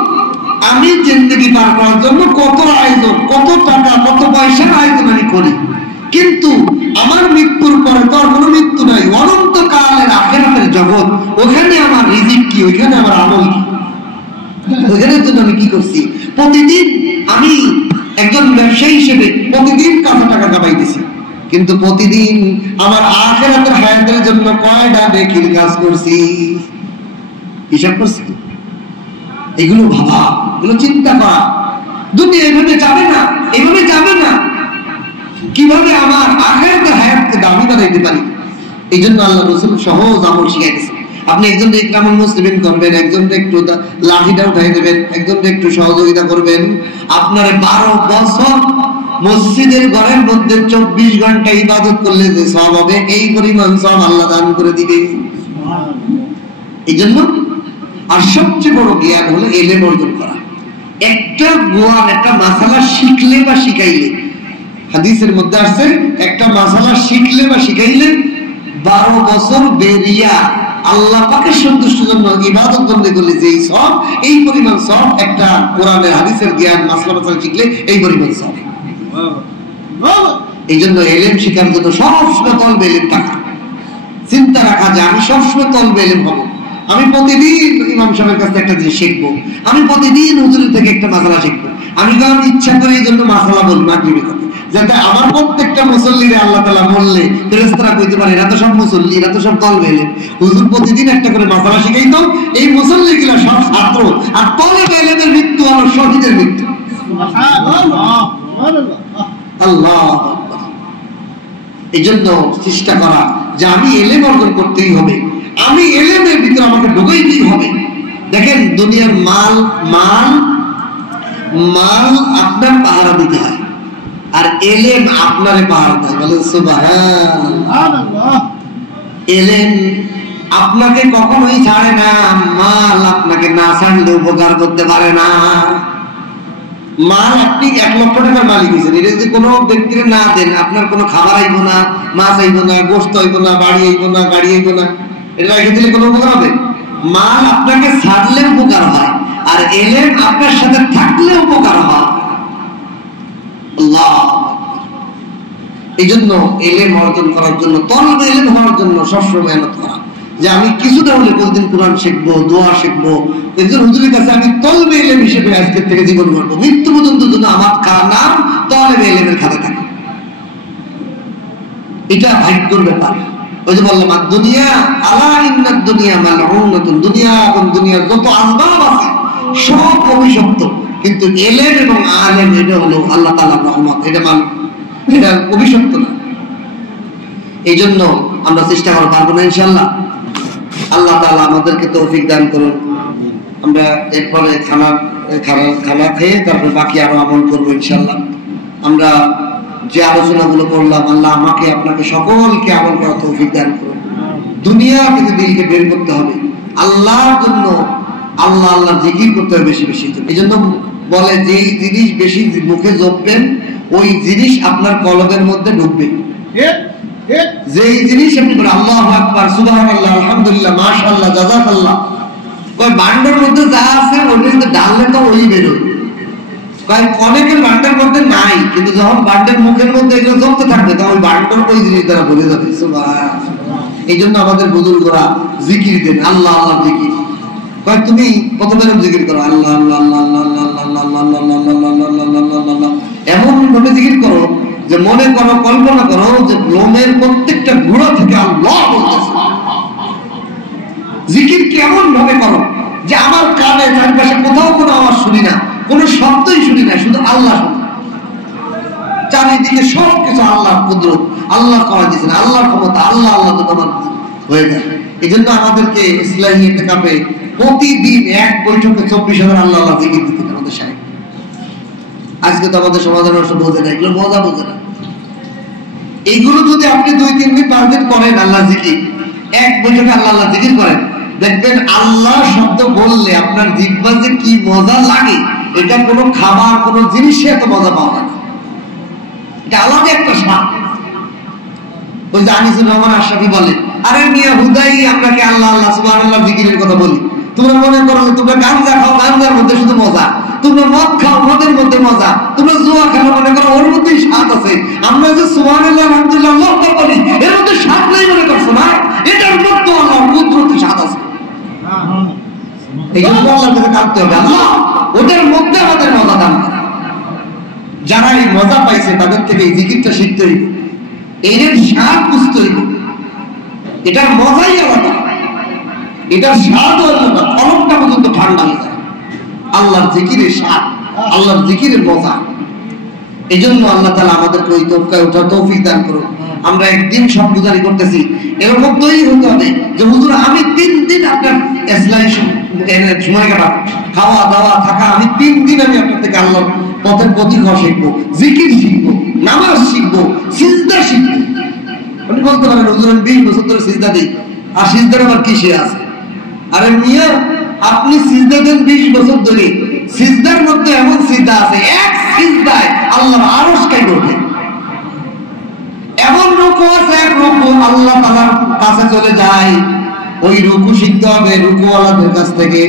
আমি জিন্দেগি পার করার জন্য কত আয়োজন, কত টাকা, কত পয়সার আয়োজন আমি করি, কিন্তু আমার মৃত্যুর পরে তো আর কোনো মৃত্যু নাই। অনন্তকালের আখিরাতের জগৎ, ওখানে আমার রিজিক কি, ওইখানে আমার আমল কি, ওইখানের জন্য আমি কি করছি? প্রতিদিন আমি একজন ব্যবসায়ী হিসেবে প্রতিদিন কত টাকা কামাইতেছি, কিন্তু প্রতিদিন আমার আখিরাতের হায়াতের জন্য কয়টা নেকির কাজ করছি, হিসাব করছি? এগুলো ভাবা, এগুলো চিন্তা করা। দুনিয়া এভাবে যাবে না, এভাবে যাবে না। কিভাবে আমার আখিরাতের হায়াতকে দামি বানাইতে পারি, এই জন্য আল্লাহ রাসূল সহজ আমল শিখাইতেছে। আপনি একজনকে ইকরামুল মুসলিমিন করবেন, একজনকে একটু লাঠিটা উঠাই দেবেন, একজনকে একটু সহযোগিতা করবেন, আপনার 12 বছর মসজিদের ঘরের মধ্যে 24 ঘন্টা ইবাদত করলে যে সওয়াব হবে, এই পরিমাণ সওয়াব আল্লাহ দান করে দিবে। এই জন্য আর সবচেয়ে বড় জ্ঞান হলো ইলম অর্জন করা। একটা জ্ঞান, একটা মাসালা শিখলে বা শিখাইলে, হাদিসের মধ্যে আছে একটা মাসালা শিখলে বা শিখাইলে 12 বছর বেরিয়া আল্লাহ পাকের সন্তুষ্টির জন্য ইবাদত বন্দী করলে যেই সওয়াব, এই পরিমাণ সওয়াব একটা কোরআনের হাদিসের জ্ঞান মাসলা মাসালা শিখলে এই পরিমাণ সওয়াব। এই জন্য ইলম শিখার জন্য সবসময় তলবে ইলম থাকা, চিন্তা রাখা যে আমি সবসময় তলবে ইলম হব। আমি প্রতিদিন ইমাম সাহেবের কাছে একটা জিনিস শিখবো, আমি প্রতিদিন হুজুরের থেকে একটা মাসালা শিখবো। আমি কারণ ইচ্ছা করে এই জন্য মাসালা বলবো মাগরিবের কথা, যাতে আমার প্রত্যেকটা মুসল্লিরে আল্লাহ তাআলা বললে ফেরেশতারা কইতে পারে এরা তো সব মুসল্লি, এরা তো সব তলবে ইলম। হুজুর প্রতিদিন একটা করে মাসালা শিখাইতো, এই মুসল্লিগুলো সব ছাত্র, আর তলবে ইলমের মৃত্যু হলো শহীদের মৃত্যু। সুবহানাল্লাহ, আল্লাহ। এই জন্য চেষ্টা করা যে আমি ইলম অর্জন করতেই হবে, আমি ইলমের ভিতরে আমাকে ঢুকাইতেই হবে। দেখেন দুনিয়ার মাল মাল মাল আপনার পাহারা দিতে হয়, আর ইলম আপনারে পাহারা দেয়। বলেন সুবহানাল্লাহ। ইলম আপনাকে কখনোই ছাড়ে না, মাল আপনাকে না ছাড়লে উপকার করতে পারে না। মাল আপনি 1 লক্ষ টাকার মালিক হয়েছেন, এটা যদি কোনো ব্যক্তির না দেন, আপনার কোনো খাবার আইব না, মাছ আইব না, গোশত আইব না, বাড়ি আইব না, গাড়ি আইব না, এটা রেখে দিলে কোনো উপকার হবে? মাল আপনাকে ছাড়লে উপকার হয়, আর ইলম আপনার সাথে থাকলে উপকার হয়। আল্লাহ। এই জন্য ইলম অর্জন করার জন্য, তলবে ইলম হওয়ার জন্য সবসময় মেহনত করা, যে আমি কিছুটা হলে প্রতিদিন কোরআন শিখবো, দোয়া শিখবো। একজন হুজুরের কাছে আমি তলবে ইলম হিসেবে আজকের থেকে জীবন গড়বো, মৃত্যু পর্যন্ত যেন আমার নাম তলবে ইলমের খাতা থাকে। এটা ভাগ্যের ব্যাপার। ওই যে বললাম দুনিয়া আলা ইন্নাদ দুনিয়া মালউনাতুন, দুনিয়া এবং দুনিয়ার যত আসবাব আছে সব অভিশপ্ত, কিন্তু ইলম এবং আলেম এটা হলো আল্লাহ তাআলার রহমত, এটা এটা অভিশপ্ত না। এই জন্য আমরা চেষ্টা করব, পারবো না ইনশাআল্লাহ। আল্লাহ তাআলা আমাদেরকে তৌফিক দান করুন। আমরা এরপরে খানা খেয়ে তারপর বাকি আরো আমল করবো ইনশাআল্লাহ। আমরা যে আলোচনাগুলো করলাম, আল্লাহ আমাকে আপনাকে সকলকে আমল করার তৌফিক দান করুন। দুনিয়া থেকে দিলকে বের করতে হবে আল্লাহর জন্য, আল্লাহ আল্লাহ জিকির করতে হবে বেশি বেশি। এই জন্য বলে যেই জিনিস বেশি মুখে জপবেন ওই জিনিস আপনার কলবের মধ্যে ঢুকবে। যেই জিনিস আপনি বলেন আল্লাহু আকবার, সুবহানাল্লাহ, আলহামদুলিল্লাহ, মাশাআল্লাহ, জাযাকাল্লাহ, কই বান্ডার মধ্যে যা আছে ওটা যদি ডাললে তো ওই বেরোয়। কই অনেকের বান্ডার মধ্যে নাই, কিন্তু যখন বান্ডার মুখের মধ্যে এগুলো জমতে থাকবে তখন বান্ডার ওই জিনিস দ্বারা ভরে যাবে। সুবহানাল্লাহ। এই জন্য আমাদের বুজুর্গরা জিকির দেন, আল্লাহ আল্লাহ জিকির। কই তুমি প্রথমে জিকির করো আল্লাহ আল্লাহ আল্লাহ আল্লাহ আল্লাহ আল্লাহ আল্লাহ আল্লাহ আল্লাহ, এমন ভাবে জিকির করো যে মনে করো, কল্পনা করো যে লোমের প্রত্যেকটা গুঁড়ো থেকে আল্লাহ বলতেছে। জিকির কেমন ভাবে করো যে আমার কানে চারপাশে কোথাও কোনো আওয়াজ শুনি না, শব্দই শুনি না, শুধু আল্লাহ শুনি। চারিদিকে সবকিছু আল্লাহর কুদরত, আল্লাহ করা দিয়েছেন, আল্লাহর ক্ষমতা, আল্লাহ আল্লাহ তো তোমার হয়ে যায়। এই জন্য আমাদেরকে ইসলামী ইতিকাফে প্রতিদিন এক বৈঠকে 24,000 আল্লাহ আল্লাহ জিকির দিতে আমাদের সাহেব। আজকে তো আমাদের সমাজের মানুষ বোঝে না, এগুলো মজা বোঝে না। এইগুলো যদি আপনি 2-3 দিন 5 দিন করেন আল্লাহ জিকির, এক বৈঠকে আল্লাহ আল্লাহ জিকির করেন, দেখবেন আল্লাহ শব্দ বললে আপনার জিহ্বা যে কি মজা লাগে, এটা কোনো খাবার কোনো জিনিসে এত মজা পাওয়া যায় না। এটা আলাদা একটা স্বাদ। ওই যে আনিসুর রহমান আশরাফি বলে, আরে মিয়া হুদাই আপনাকে আল্লাহ আল্লাহ সুবহানাল্লাহ জিকিরের কথা বলি, তোমরা মনে করো যে তোমরা গাঁজা খাও, গাঁজার মধ্যে শুধু মজা, তোমরা মদ খাও, মদের মধ্যে মজা, তোমরা জুয়া খেলো, মনে করো ওর মধ্যেই স্বাদ আছে। আমরা যে সুবহানাল্লাহ আলহামদুলিল্লাহ আল্লাহু আকবার বলি, এর মধ্যে স্বাদ নেই মনে করছো না? এটার মধ্যে আল্লাহর কুদরতি স্বাদ আছে। এই জন্য আল্লাহর কাছে কাঁদতে হবে, আল্লাহ ওটার মধ্যে আমাদের মজা দান করো। যারা এই মজা পাইছে তাদের থেকে এই জিকিরটা শিখতে হইব, এর স্বাদ বুঝতে হইব। এটার মজাই আলাদা, এটার স্বাদ আলাদা, ফলকটা পর্যন্ত ঠান্ডা হয়ে যায়। আল্লাহর জিকিরের স্বাদ, আল্লাহর জিকিরের মজা। এই জন্য আল্লাহ তাআলা আমাদেরকে ওই তৌফিক ওঠার তৌফিক দান করুন। আমরা একদিন সব গুজারি করতেছি, এরকম তৈরি হতে হবে যে হুজুর আমি 3 দিন আপনার ইসলামী সময় কাটাবো, খাওয়া দাওয়া থাকা, আমি 3 দিন আমি আপনার থেকে আল্লাহর পথের প্রতীক শিখবো, জিকির শিখবো, নামাজ শিখবো, সিজদা শিখবো। আপনি বলতে পারেন হুজুর আমি 20 বছর ধরে সিজদা দিই, আর সিজদার আবার কিসে আছে? আরে মিয়া আপনি সিজদা দেন 20 বছর ধরে, সিজদার মধ্যে এমন সিজদা আছে, এক সিজদায় আল্লাহর আরশ কাঁপে ওঠে। এমন রুকু আছে, এক রুকু আল্লাহ তাআলার কাছে চলে যায়। ওই রুকু শিখতে হবে রুকুওয়ালাদের কাছ থেকে।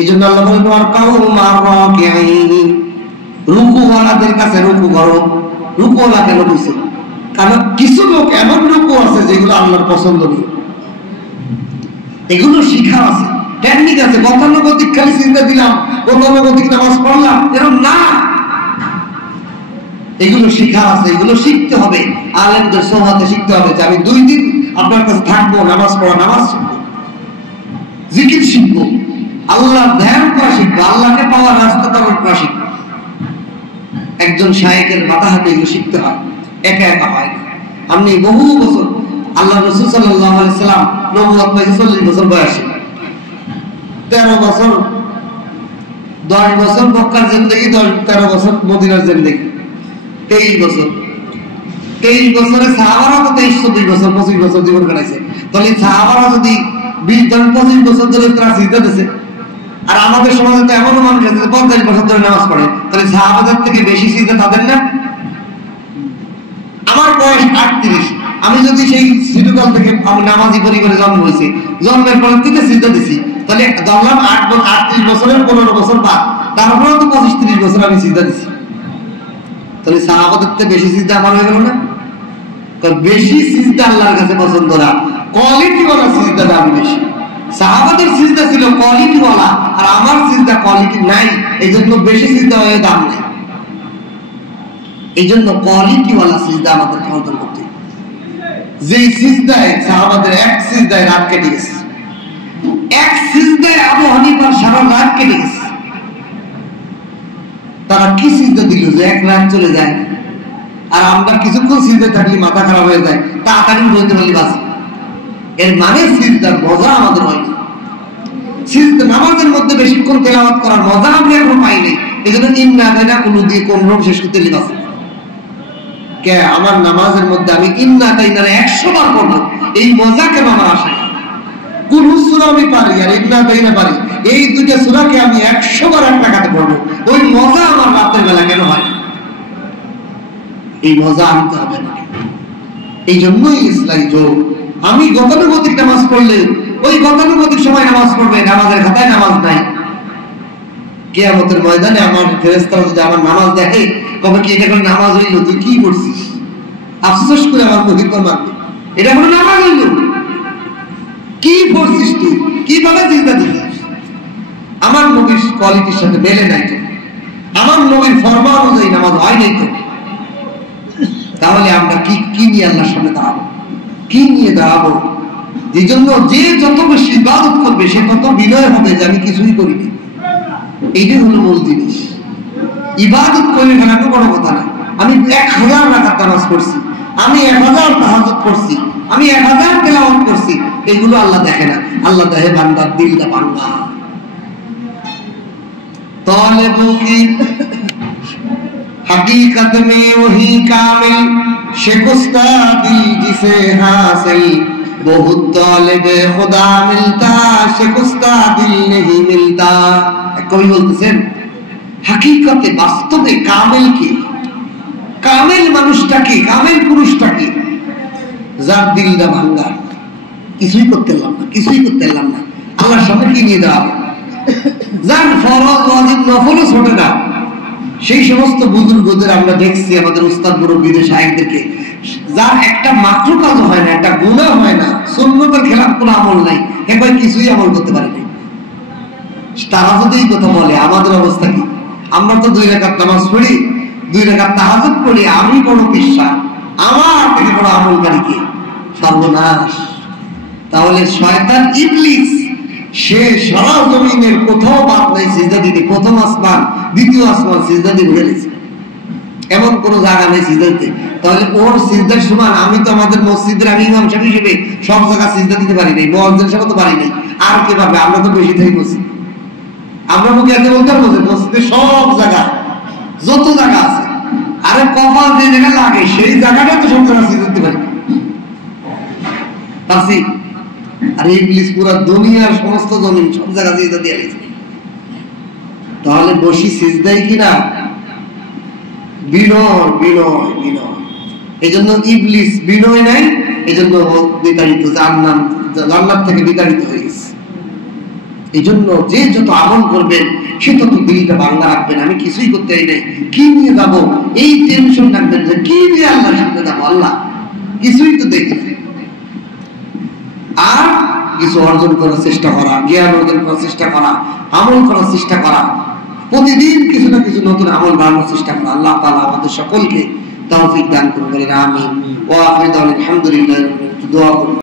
এই জন্য আল্লাহ বলেন ওয়ারকাউ মা'রাকিঈন, রুকুওয়ালাদের কাছে রুকু করো। রুকুওয়ালা কেন বলছে? কারণ কিছু লোক এমন রুকু আছে যেগুলো আল্লাহর পছন্দ নেই, এগুলো শিখা আছে, টেকনিক আছে। গতানুগতিক খালি সিজদা দিলাম, গতানুগতিক নামাজ পড়লাম, এরকম না। এগুলো শিখা আছে, এগুলো শিখতে হবে। আলেমদের সোহবতে শিখতে হবে যে আমি 2 দিন আপনার কাছে থাকবো, নামাজ পড়া, নামাজ শিখবো, জিকির শিখবো, আল্লাহর ধ্যান করা শিখবো, আল্লাহকে পাওয়ার রাস্তা তখন করা শিখবো। একজন শায়েখের মাথা হাতে এগুলো শিখতে হয়, একা একা হয় না। আপনি বহু বছর আল্লাহ রাসূল সাল্লাল্লাহু আলাইহি সাল্লাম নবুয়ত পেয়েছে 40 বছর বয়সে, 13 বছর 10 বছর মক্কার জিন্দেগি, 13 বছর মদিনার জিন্দেগি, 23 বছর। 23 বছরে সাহাবারা তো 23-24 বছর 25 বছর জীবন কাটাইছে। তাহলে সাহাবারা যদি 20-25 বছর ধরে তারা সিজদা দিয়েছে, আর আমাদের সমাজে তো এমন মানুষ আছে 50 বছর ধরে নামাজ পড়ে, তাহলে সাহাবাদের থেকে বেশি সিজদা তাদের না? আমার বয়স 38, আমি যদি সেই শিশুকাল থেকে আমি নামাজি পরিবারে জন্ম হয়েছি, জন্মের পর থেকে সিজদা দিছি, তাহলে ধরলাম 38 বছরের 15 বছর বাদ, তারপরেও তো 25-30 বছর আমি সিজদা দিছি। তাহলে সাহাবাদের থেকে বেশি সিজদা আমার হয়ে গেল না? বেশি সিজদা আল্লাহর কাছে পছন্দ না, কোয়ালিটি ওয়ালা সিজদা দামি বেশি। সাহাবাদের সিজদা ছিল কোয়ালিটি ওয়ালা, আর আমার সিজদা কোয়ালিটি নাই, এই জন্য বেশি সিজদা হয়ে দাম নেই। এই জন্য কোয়ালিটি ওয়ালা সিজদা আমাদের অর্জন করতে। যেই সিজদায় সাহাবাদের এক সিজদায় রাত কেটে গেছে, এক সিজদায় আবু হানিফার সারা রাত কেটে গেছে। তারা কি সিজদা দিল যে এক রাত চলে যায়? আর আমরা কিছুক্ষণ সিজদায় থাকলে মাথা খারাপ হয়ে যায়, তাড়াতাড়ি বলতে পারলি বাস। এর মানে সিজদার মজা আমাদের হয় না। সিজদা নামাজের মধ্যে বেশিক্ষণ তেলাওয়াত করার মজা আমরা এখন পাই নাই। এই জন্য ইন্না কাইনা কুলু দিয়ে কোন রকম শেষ করতে লিবাস। কে আমার নামাজের মধ্যে আমি ইন্না কাইনা 100 বার পড়বো, এই মজা কেন আমার আসে? কুলু সূরা আমি পারি আর ইন্না কাইনা পারি, এই দুইটা সূরাকে আমি 100 বার এক রাকাতে পড়বো, ওই মজা আমার রাতের বেলা কেন হয়? এই মজা আনতে হবে না। এই জন্যই ইসলামী যোগ। আমি গতানুগতিক নামাজ পড়লে ওই গতানুগতিক সময় নামাজ পড়বে, নামাজের খাতায় নামাজ নাই। কিয়ামতের ময়দানে আমার ফেরেশতারা যদি আমার নামাজ দেখে, কবে কি এটা কোনো নামাজ হইল? তুই কি করছিস? আফসোস করে আমার মুহিব্বত মারবে, এটা কোনো নামাজ হইল? কি পড়ছিস তুই? কিভাবে চিন্তা দিছিস? আমার নবীর কোয়ালিটির সাথে মেলে নাই তো, আমার নবীর ফরমান অনুযায়ী নামাজ হয় নাই তো। তাহলে আমরা কি নিয়ে আল্লাহর সামনে দাঁড়াবো? কি নিয়ে দাঁড়াবো? এই জন্য যে যত বেশি ইবাদত করবে সে তত বিনয় হবে যে আমি কিছুই করিনি। এইটাই হলো মূল জিনিস। ইবাদত করে ফেলানো বড় কথা না। আমি 1000 রাকাত নামাজ পড়ছি, আমি 1000 তাহাজ্জুদ পড়ছি, আমি 1000 তেলাওয়াত করছি, এগুলো আল্লাহ দেখে না। আল্লাহ দেখে বান্দার দিলটা ভাঙা। তালেবু কি हकीकत में वही कामिल शिकस्ता दिल जिसे हासिल बहुत तालिबे खुदा मिलता शिकस्ता दिल नहीं मिलता। कवि বলতেছেন হাকিকতে বাস্তবে কামিল কি, কামিল মানুষটা কি, কামিল পুরুষটা কি? যার দিলটা ভাঙা, কিছুই করতে পারলাম না, কিছুই করতে পারলাম না, আল্লাহর সামনে কি নিয়ে দাও, যার ফরজ ওয়াজিব নফলও ছোটে না। সেই সমস্ত বুজুর্গদের আমরা দেখছি, আমাদের উস্তাদ মুরব্বীদের শায়েখদেরকে, যার একটা মাত্র কাজ হয় না, একটা গুনাহ হয় না, সুন্নতের খেলাফ কোনো আমল নাই, একবার কিছুই আমল করতে পারে না। তারা যদি এই কথা বলে, আমাদের অবস্থা কি? আমরা তো 2 রাকাত নামাজ পড়ি, 2 রাকাত তাহাজ্জুদ পড়ি, আমি বড় বিশ্বাস, আমার থেকে বড় আমলকারী কে? সর্বনাশ। তাহলে শয়তান ইবলিস সে সারা জমিনের কোথাও বাদ নাই সিজদা দিতে, প্রথম আসমান দ্বিতীয় আসমান সিজদা দিয়ে উঠে গেছে, এমন কোন জায়গা নেই সিজদা দিতে। তাহলে ওর সিজদার সমান আমি তো আমাদের মসজিদের আমি ইমাম সাহেব হিসেবে সব জায়গা সিজদা দিতে পারি নাই, মুয়াজ্জিন সাহেব তো পারি নাই, আর কে পারবে? আমরা তো বেশি থেকে বসি, আমরা মুখে এত বলতে পারবো যে মসজিদের সব জায়গা যত জায়গা আছে, আরে কপাল যে জায়গা লাগে সেই জায়গাটা তো সব জায়গা সিজদা দিতে পারি পারছি। আর ইবলিস পুরো দুনিয়ার সমস্ত জমিন সব জায়গা সিজদা দিয়ে গেছে। তাহলে বসি সিজদাই কিনা? বিনয় বিনয় বিনয়। এই জন্য ইবলিস বিনয় নাই, এই জন্য বিতাড়িত, জান্নাত থেকে বিতাড়িত হয়ে গেছে। এই জন্য যে যত আমল করবেন সে তত দিলটা ভাঙা রাখবেন। আমি কিছুই করতে নাই, কি নিয়ে যাবো এই টেনশন রাখবেন যে কি নিয়ে আল্লাহর সামনে যাবো, আল্লাহ কিছুই তো দেখেছে। আর কিছু অর্জন করার চেষ্টা করা, জ্ঞান অর্জন করার চেষ্টা করা, আমল করার চেষ্টা করা, প্রতিদিন কিছু না কিছু নতুন আমল বাড়ানোর চেষ্টা করা। আল্লাহ তাআলা আমাদের সকলকে তৌফিক দান করুন, বলেন আমিন। ওয়া আখিরু দাওয়ানা আলহামদুলিল্লাহ। দোয়া করুন।